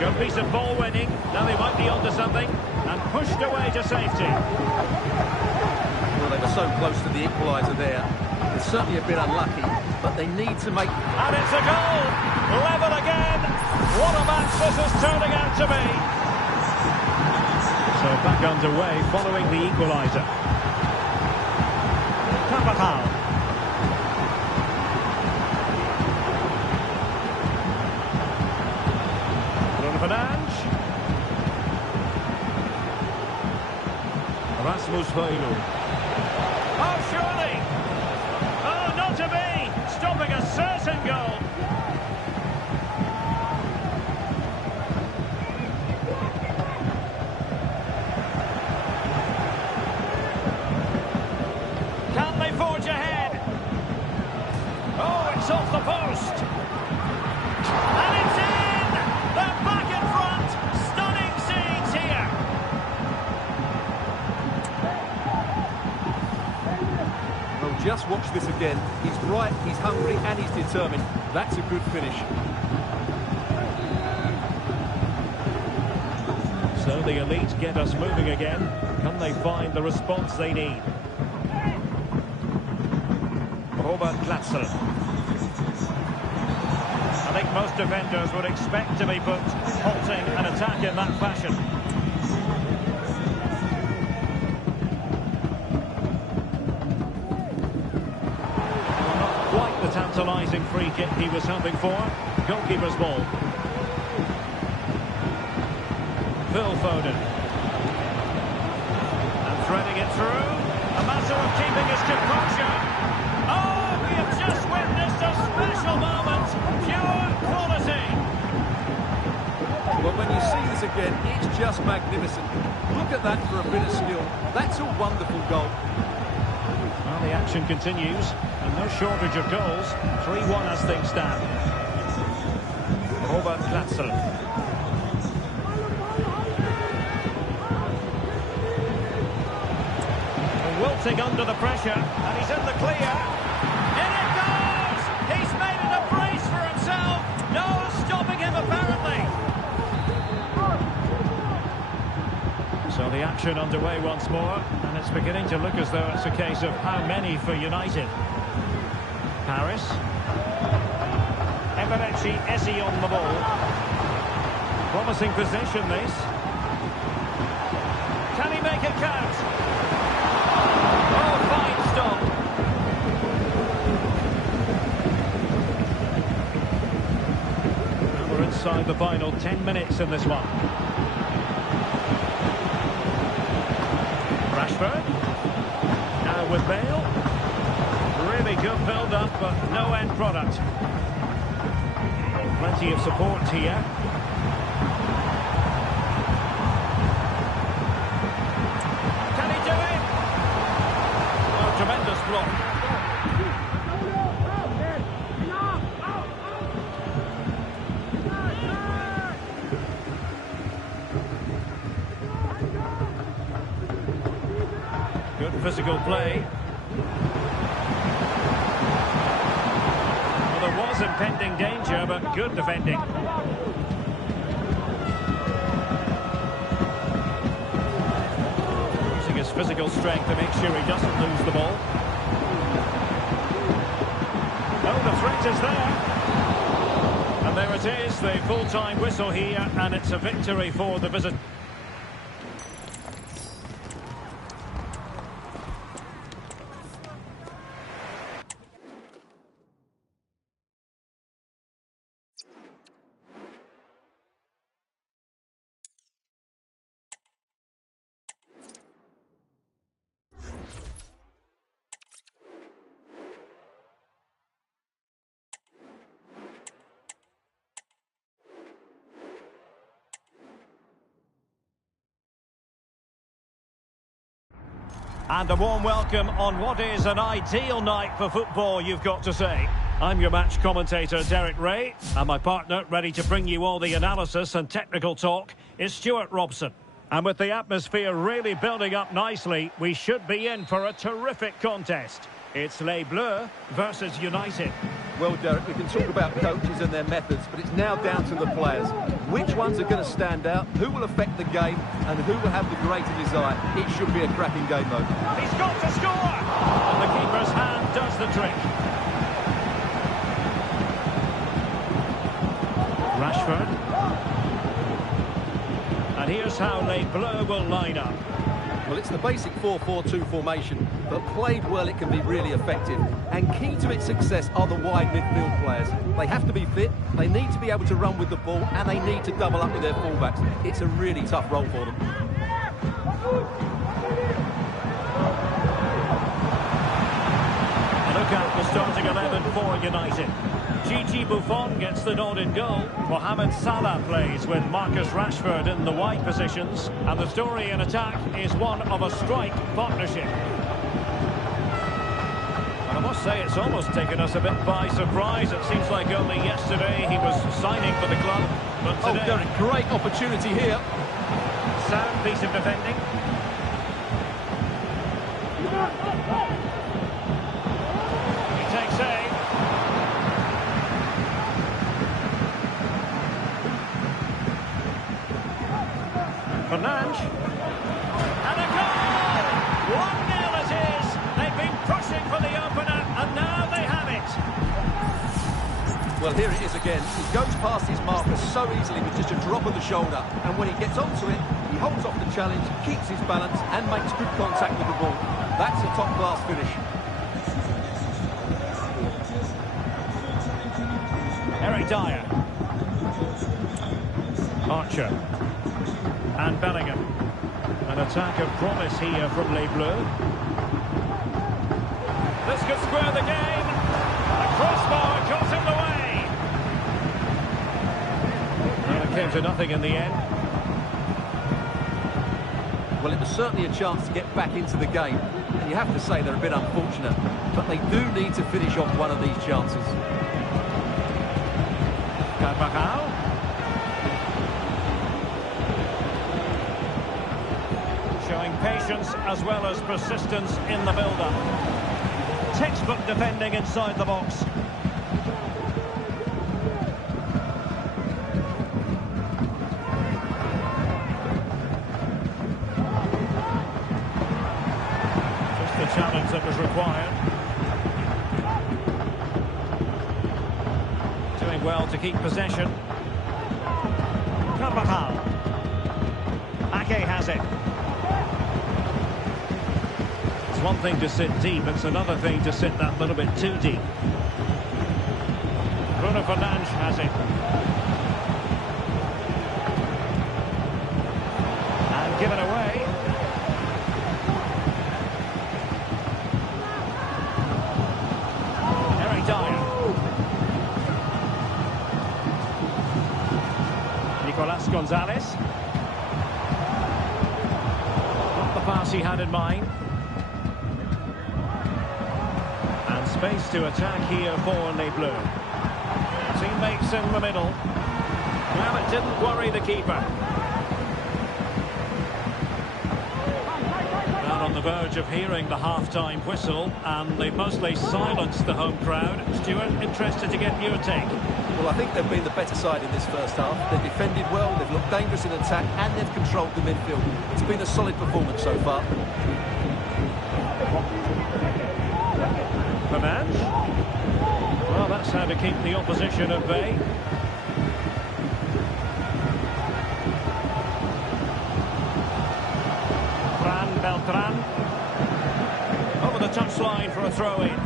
Good piece of ball winning. Now they might be onto something. And pushed away to safety. Well, they were so close to the equaliser there. It's certainly a bit unlucky, but they need to make... And it's a goal! Level again! What a match this is turning out to be! So back underway following the equaliser. Carvajal. Bruno Fernandes. Rasmus Højlund. Oh, surely! Oh, not to be! Stopping a certain goal. Can they forge ahead? Oh, it's off the post. And it's in! They're back in front! Stunning scenes here. Well, just watch this again. He's bright, he's hungry, and he's determined. That's a good finish. So the elite get us moving again. Can they find the response they need? Robert Glatzel. I think most defenders would expect to be put halting an attack in that fashion. Tantalising free kick he was hoping for. Goalkeeper's ball. Phil Foden. And threading it through. A matter of keeping his composure. Oh, we have just witnessed a special moment. Pure quality. Well, when you see this again, it's just magnificent. Look at that for a bit of skill. That's a wonderful goal. Well, the action continues. And no shortage of goals. 3-1 as things stand. Robert Glatzel. Wilting under the pressure. And he's in the clear. In it goes! He's made it a brace for himself. No stopping him, apparently. So the action underway once more. And it's beginning to look as though it's a case of how many for United. Harris. Eberechi Eze on the ball. Promising possession, this. Can he make it count? Oh, fine stop. And we're inside the final 10 minutes in this one. Rashford. Now with Bale. Really good build-up, but no end product. Plenty of support here. Can he do it? Oh, tremendous block. Good physical play. sense impending danger, but good defending. Using his physical strength to make sure he doesn't lose the ball. Oh, the threat is there. And there it is, the full-time whistle here, and it's a victory for the visitors. And a warm welcome on what is an ideal night for football, you've got to say. I'm your match commentator, Derek Ray, and my partner, ready to bring you all the analysis and technical talk, is Stuart Robson. And with the atmosphere really building up nicely, we should be in for a terrific contest. It's Les Bleus versus United. Well, Derek, we can talk about coaches and their methods, but it's now down to the players. Which ones are going to stand out, who will affect the game, and who will have the greater desire? It should be a cracking game, though. He's got to score! And the keeper's hand does the trick. Rashford. And here's how Les Bleus will line up. Well, it's the basic 4-4-2 formation, but played well it can be really effective. And key to its success are the wide midfield players. They have to be fit, they need to be able to run with the ball, and they need to double up with their fullbacks. It's a really tough role for them. A look at the starting 11 for United. Gigi Buffon gets the nod in goal. Mohamed Salah plays with Marcus Rashford in the wide positions. And the story in attack is one of a strike partnership. And I must say, it's almost taken us a bit by surprise. It seems like only yesterday he was signing for the club. But today... Oh, Derek, great opportunity here. Sound piece of defending. He takes aim. Fernandes. And a goal! 1-0 it is. They've been pushing for the opener, and now they have it. Well, here it is again. He goes past his marker so easily with just a drop of the shoulder. And when he gets onto it, he holds off the challenge, keeps his balance, and makes good contact with the ball. That's a top-class finish. Eric Dyer. Archer. And Bellingham. An attack of promise here from Les Bleus. This could square the game. A crossbar got in the way. Well, it came to nothing in the end. Well, it was certainly a chance to get back into the game. And you have to say they're a bit unfortunate. But they do need to finish off one of these chances. Carvajal. Showing patience as well as persistence in the build-up. Textbook defending inside the box. Just the challenge that was required. Doing well to keep possession. Carvajal. Ake has it. It's one thing to sit deep, it's another thing to sit that little bit too deep. Bruno Fernandes has it. And given away. Eric Dyer. Nicolas Gonzalez. Not the pass he had in mind. Space to attack here for Les Bleus. Teammates in the middle. Well, it didn't worry the keeper. Down on the the verge of hearing the half-time whistle, and they've mostly silenced the home crowd. Stuart, interested to get your take. Well, I think they've been the better side in this first half. They've defended well, they've looked dangerous in attack, and they've controlled the midfield. It's been a solid performance so far. Fernandes. Well, that's how to keep the opposition at bay. Beltran over the touchline for a throw-in.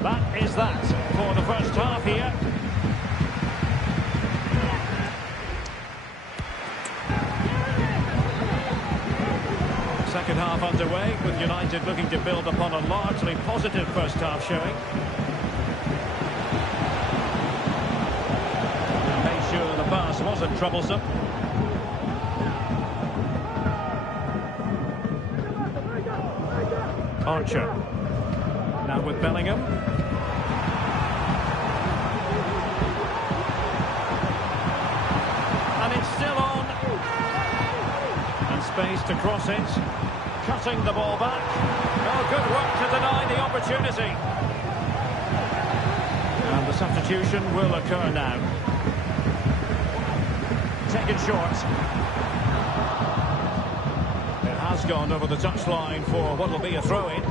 That is that for the first half here. Second half underway, with United looking to build upon a largely positive first half showing. The pass wasn't troublesome. Archer. Now with Bellingham. And it's still on. And space to cross it. Cutting the ball back. Oh, good work to deny the opportunity. And the substitution will occur now. Taken short. It has gone over the touchline for what will be a throw-in.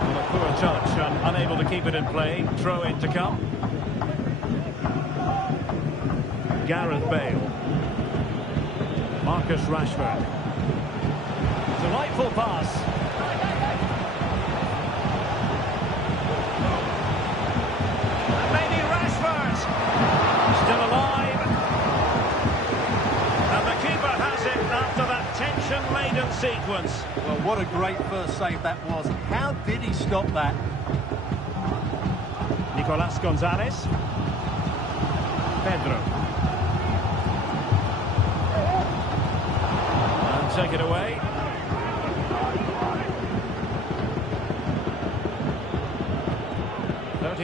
And a poor touch and unable to keep it in play. Throw-in to come. Gareth Bale. Marcus Rashford. Delightful pass. Still alive. And the keeper has it after that tension-laden sequence. Well, what a great first save that was. How did he stop that? Nicolas Gonzalez. Pedro. And take it away.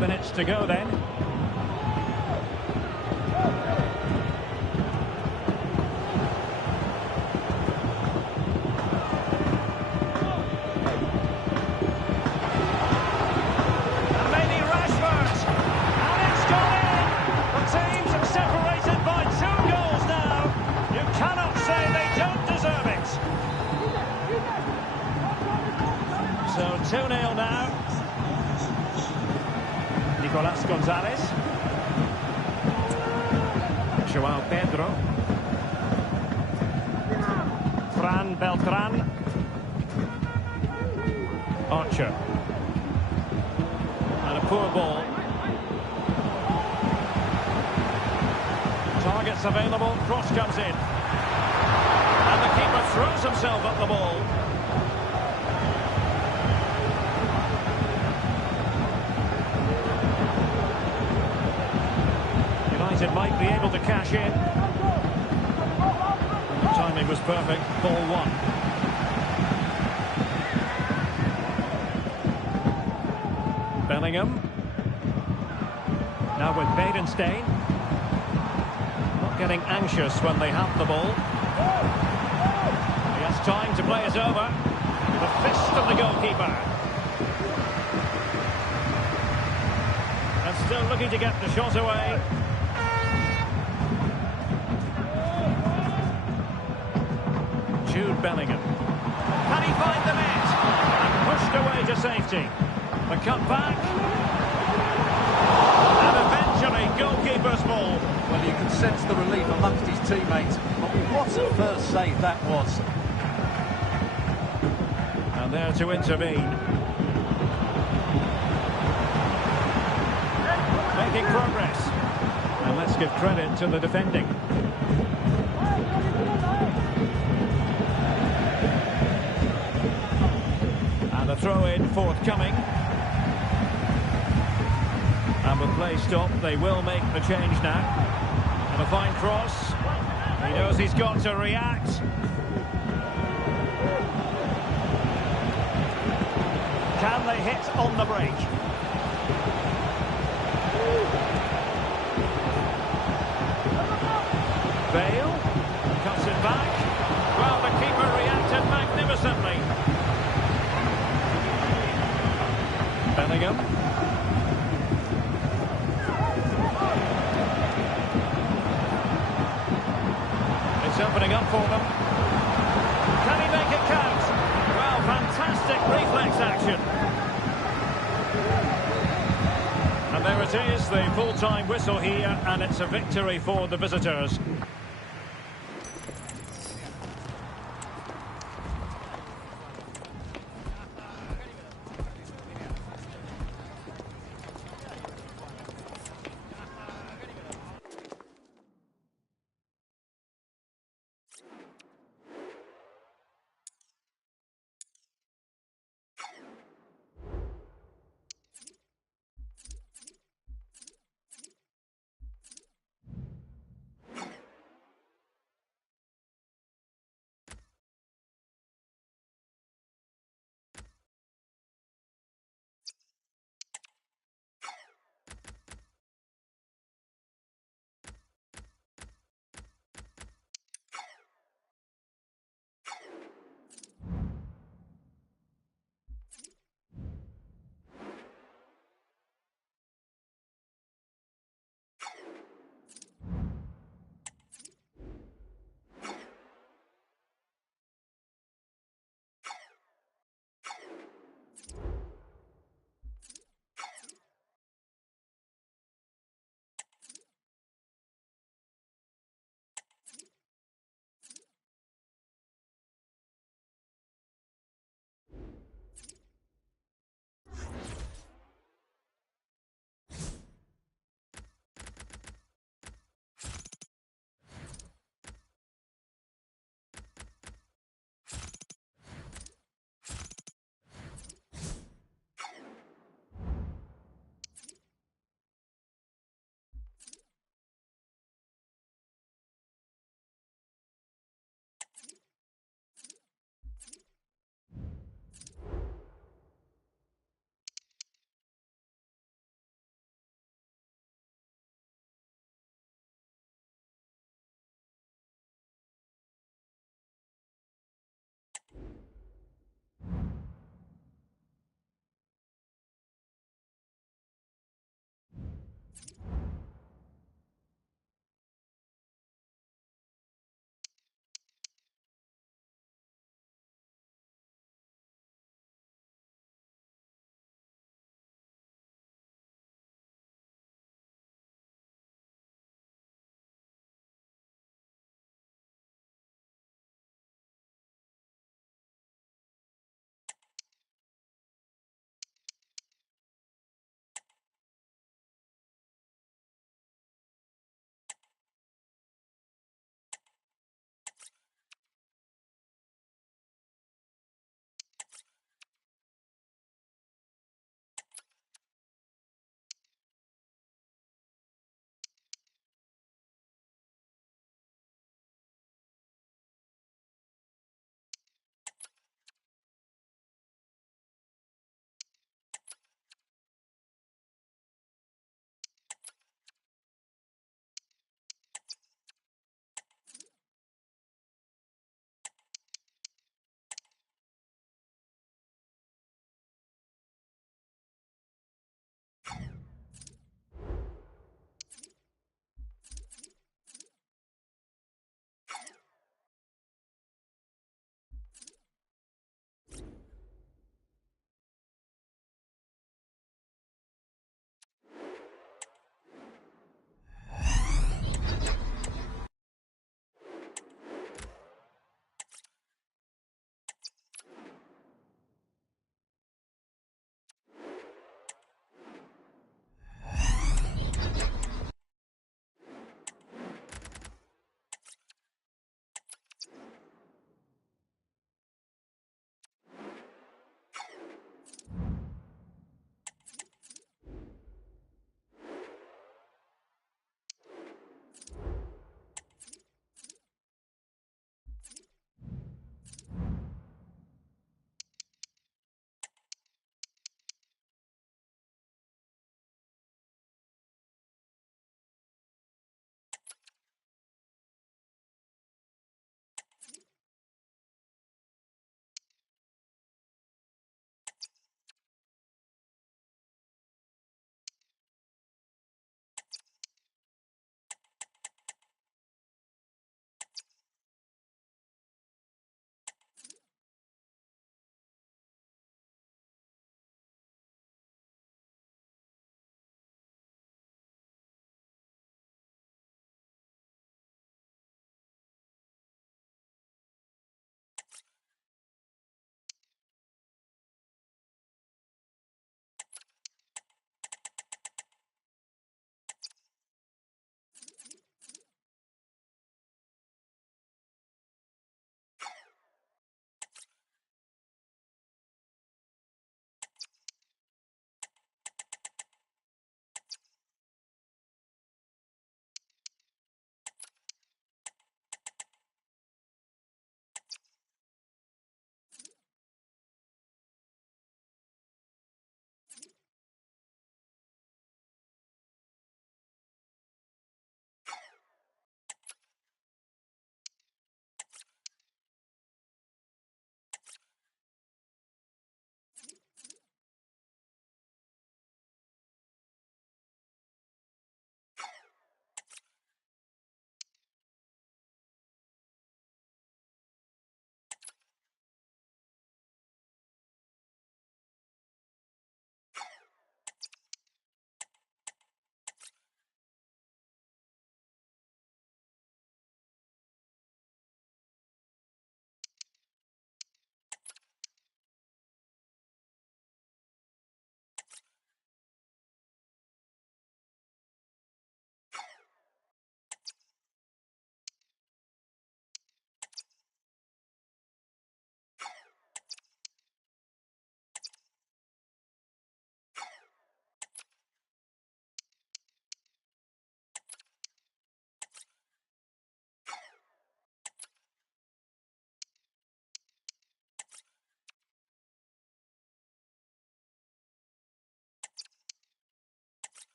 Minutes to go then. So 2-0 now. Nicolas Gonzalez. Joao Pedro. Fran Beltran. Archer. And a poor ball. Targets available. Cross comes in. And the keeper throws himself at the ball. United might be able to cash in. The timing was perfect. Ball one. Bellingham. Now with Badenstein. Not getting anxious when they have the ball. He has time to play it over. The fist of the goalkeeper. And still looking to get the shot away. Jude Bellingham. Can he find the net? And pushed away to safety. The cut back. And eventually goalkeeper's ball. Well, you can sense the relief amongst his teammates. But what a first save that was. And there to intervene. Making progress. And let's give credit to the defending. And a throw-in forthcoming. And with play stopped, they will make the change now. And a fine cross. He knows he's got to react. Can they hit on the break? Bale cuts it back. Well, the keeper reacted magnificently. Bellingham. It's opening up for them. Can he make it count? Well, fantastic reflex action. And there it is, the full-time whistle here, and it's a victory for the visitors.